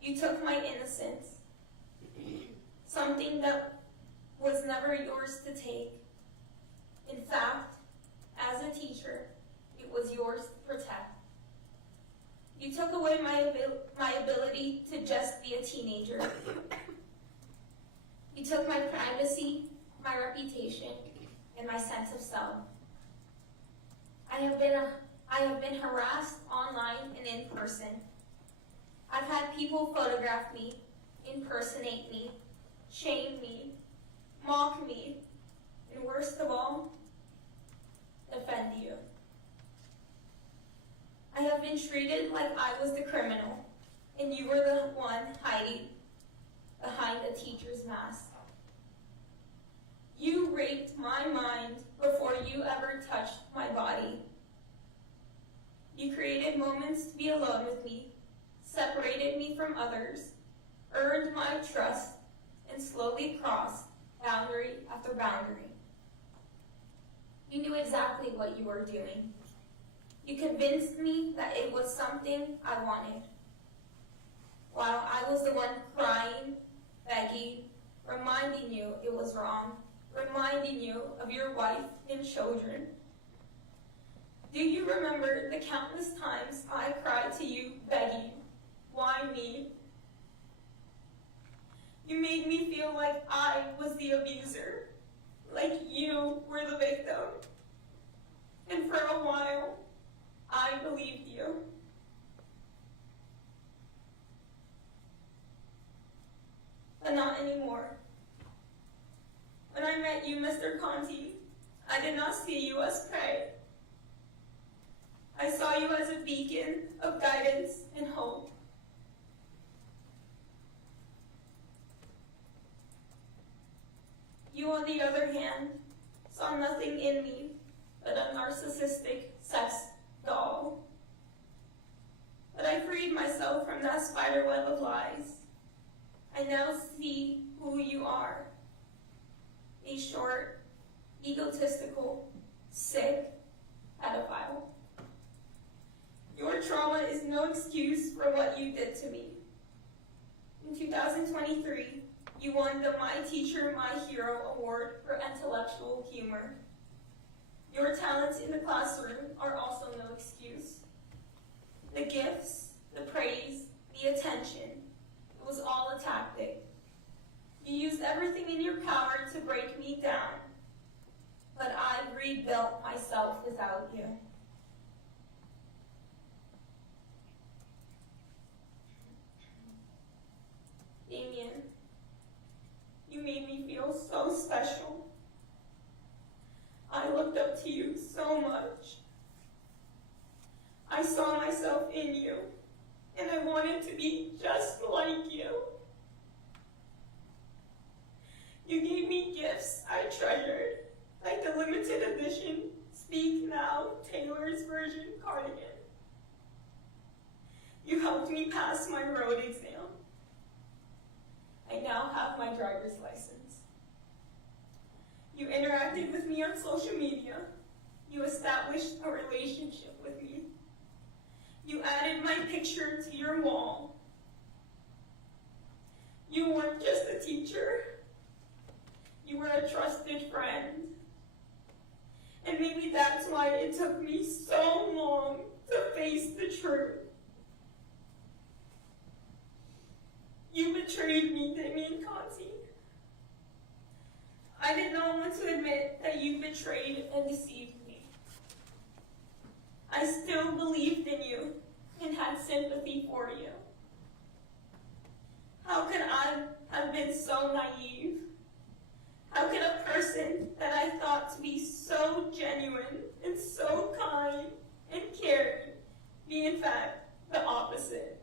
You took my innocence, something that was never yours to take. In fact, as a teacher, it was yours to protect. You took away my ability to just be a teenager. You took my privacy, my reputation, and my sense of self. I have been harassed online and in person. I've had people photograph me, impersonate me, shame me, mock me, and worst of all, defend you. I have been treated like I was the criminal, and you were the one hiding behind a teacher's mask. You raped my mind before you ever touched my body. You created moments to be alone with me, separated me from others, earned my trust, and slowly crossed boundary after boundary. You knew exactly what you were doing. You convinced me that it was something I wanted, while I was the one crying, begging, reminding you it was wrong, reminding you of your wife and children. Do you remember the countless times I cried to you, begging, why me? You made me feel like I was the abuser, like you were the victim. And for a while, I believed you. But not anymore. When I met you, Mr. Conti, I did not see you as prey. I saw you as a beacon of guidance and hope. You, on the other hand, saw nothing in me but a narcissistic sex doll. But I freed myself from that spiderweb of lies. I now see who you are. A short, egotistical, sick pedophile. Your trauma is no excuse for what you did to me. In 2023, you won the My Teacher, My Hero Award for intellectual humor. Your talents in the classroom are also no excuse. The gifts, the praise, the attention, it was all a tactic. You used everything in your power to break me down, but I rebuilt myself without you. Damian, you made me feel so special. I looked up to you so much. I saw myself in you. Speak Now, Taylor's version cardigan. You helped me pass my road exam. I now have my driver's license. You interacted with me on social media. You established a relationship with me. You added my picture to your wall. You weren't just a teacher. You were a trusted friend. And maybe that's why it took me so long to face the truth. You betrayed me, Damian Conti. I did not want to admit that you betrayed and deceived me. I still believed in you and had sympathy for you. How could I have been so naive? How could a person that I thought to be so genuine and so kind and caring be in fact the opposite?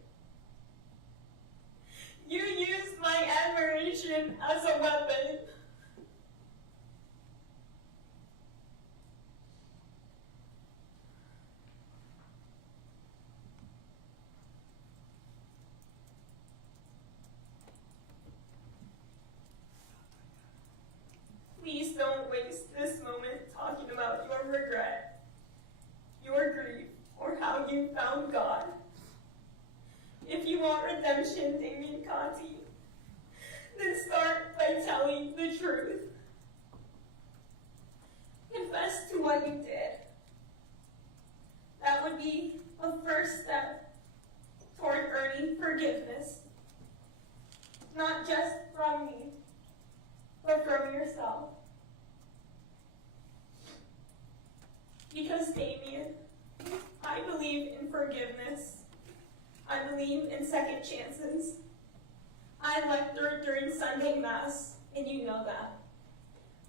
You used my admiration as a weapon. Please don't waste this moment talking about your regret, your grief, or how you found God. If you want redemption, Damian Conti, then start by telling the truth. Confess to what you did. That would be a first step toward earning forgiveness, not just from me, but from yourself. Because, Damian, I believe in forgiveness. I believe in second chances. I lecture during Sunday Mass, and you know that.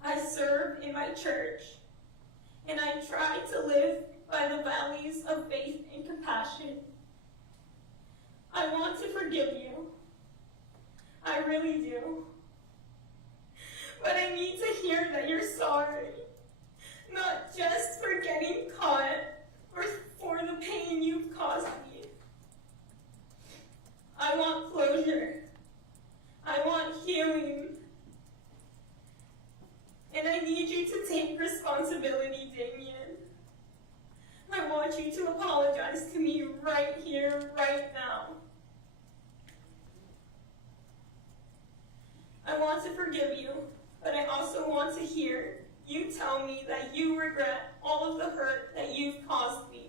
I serve in my church, and I try to live by the values of faith and compassion. I want to forgive you. I really do. But I need to hear that you're sorry, not just for getting caught or for the pain you've caused me. I want closure. I want healing. And I need you to take responsibility, Damian. I want you to apologize to me right here, right now. I want to forgive you, but I also want to hear you tell me that you regret all of the hurt that you've caused me.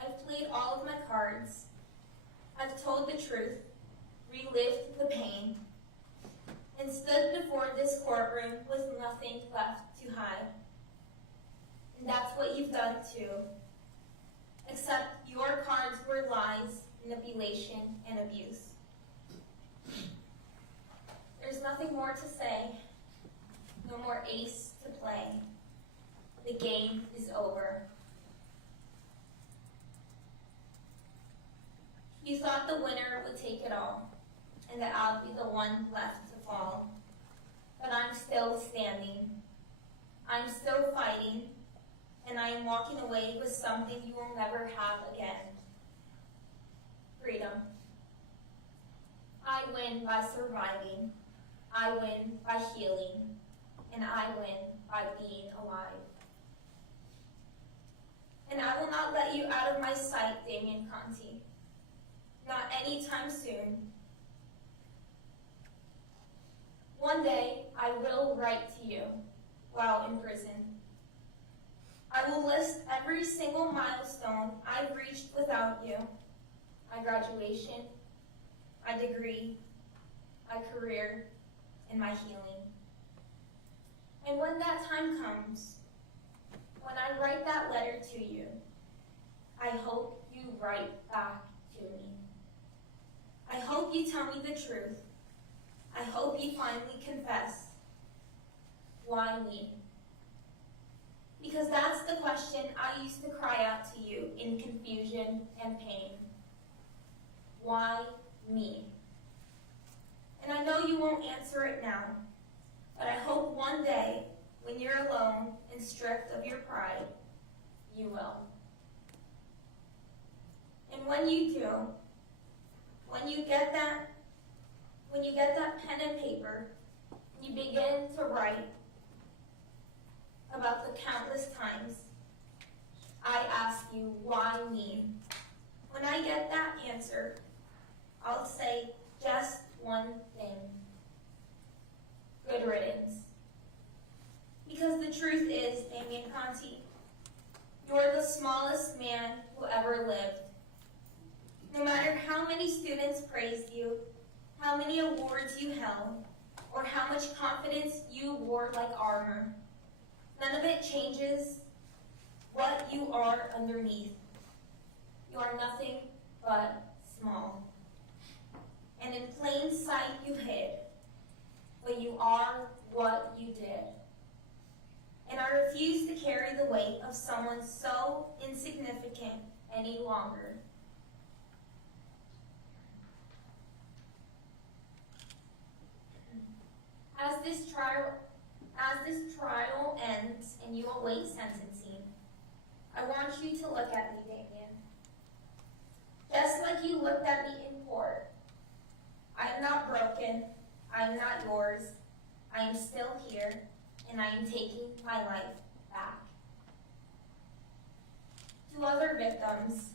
I've played all of my cards. I've told the truth, relived the pain, and stood before this courtroom with nothing left to hide. And that's what you've done too. Except your cards were lies, manipulation, and abuse. There's nothing more to say. No more ace to play. The game is over. You thought the winner would take it all, and that I'll be the one left to fall. But I'm still standing. I'm still fighting, and I am walking away with something you will never have again. Freedom. I win by surviving. I win by healing. And I win by being alive. And I will not let you out of my sight, Damian Conti. Not anytime soon. One day, I will write to you while in prison. I will list every single milestone I've reached without you. My graduation, my degree, my career, and my healing. And when that time comes, when I write that letter to you, I hope you write back to me. I hope you tell me the truth. I hope you finally confess. Why me? Because that's the question I used to cry out to you in confusion and pain. Why me? And I know you won't answer it now, but I hope one day, when you're alone and stripped of your pride, you will. And when you do, when you get that pen and paper, you begin to write about the countless times I ask you, why me? When I get that answer, I'll say just one thing. Good riddance. Because the truth is, Damian Conti, you're the smallest man who ever lived. No matter how many students praised you, how many awards you held, or how much confidence you wore like armor, none of it changes what you are underneath. You are nothing but small. And in plain sight you hid, but you are what you did. And I refuse to carry the weight of someone so insignificant any longer. As this trial ends and you await sentencing, I want you to look at me, Damian. Just like you looked at me in court. I am not broken. I am not yours. I am still here, and I am taking my life back. To other victims,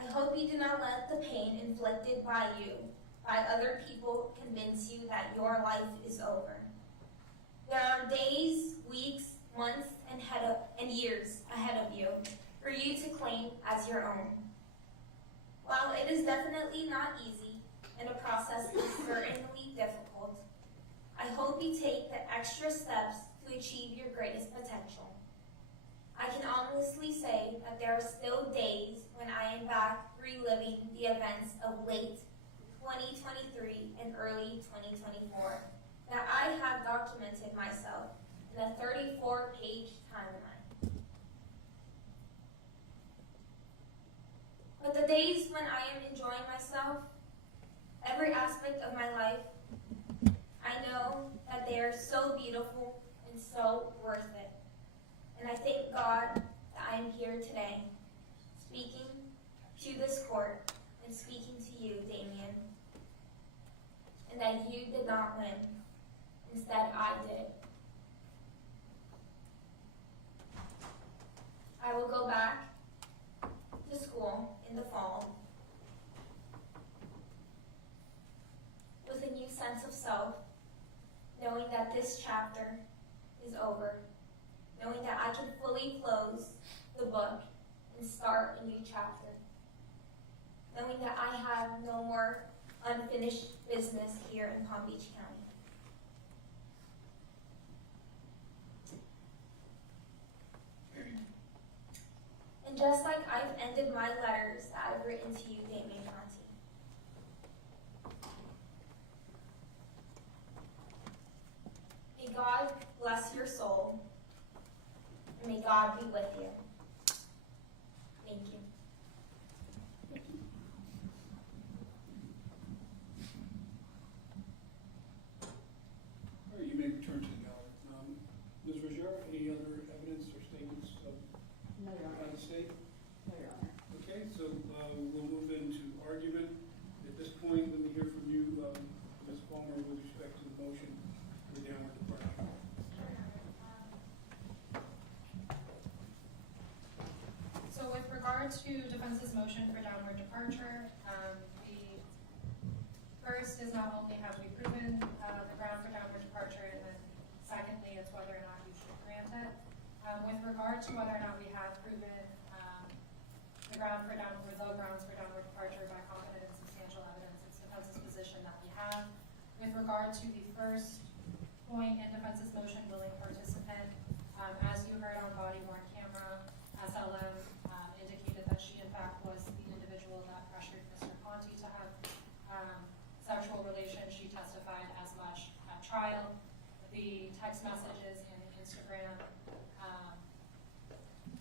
I hope you do not let the pain inflicted by you, by other people, convince you that your life is over. There are days, weeks, months, and years ahead of you for you to claim as your own. While it is definitely not easy, and the process is certainly difficult, I hope you take the extra steps to achieve your greatest potential. I can honestly say that there are still days when I am back reliving the events of late 2023 and early 2024 that I have documented myself in a 34-page timeline. But the days when I am enjoying myself, every aspect of my life, I know that they are so beautiful and so worth it. And I thank God that I am here today, speaking to this court and speaking to you, Damian, and that you did not win. Instead, I did. I will go back to school in the fall with a new sense of self, knowing that this chapter is over, knowing that I can fully close the book and start a new chapter, knowing that I have no more unfinished business here in Palm Beach County. And just like I've ended my letters that I've written to you, Damian Conti, may God bless your soul, and may God be with you. Thank you. All right, you may return to the gallery. Ms. Rogero, any other evidence or statements of No, Your Honor. the state? No, Your Honor. Okay, so we'll move into argument. At this point, let me hear from you, Ms. Palmer, with respect to the motion for the downward departure. So with regard to defense's motion for downward departure, the first is not only have we proven the ground for downward departure, and then secondly, it's whether or not you should grant it. With regard to whether or not we have proven the grounds for downward departure by competent and substantial evidence, it's defense's position that we have. With regard to the first point in defense's motion, willing participant, as you heard on body-worn camera, SLM indicated that she in fact was the individual that pressured Mr. Conti to have sexual relations. She testified as much at trial. The text messages and Instagram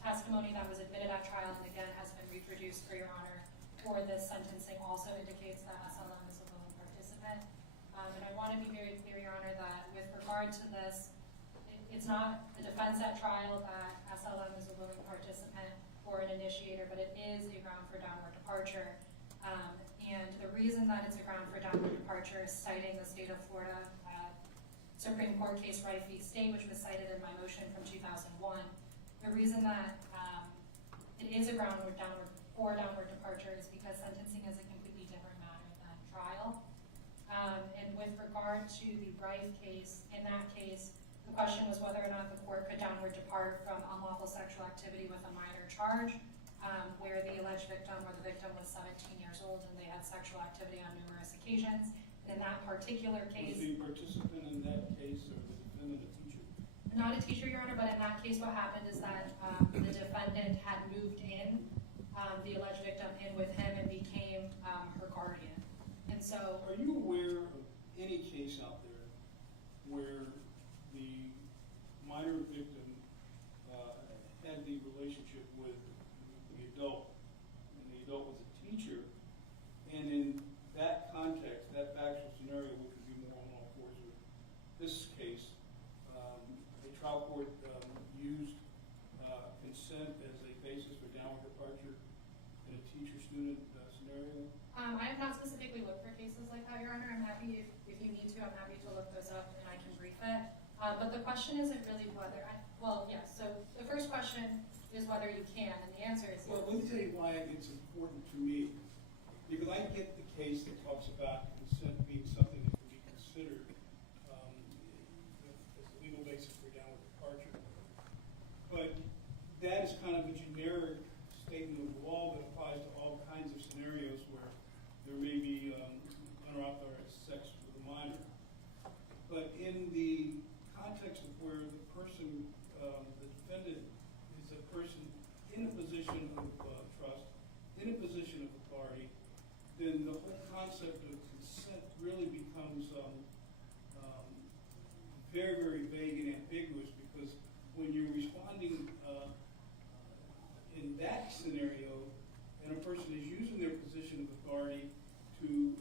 testimony that was admitted at trial and again has been reproduced for your honor for this sentencing also indicates that SLM is a willing participant. And I want to be very clear, your honor, that with regard to this, it's not a defense at trial that SLM is a willing participant or an initiator, but it is a ground for downward departure. And the reason that it's a ground for downward departure is citing the state of Florida Supreme Court case Rife v. State, which was cited in my motion from 2001. The reason that it is a ground for downward departure is because sentencing is a completely different matter than trial. And with regard to the Rife case, in that case, the question was whether or not the court could downward depart from unlawful sexual activity with a minor charge, where the alleged victim or the victim was 17 years old and they had sexual activity on numerous occasions. In that particular case, Was the participant in that case or the defendant a teacher? not a teacher, your honor, but in that case what happened is that the defendant had moved in, the alleged victim in with him and became her guardian. And so, Are you aware of any case out there where the minor victim had the relationship with the adult, and the adult was a teacher, and in that context, that factual scenario, which would be more on all fours with this case, the trial court used consent as a basis for downward departure in a teacher-student scenario? I have not specifically looked for cases like that, your honor. I'm happy, if you need to, I'm happy to look those up and I can brief it. But the question isn't really whether, well, yes, so the first question is whether you can, and the answer is yes. Well, let me tell you why it's important to me. Because I get the case that talks about consent being something that can be considered as a legal basis for downward departure. But that is kind of a generic statement of law that applies to all kinds of scenarios where there may be unauthorized sex with a minor. But in the context of where the person, the defendant, is a person in a position of trust, in a position of authority, then the whole concept of consent really becomes very, very vague and ambiguous, because when you're responding in that scenario, and a person is using their position of authority to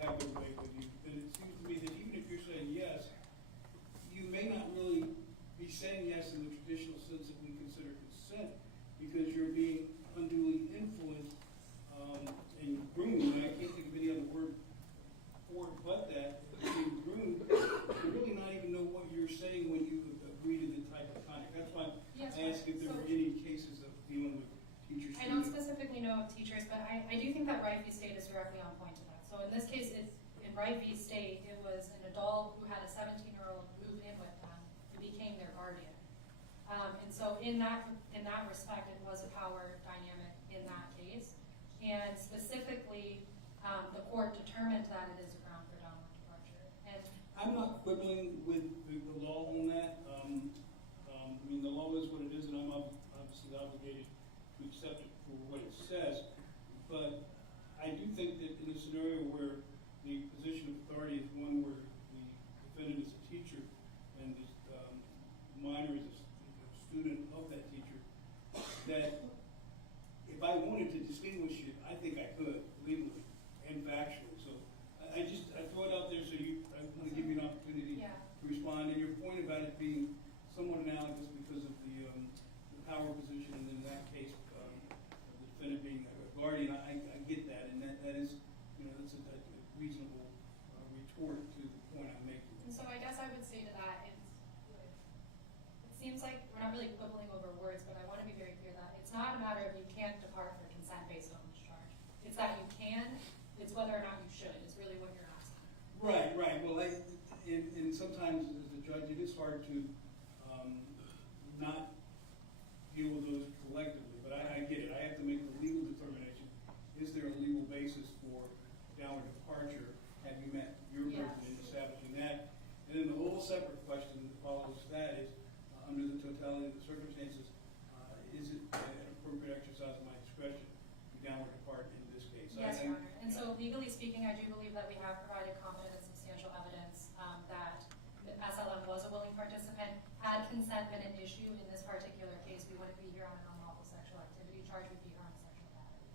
have their way with you, then it seems to me that even if you're saying yes, you may not really be saying yes in the traditional sense that we consider consent, because you're being unduly influenced and groomed. I can't think of any other word for it but that. Being groomed, you really not even know what you're saying when you agree to the type of conduct. That's why Yes, I asked if there were any cases of dealing with teachers. I don't specifically know of teachers, but I do think that Rife v. State is directly on point to that. So in this case, in Rife v. State, it was an adult who had a 17-year-old move in with them who became their guardian. And so in that respect, it was a power dynamic in that case. And specifically, the court determined that it is a ground for downward departure. And I'm not quibbling with the law on that. I mean, the law is what it is, and I'm obviously obligated to accept it for what it says. But I do think that in a scenario where the position of authority is one where the defendant is a teacher and the minor is a student of that teacher, that if I wanted to distinguish it, I think I could, legally and factually. So I throw it out there so I want to give you an opportunity to respond. And your point about it being somewhat analogous because of the power position, and in that case, the defendant being a guardian, I get that, and that is, that's a reasonable retort to the point I'm making. so I guess I would say to that, it seems like we're not really quibbling over words, but I want to be very clear that it's not a matter of you can't depart for consent based on this charge. It's that you can, it's whether or not you should, is really what you're asking. Right. Well, and sometimes as a judge, it is hard to not deal with those collectively, but I get it. I have to make a legal determination. Is there a legal basis for downward departure? Have you met your burden in establishing that? And then the whole separate question that follows that is, under the totality of the circumstances, is it an appropriate exercise of my discretion to downward depart in this case? Yes, Your Honor. And so legally speaking, I do believe that we have provided competent and substantial evidence that SLM was a willing participant. Had consent been an issue in this particular case, we wouldn't be here on an unlawful sexual activity charge would be her on a sexual battery,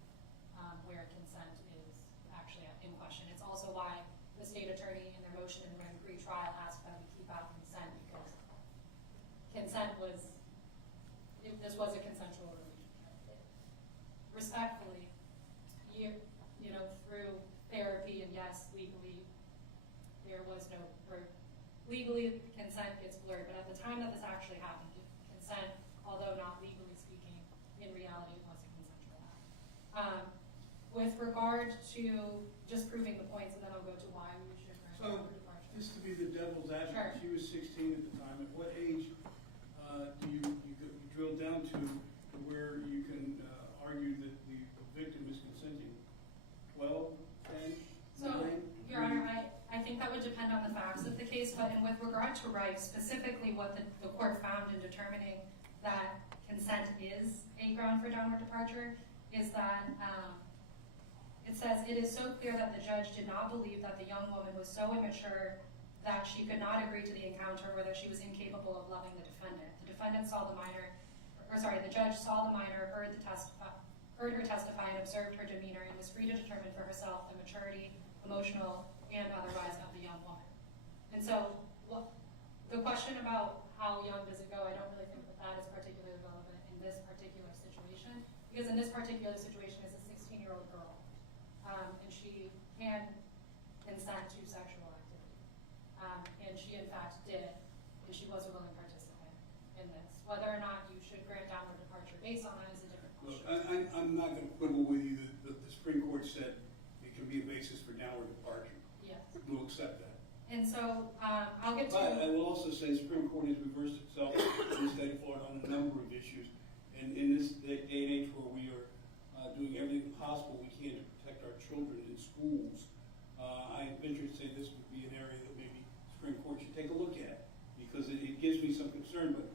where consent is actually in question. It's also why the state attorney in their motion in the pre-trial asked that we keep out consent, because consent was, this was a consensual relationship. Respectfully, you know, through therapy and yes, legally, there was no, or legally consent gets blurred, but at the time that this actually happened, consent, although not legally speaking, in reality it was a consensual act. With regard to just proving the points, and then I'll go to why we should grant So, downward departure. just to be the devil's advocate, Sure. she was 16 at the time. At what age do you drill down to where you can argue that the victim is consenting? 12, 10, So, 9? Your Honor, I think that would depend on the facts of the case, but with regard to rights, specifically what the court found in determining that consent is a ground for downward departure is that it says, it is so clear that the judge did not believe that the young woman was so immature that she could not agree to the encounter or that she was incapable of loving the defendant. The defendant saw the minor, the judge saw the minor, heard her testify and observed her demeanor and was free to determine for herself the maturity, emotional, and otherwise of the young woman. And so, the question about how young does it go, I don't really think that is particularly relevant in this particular situation, because in this particular situation it's a 16-year-old girl, and she can consent to sexual activity, and she in fact did, and she was a willing participant in this. Whether or not you should grant downward departure based on that is a different Look, question. I'm not going to quibble with you that the Supreme Court said it can be a basis for downward departure. Yes. We'll accept that. And so, I'll get to... But I will also say the Supreme Court has reversed itself in the state of Florida on a number of issues. And in this day and age where we are doing everything possible we can to protect our children in schools, I venture to say this would be an area that maybe the Supreme Court should take a look at, because it gives me some concern. But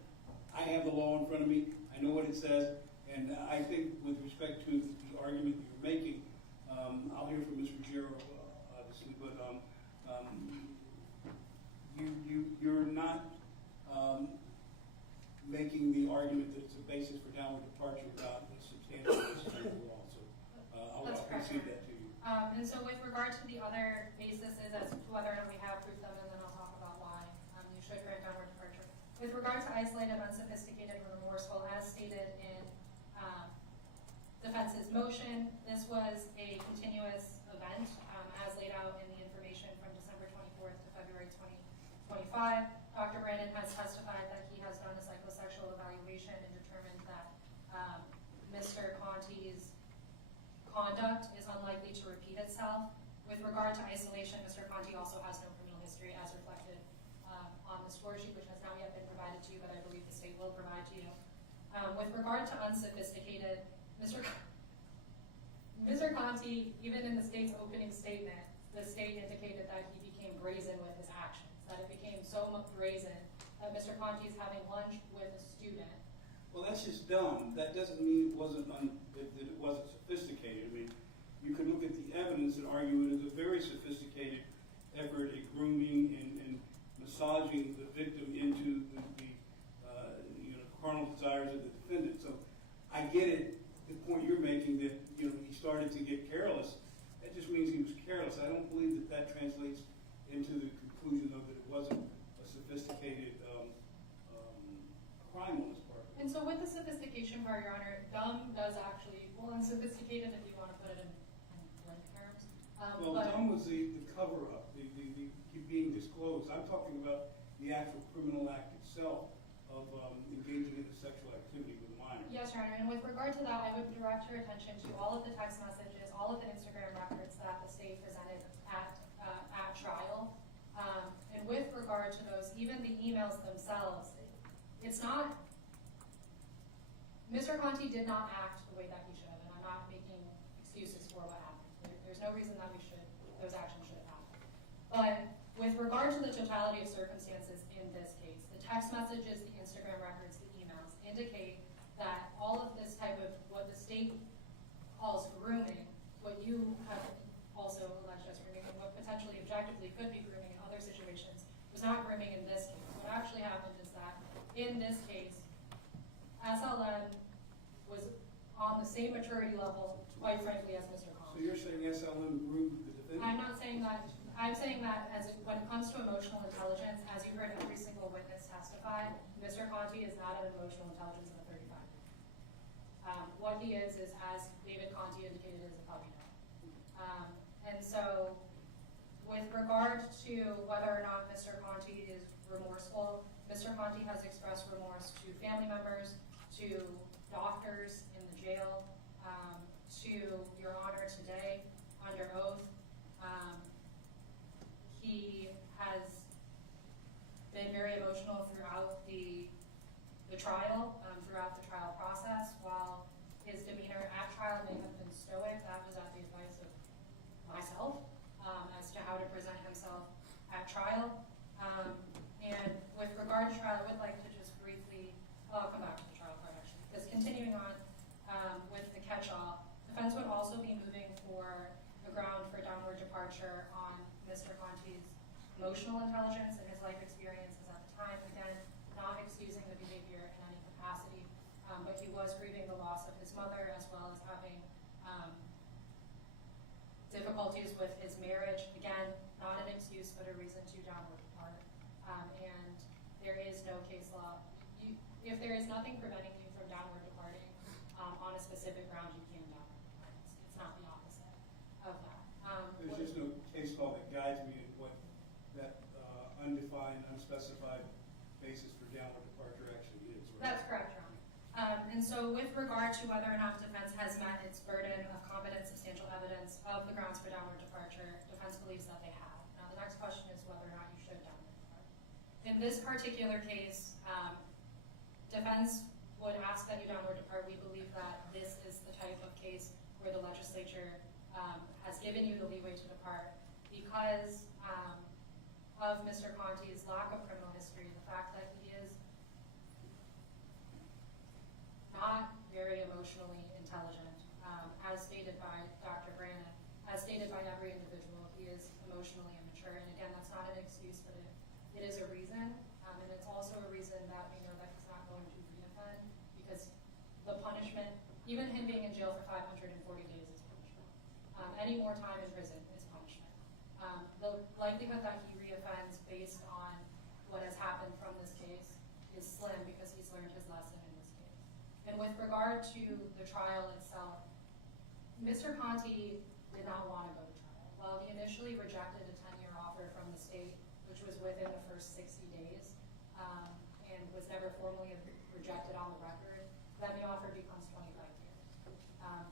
I have the law in front of me. I know what it says. And I think with respect to the argument that you're making, I'll hear from Ms. Ruggiero, obviously, but you're not making the argument that it's a basis for downward departure without a substantial history of the law. So I'll concede that to you. And so with regard to the other bases as to whether or not we have proved them, and then I'll talk about why you should grant downward departure. With regard to isolated, unsophisticated, or remorseful, as stated in defense's motion, this was a continuous event as laid out in the information from December 24th to February 2025. Dr. Brandon has testified that he has done a psychosexual evaluation and determined that Mr. Conti's conduct is unlikely to repeat itself. With regard to isolation, Mr. Conti also has no criminal history as reflected on the score sheet, which has not yet been provided to you, but I believe the state will provide to you. With regard to unsophisticated, Mr. Conti, even in the state's opening statement, the state indicated that he became brazen with his actions, that it became so much brazen that Mr. Conti is having lunch with a student. Well, that's just dumb. That doesn't mean it wasn't sophisticated. I mean, you could look at the evidence and argue it is a very sophisticated effort at grooming and massaging the victim into the carnal desires of the defendant. So I get it, the point you're making that he started to get careless. That just means he was careless. I don't believe that translates into the conclusion though that it wasn't a sophisticated crime on his part. And so with the sophistication part, Your Honor, dumb does actually, well, unsophisticated if you want to put it in blank terms. Well, dumb was the cover-up, the being disclosed. I'm talking about the actual criminal act itself of engaging in a sexual activity with a minor. Yes, Your Honor, and with regard to that, I would direct your attention to all of the text messages, all of the Instagram records that the state presented at trial. And with regard to those, even the emails themselves, it's not, Mr. Conti did not act the way that he should have, and I'm not making excuses for what happened. There's no reason that those actions should have happened. But with regard to the totality of circumstances in this case, the text messages, the Instagram records, the emails indicate that all of this type of what the state calls grooming, what you have also alleged as grooming, and what potentially objectively could be grooming in other situations, was not grooming in this case. What actually happened is that in this case, SLM was on the same maturity level, quite frankly, as Mr. So Conti. you're saying SLM groomed the defendant? I'm not saying that, I'm saying that when it comes to emotional intelligence, as you heard every single witness testify, Mr. Conti is not an emotional intelligence of a 35. What he is, as David Conti indicated, is a puppy dog. And so, with regard to whether or not Mr. Conti is remorseful, Mr. Conti has expressed remorse to family members, to doctors in the jail, to Your Honor today, under oath. He has been very emotional throughout the trial, throughout the trial process. While his demeanor at trial may have been stoic, that was at the advice of myself as to how to present himself at trial. And with regard to trial, I would like to just briefly, I'll come back to the trial part actually, because continuing on with the catch-all, defense would also be moving for a ground for downward departure on Mr. Conti's emotional intelligence and his life experiences at the time. Again, not excusing the behavior in any capacity, but he was grieving the loss of his mother as well as having difficulties with his marriage. Again, not an excuse, but a reason to downward depart. And there is no case law. If there is nothing preventing you from downward departing on a specific ground, you can downward depart. It's not the opposite of that. There's just no case law that guides me in what that undefined, unspecified basis for downward departure actually is, right? That's correct, Your Honor. And so with regard to whether or not defense has met its burden of competent substantial evidence of the grounds for downward departure, defense believes that they have. Now the next question is whether or not you should downward depart. In this particular case, defense would ask that you downward depart. We believe that this is the type of case where the legislature has given you the leeway to depart because of Mr. Conti's lack of criminal history, the fact that he is not very emotionally intelligent, as stated by Dr. Brannon, as stated by every individual, he is emotionally immature. And again, that's not an excuse, but it is a reason. And it's also a reason that we know that he's not going to reoffend because the punishment, even him being in jail for 540 days is punishment. Any more time in prison is punishment. The likelihood that he reoffends based on what has happened from this case is slim because he's learned his lesson in this case. And with regard to the trial itself, Mr. Conti did not want to go to trial. While he initially rejected a 10-year offer from the state, which was within the first 60 days, and was never formally rejected on the record, then the offer becomes 25 years.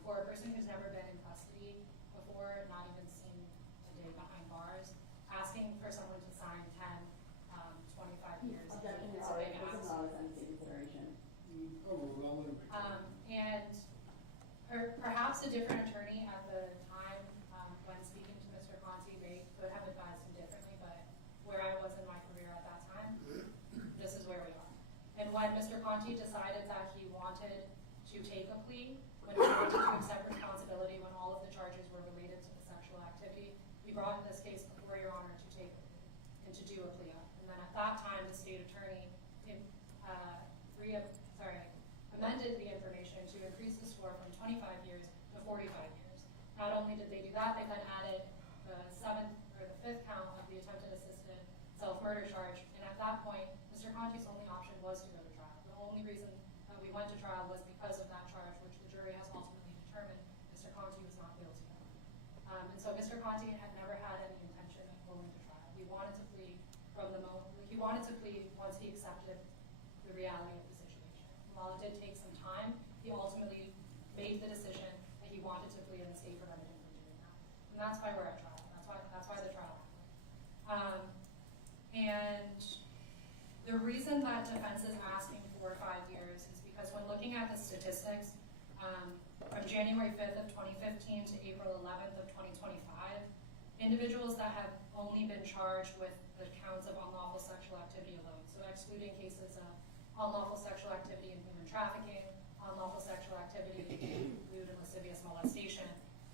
For a person who's never been in custody before, not even seen a day behind bars, asking for someone to sign 10, 25 years is a big ask. And perhaps a different attorney at the time when speaking to Mr. Conti could have advised him differently, but where I was in my career at that time, this is where we are. And when Mr. Conti decided that he wanted to take a plea, when he wanted to accept responsibility when all of the charges were related to the sexual activity, we brought this case before Your Honor to take a plea and to do a plea up. And then at that time, the state attorney amended the information to increase the score from 25 years to 45 years. Not only did they do that, they then added the 7th or the 5th count of the attempted assisted self-murder charge. And at that point, Mr. Conti's only option was to go to trial. The only reason that we went to trial was because of that charge, which the jury has ultimately determined Mr. Conti was not guilty of. And so Mr. Conti had never had any intention of going to trial. He wanted to plea from the moment, he wanted to plea once he accepted the reality of the situation. And while it did take some time, he ultimately made the decision that he wanted to plea and the state prevented him from doing that. And that's why we're at trial. That's why the trial happened. And the reason that defense is asking for 5 years is because when looking at the statistics, from January 5th of 2015 to April 11th of 2025, individuals that have only been charged with the counts of unlawful sexual activity alone, so excluding cases of unlawful sexual activity in human trafficking, unlawful sexual activity in lewd and lascivious molestation,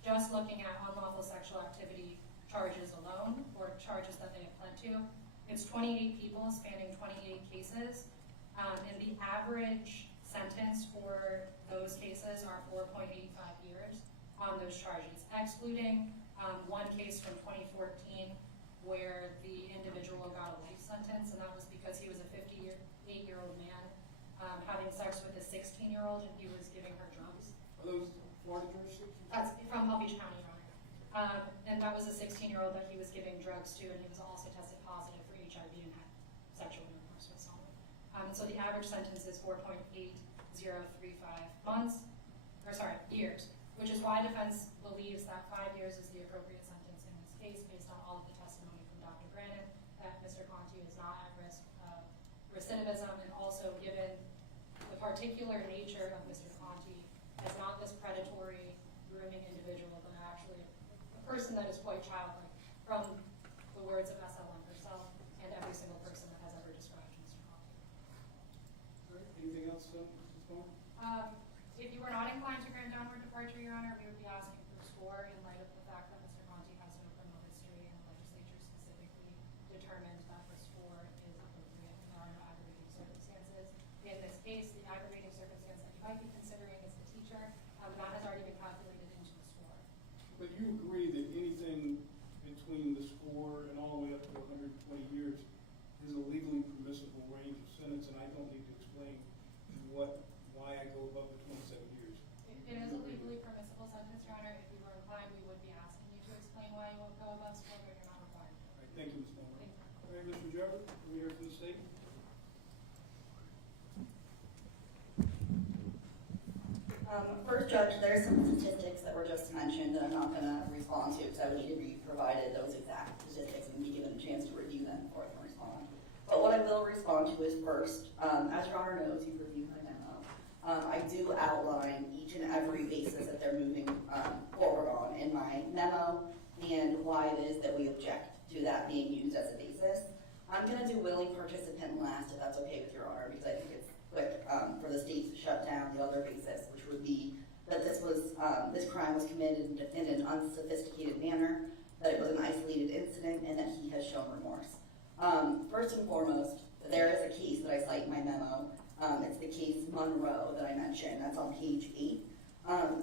just looking at unlawful sexual activity charges alone, or charges that they have pled to, it's 28 people spanning 28 cases, and the average sentence for those cases are 4.85 years on those charges, excluding one case from 2014 where the individual got a life sentence, and that was because he was a 58-year-old man having sex with a 16-year-old, and he was giving her drugs. Are those Florida jurisdictions? That's from Palm Beach County, Your Honor. And that was a 16-year-old that he was giving drugs to, and he was also tested positive for HIV and had sexual intercourse with someone. So the average sentence is 4.8035 years, which is why defense believes that 5 years is the appropriate sentence in this case based on all of the testimony from Dr. Brandon, that Mr. Conti is not at risk of recidivism, and also given the particular nature of Mr. Conti as not this predatory, grooming individual, but actually a person that is quite childlike, from the words of SLM herself and every single person that has ever described Mr. Conti. All right, anything else, Mrs. Bowman? If you were not inclined to grant downward departure, Your Honor, we would be asking for a score in light of the fact that Mr. Conti has no criminal history, and the legislature specifically determined that the score is appropriate and there are no aggravating circumstances. In this case, the aggravating circumstance that you might be considering is the teacher, and that has already been calculated into the score. But you agree that anything between the score and all the way up to 120 years is a legally permissible range of sentence, and I don't need to explain why I go above the 27 years. It is a legally permissible sentence, Your Honor. If you were inclined, we would be asking you to explain why you won't go above score, but you're not required. All right, thank you, Ms. Bowman. Thank you. All right, Mr. Jeffrey, can we hear from the state? First, Judge, there are some statistics that were just mentioned that I'm not going to respond to because I would need to be provided those exact statistics and be given a chance to review them before I can respond. But what I will respond to is first, as Your Honor knows, you've reviewed my memo. I do outline each and every basis that they're moving forward on in my memo and why it is that we object to that being used as a basis. I'm going to do willing participant last, if that's okay with Your Honor, because I think it's quick for the state to shut down the other basis, which would be that this crime was committed in an unsophisticated manner, that it was an isolated incident, and that he has shown remorse. First and foremost, there is a case that I cite in my memo. It's the case Monroe that I mentioned. That's on page 8.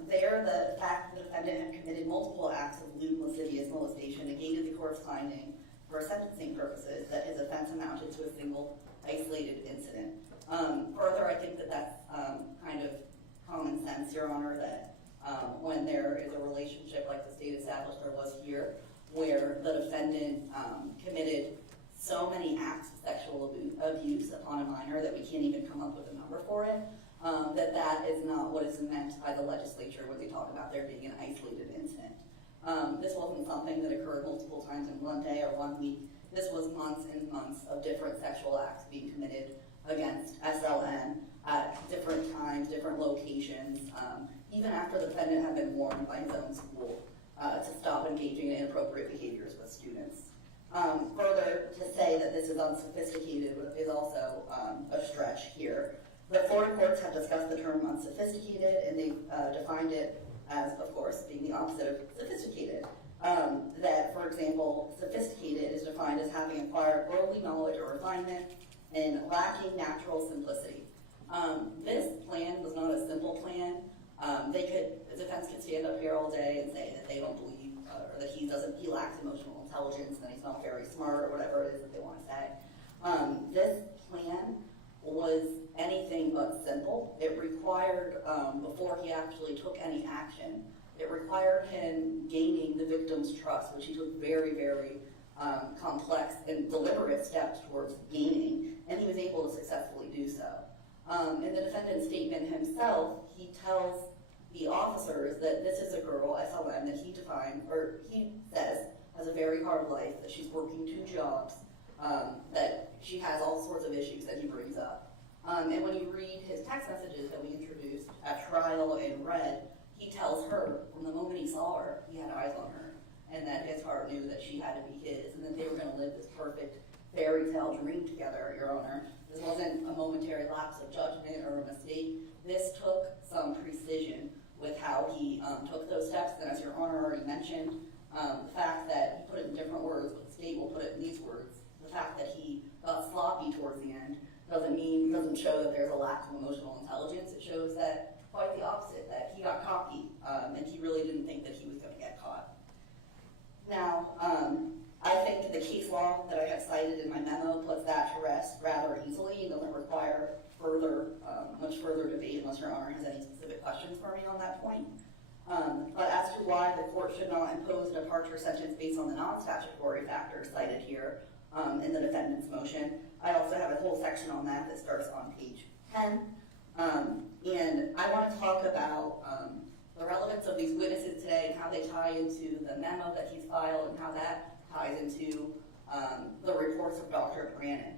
There, the fact that the defendant had committed multiple acts of lewd, lascivious molestation negated the court's finding for sentencing purposes that his offense amounted to a single isolated incident. Further, I think that that's kind of common sense, Your Honor, that when there is a relationship like the state established there was here, where the defendant committed so many acts of sexual abuse upon a minor that we can't even come up with a number for it, that is not what is meant by the legislature when they talk about there being an isolated incident. This wasn't something that occurred multiple times in one day or 1 week. This was months and months of different sexual acts being committed against SLN at different times, different locations, even after the defendant had been warned by his own school to stop engaging in inappropriate behaviors with students. Further, to say that this is unsophisticated is also a stretch here. The Florida courts have discussed the term unsophisticated, and they've defined it as, of course, being the opposite of sophisticated. That, for example, sophisticated is defined as having acquired worldly knowledge or refinement and lacking natural simplicity. This plan was not a simple plan. The defense could stand up here all day and say that they don't believe, or that he lacks emotional intelligence, and he's not very smart, or whatever it is that they want to say. This plan was anything but simple. It required, before he actually took any action, it required him gaining the victim's trust, which he took very, very complex and deliberate steps towards gaining, and he was able to successfully do so. In the defendant's statement himself, he tells the officers that this is a girl, SLM, that he defined, or he says, has a very hard life, that she's working 2 jobs, that she has all sorts of issues that he brings up. And when you read his text messages that we introduced at trial in red, he tells her, from the moment he saw her, he had eyes on her, and that his heart knew that she had to be his, and that they were going to live this perfect fairy tale dream together, Your Honor. This wasn't a momentary lapse of judgment or a mistake. This took some precision with how he took those steps, and as Your Honor already mentioned, the fact that he put it in different words, but the state will put it in these words, the fact that he got sloppy towards the end doesn't doesn't show that there's a lack of emotional intelligence. It shows that quite the opposite, that he got cocky, and he really didn't think that he was going to get caught. Now, I think the case law that I have cited in my memo puts that to rest rather easily and doesn't require much further debate unless Your Honor has any specific questions for me on that point. But as to why the court should not impose a departure sentence based on the non-statutory factors cited here in the defendant's motion, I also have a whole section on that that starts on page 10. And I want to talk about the relevance of these witnesses today and how they tie into the memo that he's filed and how that ties into the reports of Dr. Brannon.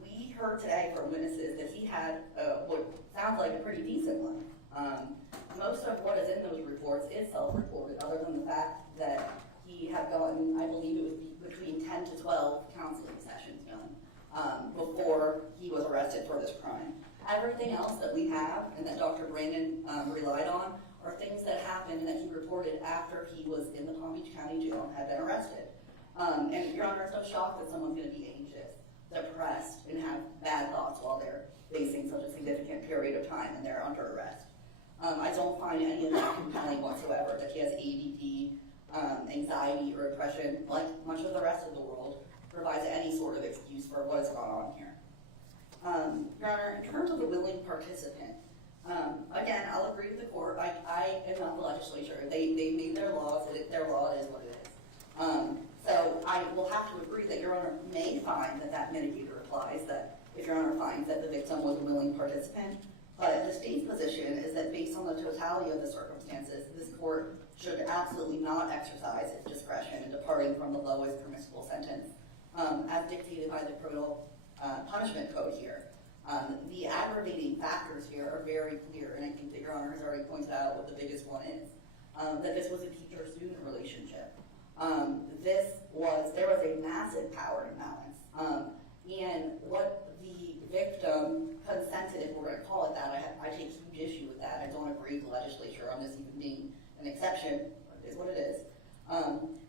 We heard today from witnesses that he had what sounds like a pretty decent life. Most of what is in those reports is self-reported, other than the fact that he had gotten, I believe it was between 10 to 12 counseling sessions done before he was arrested for this crime. Everything else that we have and that Dr. Brannon relied on are things that happened and that he reported after he was in the Palm Beach County Jail and had been arrested. And Your Honor, it's no shock that someone's going to be anxious, depressed, and have bad thoughts while they're facing such a significant period of time and they're under arrest. I don't find any of that compelling whatsoever, that he has ADD, anxiety, or depression, like much of the rest of the world, provides any sort of excuse for what has gone on here. Your Honor, in terms of the willing participant, again, I'll agree with the court. I am not the legislature. They made their laws, their law is what it is. So I will have to agree that Your Honor may find that that mitigator applies, that if Your Honor finds that the victim was a willing participant. But the state's position is that based on the totality of the circumstances, this court should absolutely not exercise its discretion in departing from the lowest permissible sentence, as dictated by the criminal punishment code here. The aggravating factors here are very clear, and I think that Your Honor has already pointed out what the biggest one is, that this was a teacher-student relationship. There was a massive power imbalance. And what the victim consented, if we're going to call it that, I take huge issue with that. I don't agree with the legislature on this even being an exception, but it is what it is.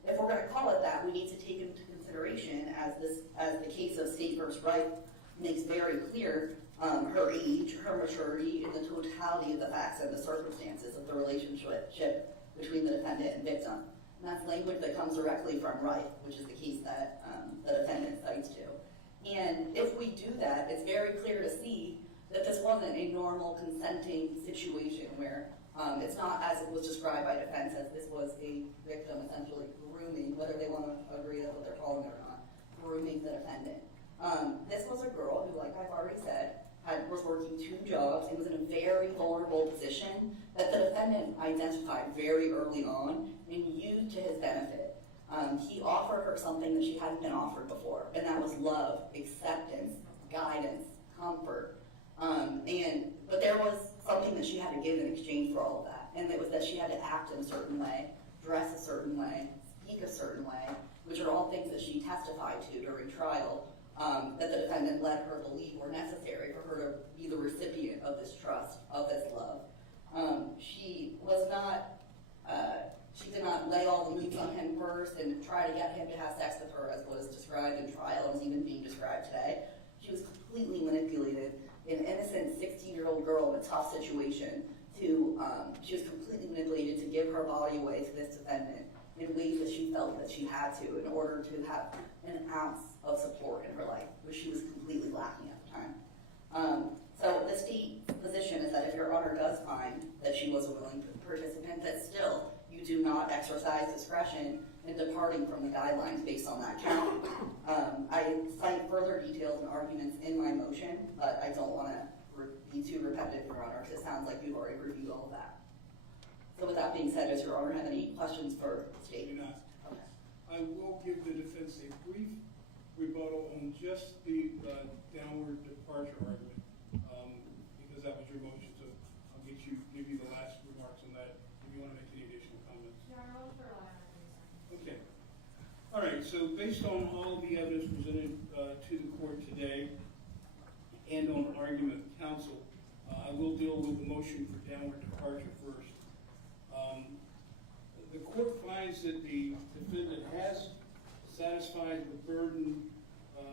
If we're going to call it that, we need to take into consideration, as the case of State v. Wright makes very clear, her age, her maturity, and the totality of the facts and the circumstances of the relationship between the defendant and victim. And that's language that comes directly from Wright, which is the case that the defendant cites to. And if we do that, it's very clear to see that this wasn't a normal consenting situation where it's not as it was described by defense, as this was a victim essentially grooming, whether they want to agree that's what they're calling it or not, grooming the defendant. This was a girl who, like I've already said, was working 2 jobs and was in a very vulnerable position that the defendant identified very early on and used to his benefit. He offered her something that she hadn't been offered before, and that was love, acceptance, guidance, comfort. But there was something that she had to give in exchange for all of that, and it was that she had to act in a certain way, dress a certain way, speak a certain way, which are all things that she testified to during trial, that the defendant led her believe were necessary for her to be the recipient of this trust, of this love. She did not lay all the meats on him first and try to get him to have sex with her, as was described in trial and is even being described today. She was completely manipulated, an innocent 16-year-old girl in a tough situation. She was completely manipulated to give her body away to this defendant in ways that she felt that she had to in order to have an ounce of support in her life, which she was completely lacking at the time. So the state's position is that if Your Honor does find that she was a willing participant, that still you do not exercise discretion in departing from the guidelines based on that count. I cite further details and arguments in my motion, but I don't want to be too repetitive, Your Honor, because it sounds like you've already reviewed all of that. So with that being said, does Your Honor have any questions for the state? I do not. Okay. I will give the defense a brief rebuttal on just the downward departure argument, because that was your motion. So I'll give you the last remarks on that if you want to make any additional comments. Your Honor, roll for 11. Okay. All right. So based on all the evidence presented to the court today and on the argument of counsel, I will deal with the motion for downward departure first. The court finds that the defendant has satisfied the burden of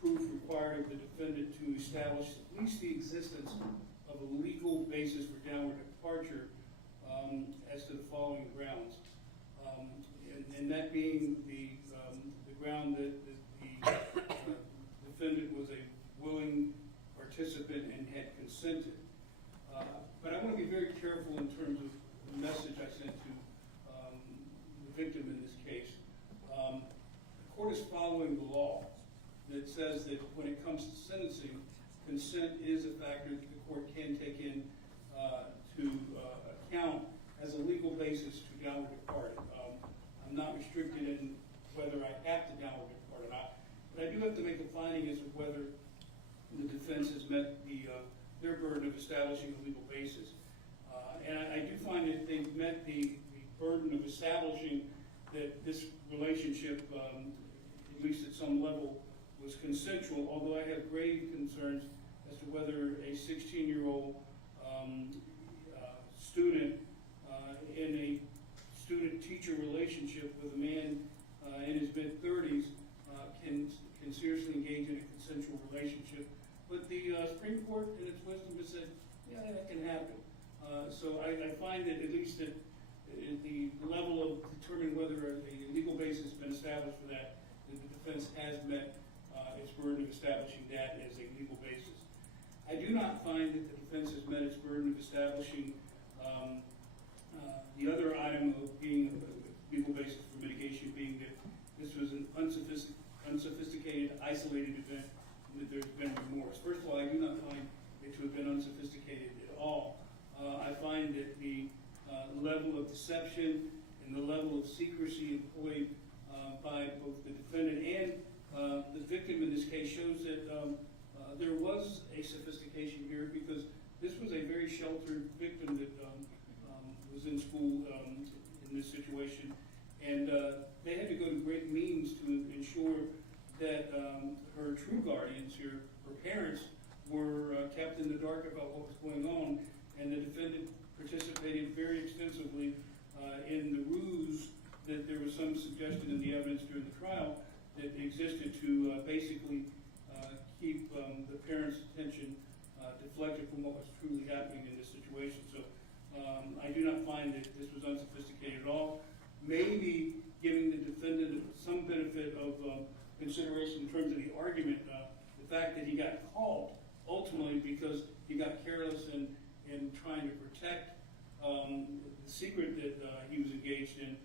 proof required required the defendant to establish at least the existence of a legal basis for downward departure as to the following grounds. And that being the ground that the defendant was a willing participant and had consented. But I want to be very careful in terms of the message I sent to the victim in this case. The court is following the law that says that when it comes to sentencing, consent is a factor that the court can take in to account as a legal basis to downward depart. I'm not restricted in whether I have to downward depart or not, but I do have to make a finding as to whether the defense has met their burden of establishing a legal basis. And I do find that they've met the burden of establishing that this relationship, at least at some level, was consensual, although I have grave concerns as to whether a 16-year-old student in a student-teacher relationship with a man in his mid-30s can seriously engage in a consensual relationship. But the Supreme Court, in its wisdom, has said, yeah, that can happen. So I find that at least at the level of determining whether a legal basis has been established for that, the defense has met its burden of establishing that as a legal basis. I do not find that the defense has met its burden of establishing the other item of being a legal basis for mitigation, being that this was an unsophisticated, isolated event, and that there's been remorse. First of all, I do not find it to have been unsophisticated at all. I find that the level of deception and the level of secrecy employed by both the defendant and the victim in this case shows that there was a sophistication here, because this was a very sheltered victim that was in school in this situation, and they had to go to great means to ensure that her true guardians here, her parents, were kept in the dark about what was going on, and the defendant participated very extensively in the ruse that there was some suggestion in the evidence during the trial that existed to basically keep the parents' attention deflected from what was truly happening in this situation. So I do not find that this was unsophisticated at all. Maybe giving the defendant some benefit of consideration in terms of the argument, the fact that he got called ultimately because he got careless in trying to protect the secret that he was engaged in,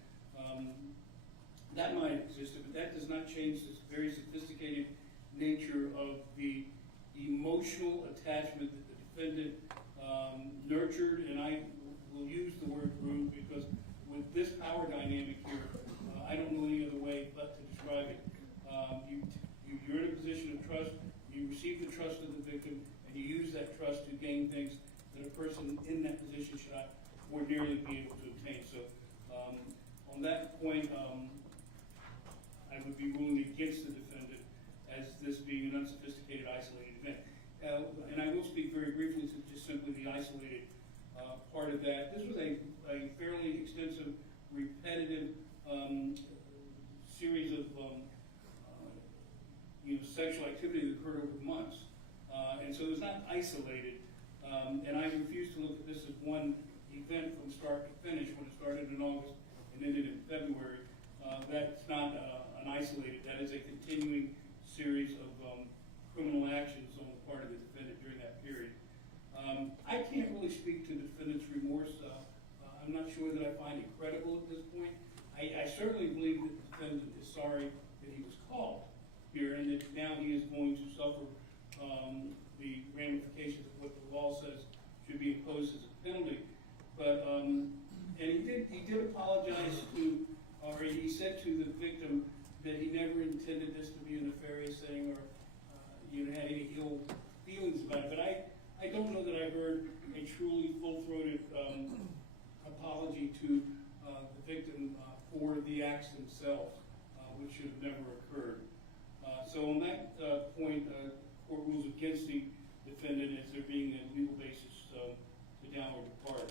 that might have existed, but that does not change this very sophisticated nature of the emotional attachment that the defendant nurtured, and I will use the word grew because with this power dynamic here, I don't know any other way but to describe it. You're in a position of trust, you receive the trust of the victim, and you use that trust to gain things that a person in that position should not ordinarily be able to obtain. So on that point, I would be ruling against the defendant as this being an unsophisticated, isolated event. And I will speak very briefly to just simply the isolated part of that. This was a fairly extensive, repetitive series of sexual activity that occurred over months. And so it was not isolated. And I refuse to look at this as one event from start to finish when it started in August and ended in February. That's not an isolated, that is a continuing series of criminal actions on the part of the defendant during that period. I can't really speak to the defendant's remorse. I'm not sure that I find it credible at this point. I certainly believe that the defendant is sorry that he was called here and that now he is going to suffer the ramifications of what the law says should be imposed as a penalty. But and he did apologize to, or he said to the victim that he never intended this to be a nefarious thing or had any ill feelings about it. But I don't know that I heard a truly full-throated apology to the victim for the acts themselves, which should have never occurred. So on that point, court rules against the defendant as there being a legal basis to downward depart.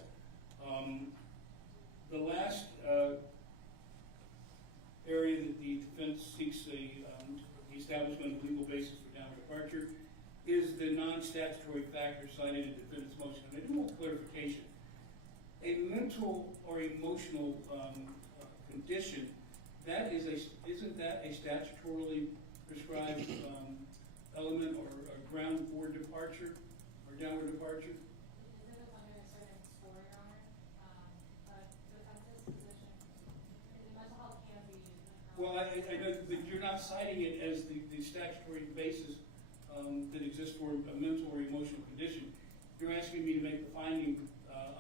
The last area that the defense seeks the establishment of a legal basis for downward departure departure is the non-statutory factor cited in the defendant's motion. And I do want clarification. A mental or emotional condition, isn't that a statutorily prescribed element or ground for departure or downward departure? Is it under a certain score, Your Honor? But the defense's position, mental health can be. Well, I know that you're not citing it as the statutory basis that exists for a mental or emotional condition. You're asking me to make the finding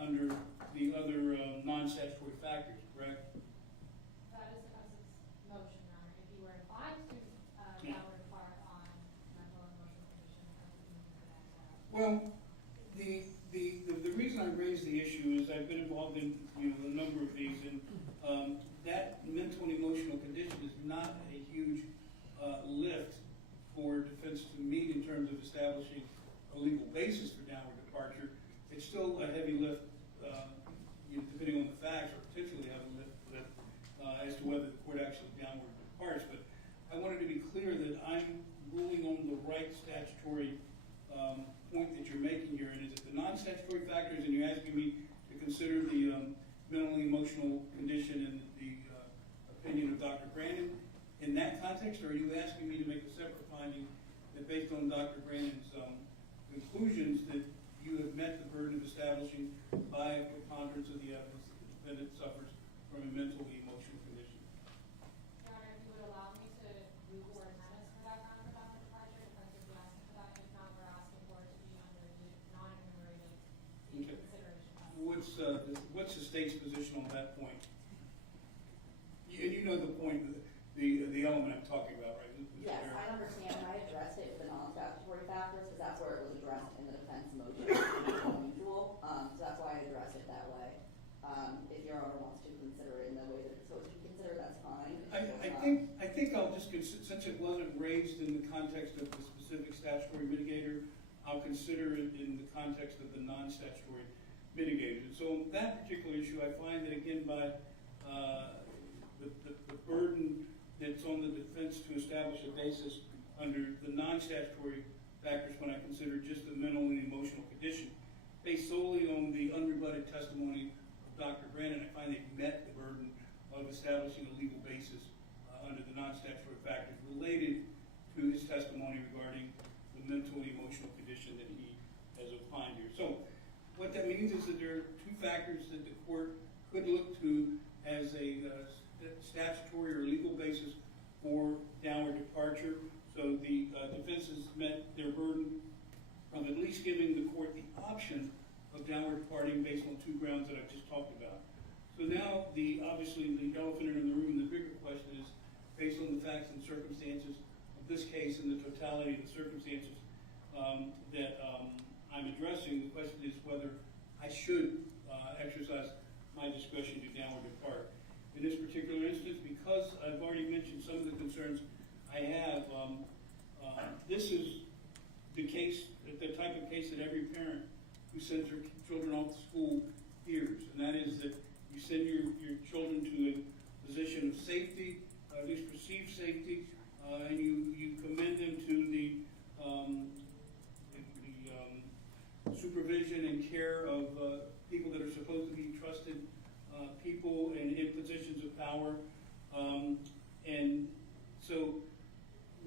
under the other non-statutory factors, correct? That is the defense's motion, Your Honor. If you were inclined to downward depart on mental and emotional condition, I would move for that. Well, the reason I raised the issue is I've been involved in a number of these, and that mental and emotional condition is not a huge lift for defense to meet in terms of establishing a legal basis for downward departure. It's still a heavy lift, depending on the facts, or potentially a heavy lift as to whether the court actually downward departs. But I wanted to be clear that I'm ruling on the right statutory point that you're making here, and is it the non-statutory factors, and you're asking me to consider the mental and emotional condition and the opinion of Dr. Brandon in that context, or are you asking me to make a separate finding that based on Dr. Brandon's conclusions that you have met the burden of establishing by a preponderance of the evidence that the defendant suffers from a mental and emotional condition? Your Honor, if you would allow me to move forward amendments for that ground for downward departure, defense would be asking for that. If not, we're asking for it to be under the non-enumerated Okay. consideration. What's the state's position on that point? And you know the point, the element I'm talking about, right? Yes, I understand, and I addressed it with the non-statutory factors, because that's where it was addressed in the defense motion, it's unusual, so that's why I addressed it that way. If your Honor wants to consider it in the way that, so if you consider that's fine. I think I'll just, since it wasn't raised in the context of the specific statutory mitigator, I'll consider it in the context of the non-statutory mitigator. So on that particular issue, I find that again by the burden that's on the defense to establish a basis under the non-statutory factors when I consider just the mental and emotional condition, based solely on the unrebutted testimony of Dr. Brandon, I find they've met the burden of establishing a legal basis under the non-statutory factors related to his testimony regarding the mental and emotional condition that he has opined here. So what that means is that there are two factors that the court could look to as a statutory or legal basis for downward departure. So the defense has met their burden of at least giving the court the option of downward departing based on two grounds that I've just talked about. So now, obviously, the elephant in the room, the bigger question is, based on the facts and circumstances of this case and the totality of the circumstances that I'm addressing, the question is whether I should exercise my discretion to downward depart. In this particular instance, because I've already mentioned some of the concerns I have, this is the case, the type of case that every parent who sends their children off to school hears, and that is that you send your children to a position of safety, at least perceived safety, and you commend them to the supervision and care of people that are supposed to be trusted people and in positions of power. And so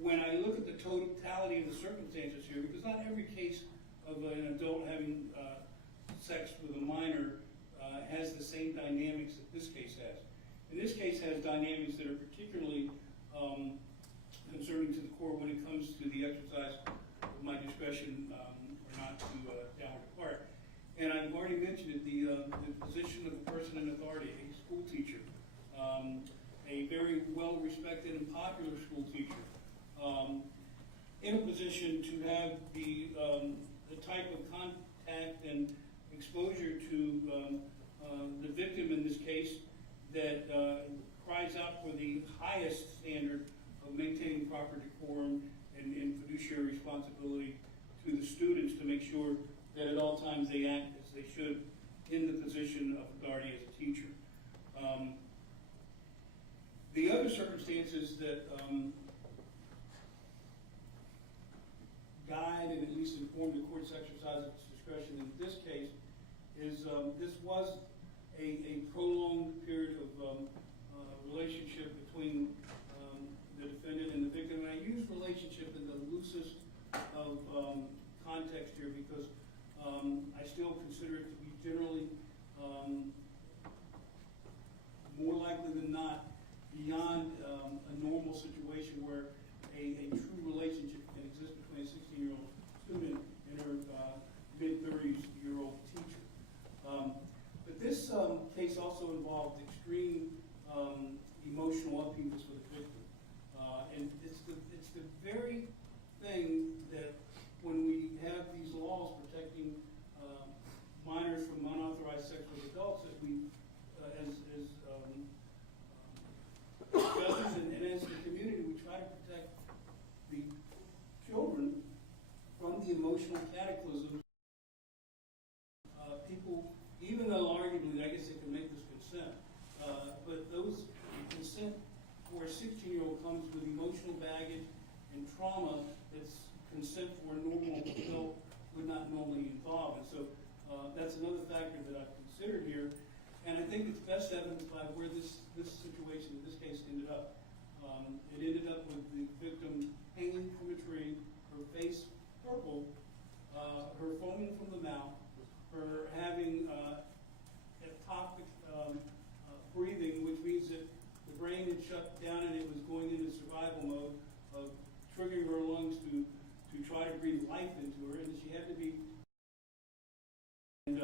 when I look at the totality of the circumstances here, because not every case of an adult having sex with a minor has the same dynamics that this case has. And this case has dynamics that are particularly concerning to the court when it comes to the exercise of my discretion or not to downward depart. And I've already mentioned it, the position of a person in authority, a school teacher, a very well-respected and popular school teacher, in a position to have the type of contact and exposure to the victim in this case that cries out for the highest standard of maintaining proper decorum and fiduciary responsibility to the students to make sure that at all times they act as they should in the position of authority as a teacher. The other circumstances that and at least inform the court's exercise of its discretion in this case is this was a prolonged period of relationship between the defendant and the victim. And I use relationship in the loosest of context here because I still consider it to be generally more likely than not beyond a normal situation where a true relationship can exist between a 16-year-old student and her mid-30s-year-old teacher. But this case also involved extreme emotional upheavals for the victim. And it's the very thing that when we have these laws protecting minors from unauthorized sex with adults, that we, as judges and as the community, we try to protect the children from the emotional cataclysms. People, even though arguably, I guess they can make this consent, but those consent for a 16-year-old comes with emotional baggage and trauma that's consent for a normal adult would not normally involve. And so that's another factor that I've considered here. And I think it's best evidenced by where this situation in this case ended up. It ended up with the victim hanging from a tree, her face purple, her foaming from the mouth, her having ectopic breathing, which means that the brain had shut down and it was going into survival mode of triggering her lungs to try to breathe life into her, and she had to be. And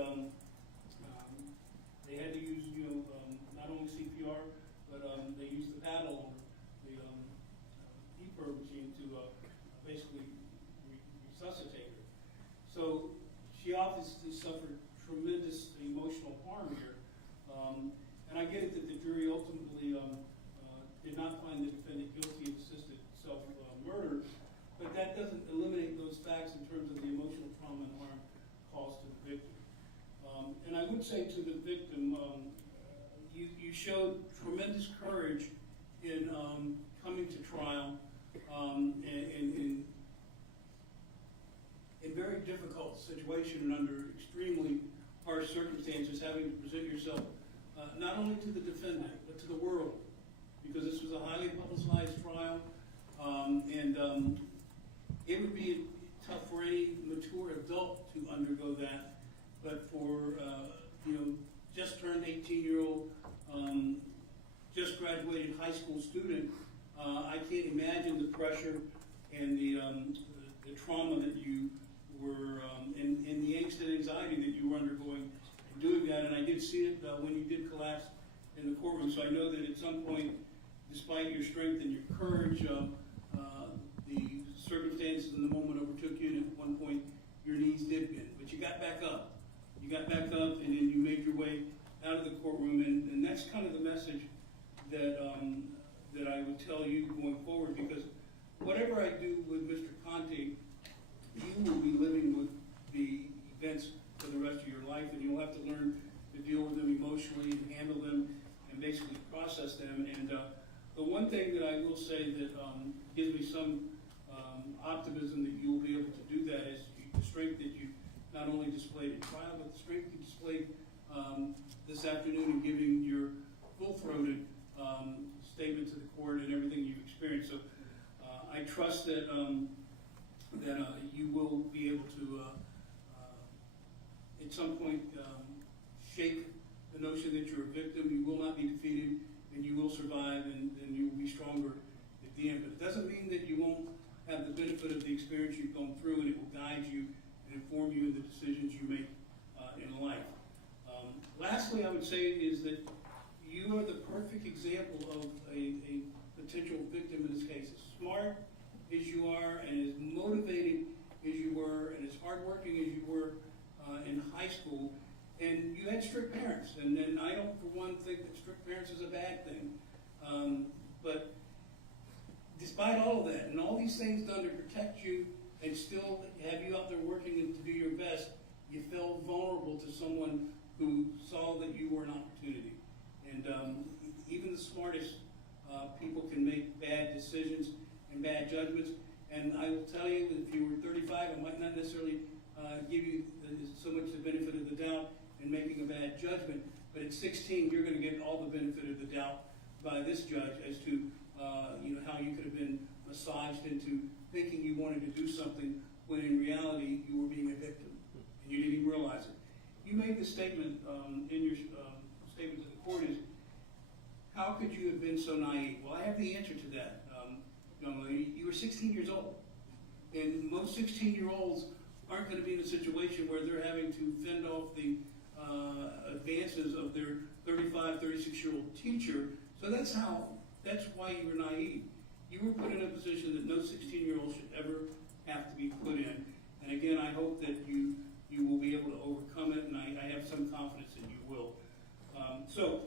they had to use, not only CPR, but they used the paddle on the EPIR machine to basically resuscitate her. So she obviously suffered tremendous emotional harm here. And I get it that the jury ultimately did not find the defendant guilty of assisted self-murder, but that doesn't eliminate those facts in terms of the emotional trauma and harm caused to the victim. And I would say to the victim, you showed tremendous courage in coming to trial in very difficult situation and under extremely harsh circumstances, having to present yourself not only to the defendant, but to the world, because this was a highly publicized trial, and it would be tough for any mature adult to undergo that, but for just turned 18-year-old, just graduated high school student, I can't imagine the pressure and the trauma that you were, and the angst and anxiety that you were undergoing in doing that. And I did see it when you did collapse in the courtroom. So I know that at some point, despite your strength and your courage, the circumstances in the moment overtook you, and at one point your knees did bend. But you got back up. You got back up, and then you made your way out of the courtroom. And that's kind of the message that that I would tell you going forward, because whatever I do with Mr. Conti, you will be living with the events for the rest of your life, and you'll have to learn to deal with them emotionally and handle them and basically process them. And the one thing that I will say that gives me some optimism that you'll be able to do that is the strength that you not only displayed at trial, but the strength you displayed this afternoon in giving your full-throated statement to the court and everything you've experienced. So I trust that you will be able to, at some point, shake the notion that you're a victim. You will not be defeated, and you will survive, and you will be stronger at the end. But it doesn't mean that you won't have the benefit of the experience you've gone through, and it will guide you and inform you in the decisions you make in life. Lastly, I would say is that you are the perfect example of a potential victim in this case. As smart as you are, and as motivated as you were, and as hardworking as you were in high school, and you had strict parents. And I don't, for one, think that strict parents is a bad thing. But despite all of that, and all these things done to protect you and still have you out there working to do your best, you felt vulnerable to someone who saw that you were an opportunity. And even the smartest people can make bad decisions and bad judgments. And I will tell you, if you were 35, I might not necessarily give you so much the benefit of the doubt in making a bad judgment, but at 16, you're going to get all the benefit of the doubt by this judge as to how you could have been massaged into thinking you wanted to do something when in reality you were being a victim and you didn't even realize it. You made the statement in your statement to the court is, how could you have been so naive? Well, I have the answer to that, young lady. You were 16 years old, and most 16-year-olds aren't going to be in a situation where they're having to fend off the advances of their 35, 36-year-old teacher. So that's why you were naive. You were put in a position that no 16-year-old should ever have to be put in. And again, I hope that you will be able to overcome it, and I have some confidence that you will. So,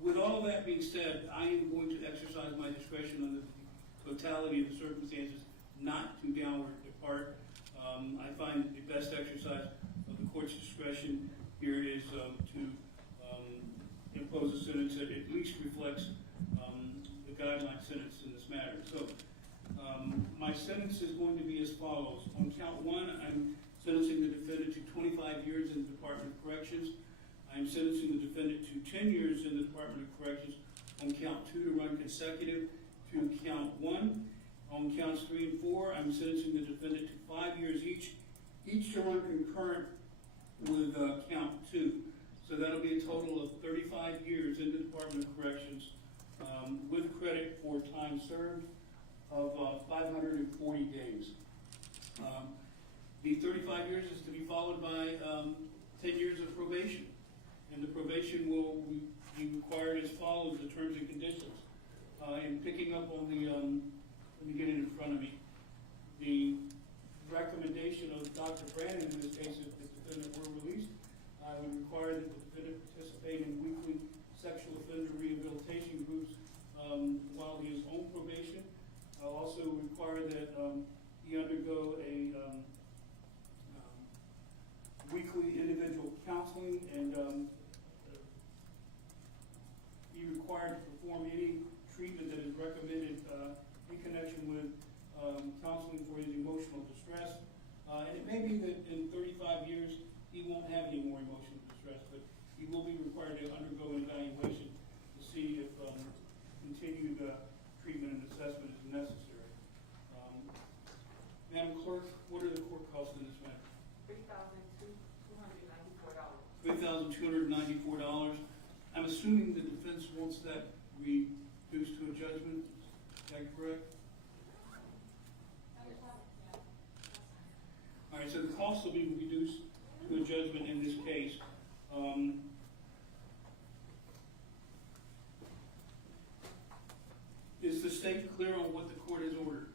with all of that being said, I am going to exercise my discretion under the totality of the circumstances not to downward depart. I find the best exercise of the court's discretion here is to impose a sentence that at least reflects the guideline sentence in this matter. So, my sentence is going to be as follows. On count 1, I'm sentencing the defendant to 25 years in the Department of Corrections. I'm sentencing the defendant to 10 years in the Department of Corrections. On count 2, to run consecutive to count 1. On counts 3 and 4, I'm sentencing the defendant to 5 years each to run concurrent with count 2. So that'll be a total of 35 years in the Department of Corrections with credit for time served of 540 days. The 35 years is to be followed by 10 years of probation. And the probation will be required as follows, the terms and conditions. In picking up on the, let me get it in front of me, the recommendation of Dr. Brandon in this case, if the defendant were released, I would require that the defendant participate in weekly sexual offender rehabilitation groups while he is on probation. I'll also require that he undergo a weekly individual counseling and be required to perform any treatment that is recommended in connection with counseling for his emotional distress. And it may be that in 35 years he won't have any more emotional distress, but he will be required to undergo an evaluation to see if continued treatment and assessment is necessary. Madam Clerk, what are the court costs in this matter? $3,294. I'm assuming the defense wants that reduced to a judgment. Is that correct? All right, so the cost will be reduced to a judgment in this case. Is the state clear on what the court has ordered?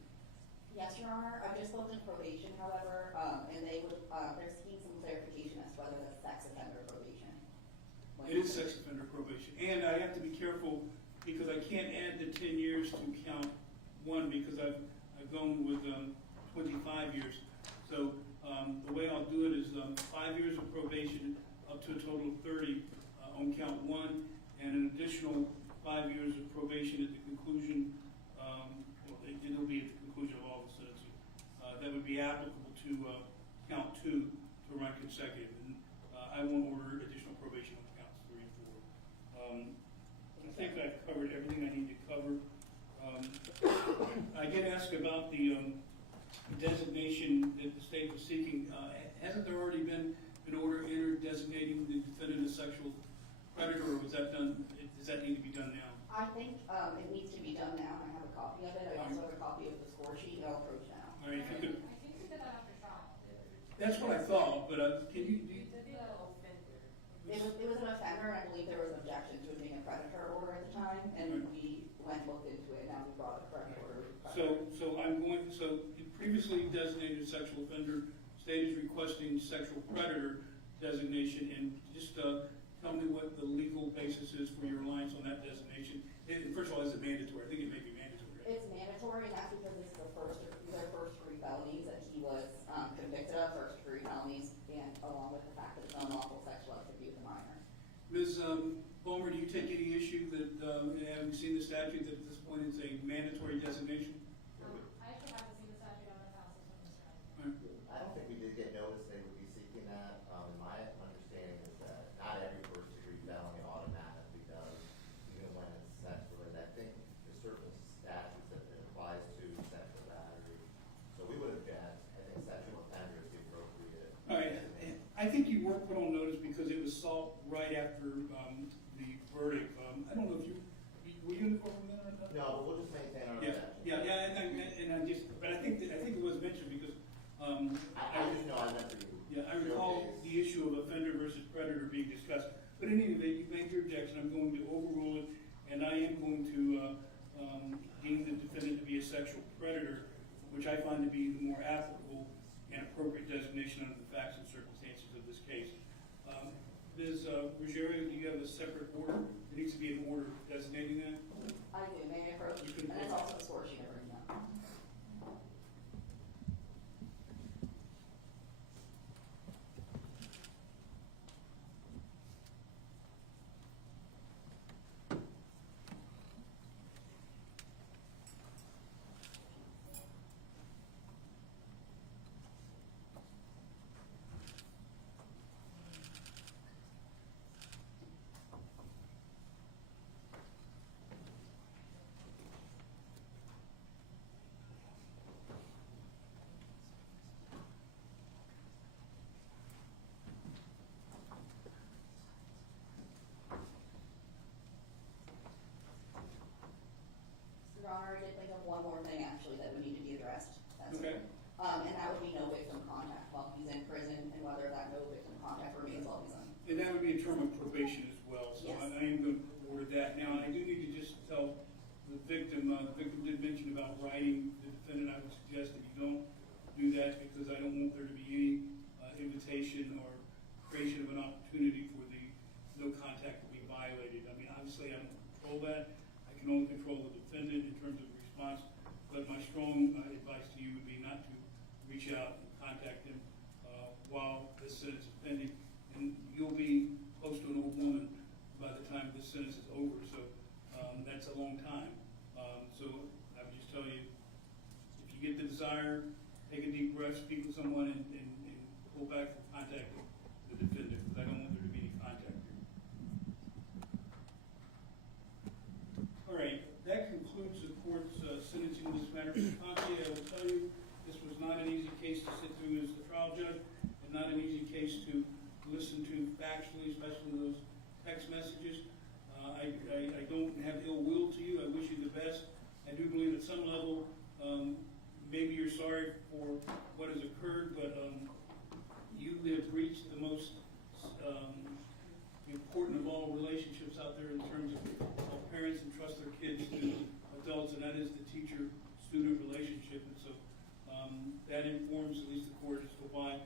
Yes, Your Honor. I just looked in probation, however, and they're seeking some clarification as to whether that's sex offender probation. It is sex offender probation. And I have to be careful because I can't add the 10 years to count 1 because I've gone with 25 years. So the way I'll do it is 5 years of probation up to a total of 30 on count 1 and an additional 5 years of probation at the conclusion, it'll be at the conclusion of all the sentencing. That would be applicable to count 2 to run consecutive. And I won't order additional probation on counts 3 and 4. I think I've covered everything I need to cover. I did ask about the designation that the state was seeking. Hasn't there already been an order entered designating the defendant as sexual predator, or was that done? Does that need to be done now? I think it needs to be done now. I have a copy of it. I also have a copy of the score sheet. I'll approach now. All right, if you could. I think we did that after trial. That's what I thought, but can you? You did the offender. It was an offender, and I believe there was an objection to it being a predator order at the time, and we looked into it. Now we brought the correct order. So previously designated sexual offender, state is requesting sexual predator designation, and just tell me what the legal basis is for your reliance on that designation. First of all, is it mandatory? I think it may be mandatory. It's mandatory, and that's because this is the first 3 felonies that he was convicted of, first 3 felonies, and along with the fact that it's unlawful sexual activity with a minor. Ms. Bulmer, do you take any issue that, having seen the statute, that at this point it's a mandatory designation? I assault right after the verdict. I don't know if were you in the courtroom then or not? No, but we'll just maintain our Yeah, objection. and I just, but I think it was mentioned because, I just know I meant to be. yeah, I recall the issue of offender versus predator being discussed. But in any event, you made your objection, I'm going to overrule it, and I am going to, deem the defendant to be a sexual predator, which I find to be the more applicable and appropriate designation under the facts and circumstances of this case. Ms. Ruggiero, do you have a separate order? There needs to be an order designating that? I do, may I approach? You can And it's approach. also a score sheet every now. Your Honor, I did think of one more thing actually that would need to be addressed. That's Okay. And that would be no victim contact while he's in prison, and whether that no victim contact remains while he's in. And that would be a term of probation as well, so Yes. I am going to order that. Now, I do need to just tell the victim did mention about writing the defendant. I would suggest that you don't do that because I don't want there to be any invitation or creation of an opportunity for the no contact to be violated. I mean, obviously, I don't control that. I can only control the defendant in terms of the response, but my strong advice to you would be not to reach out and contact him while this sentence is pending. And you'll be close to an old woman by the time this sentence is over, so that's a long time. So I would just tell you, if you get the desire, take a deep breath, speak with someone, and pull back from contacting the defendant, because I don't want there to be any contact here. All right, that concludes the court's sentencing in this matter. Mr. Conti, I will tell you, this was not an easy case to sit through as the trial judge, and not an easy case to listen to factually, especially those text messages. I don't have ill will to you. I wish you the best. I do believe at some level, maybe you're sorry for what has occurred, but you have reached the most important of all relationships out there in terms of how parents entrust their kids to adults, and that is the teacher-student relationship. And so that informs at least the court as to why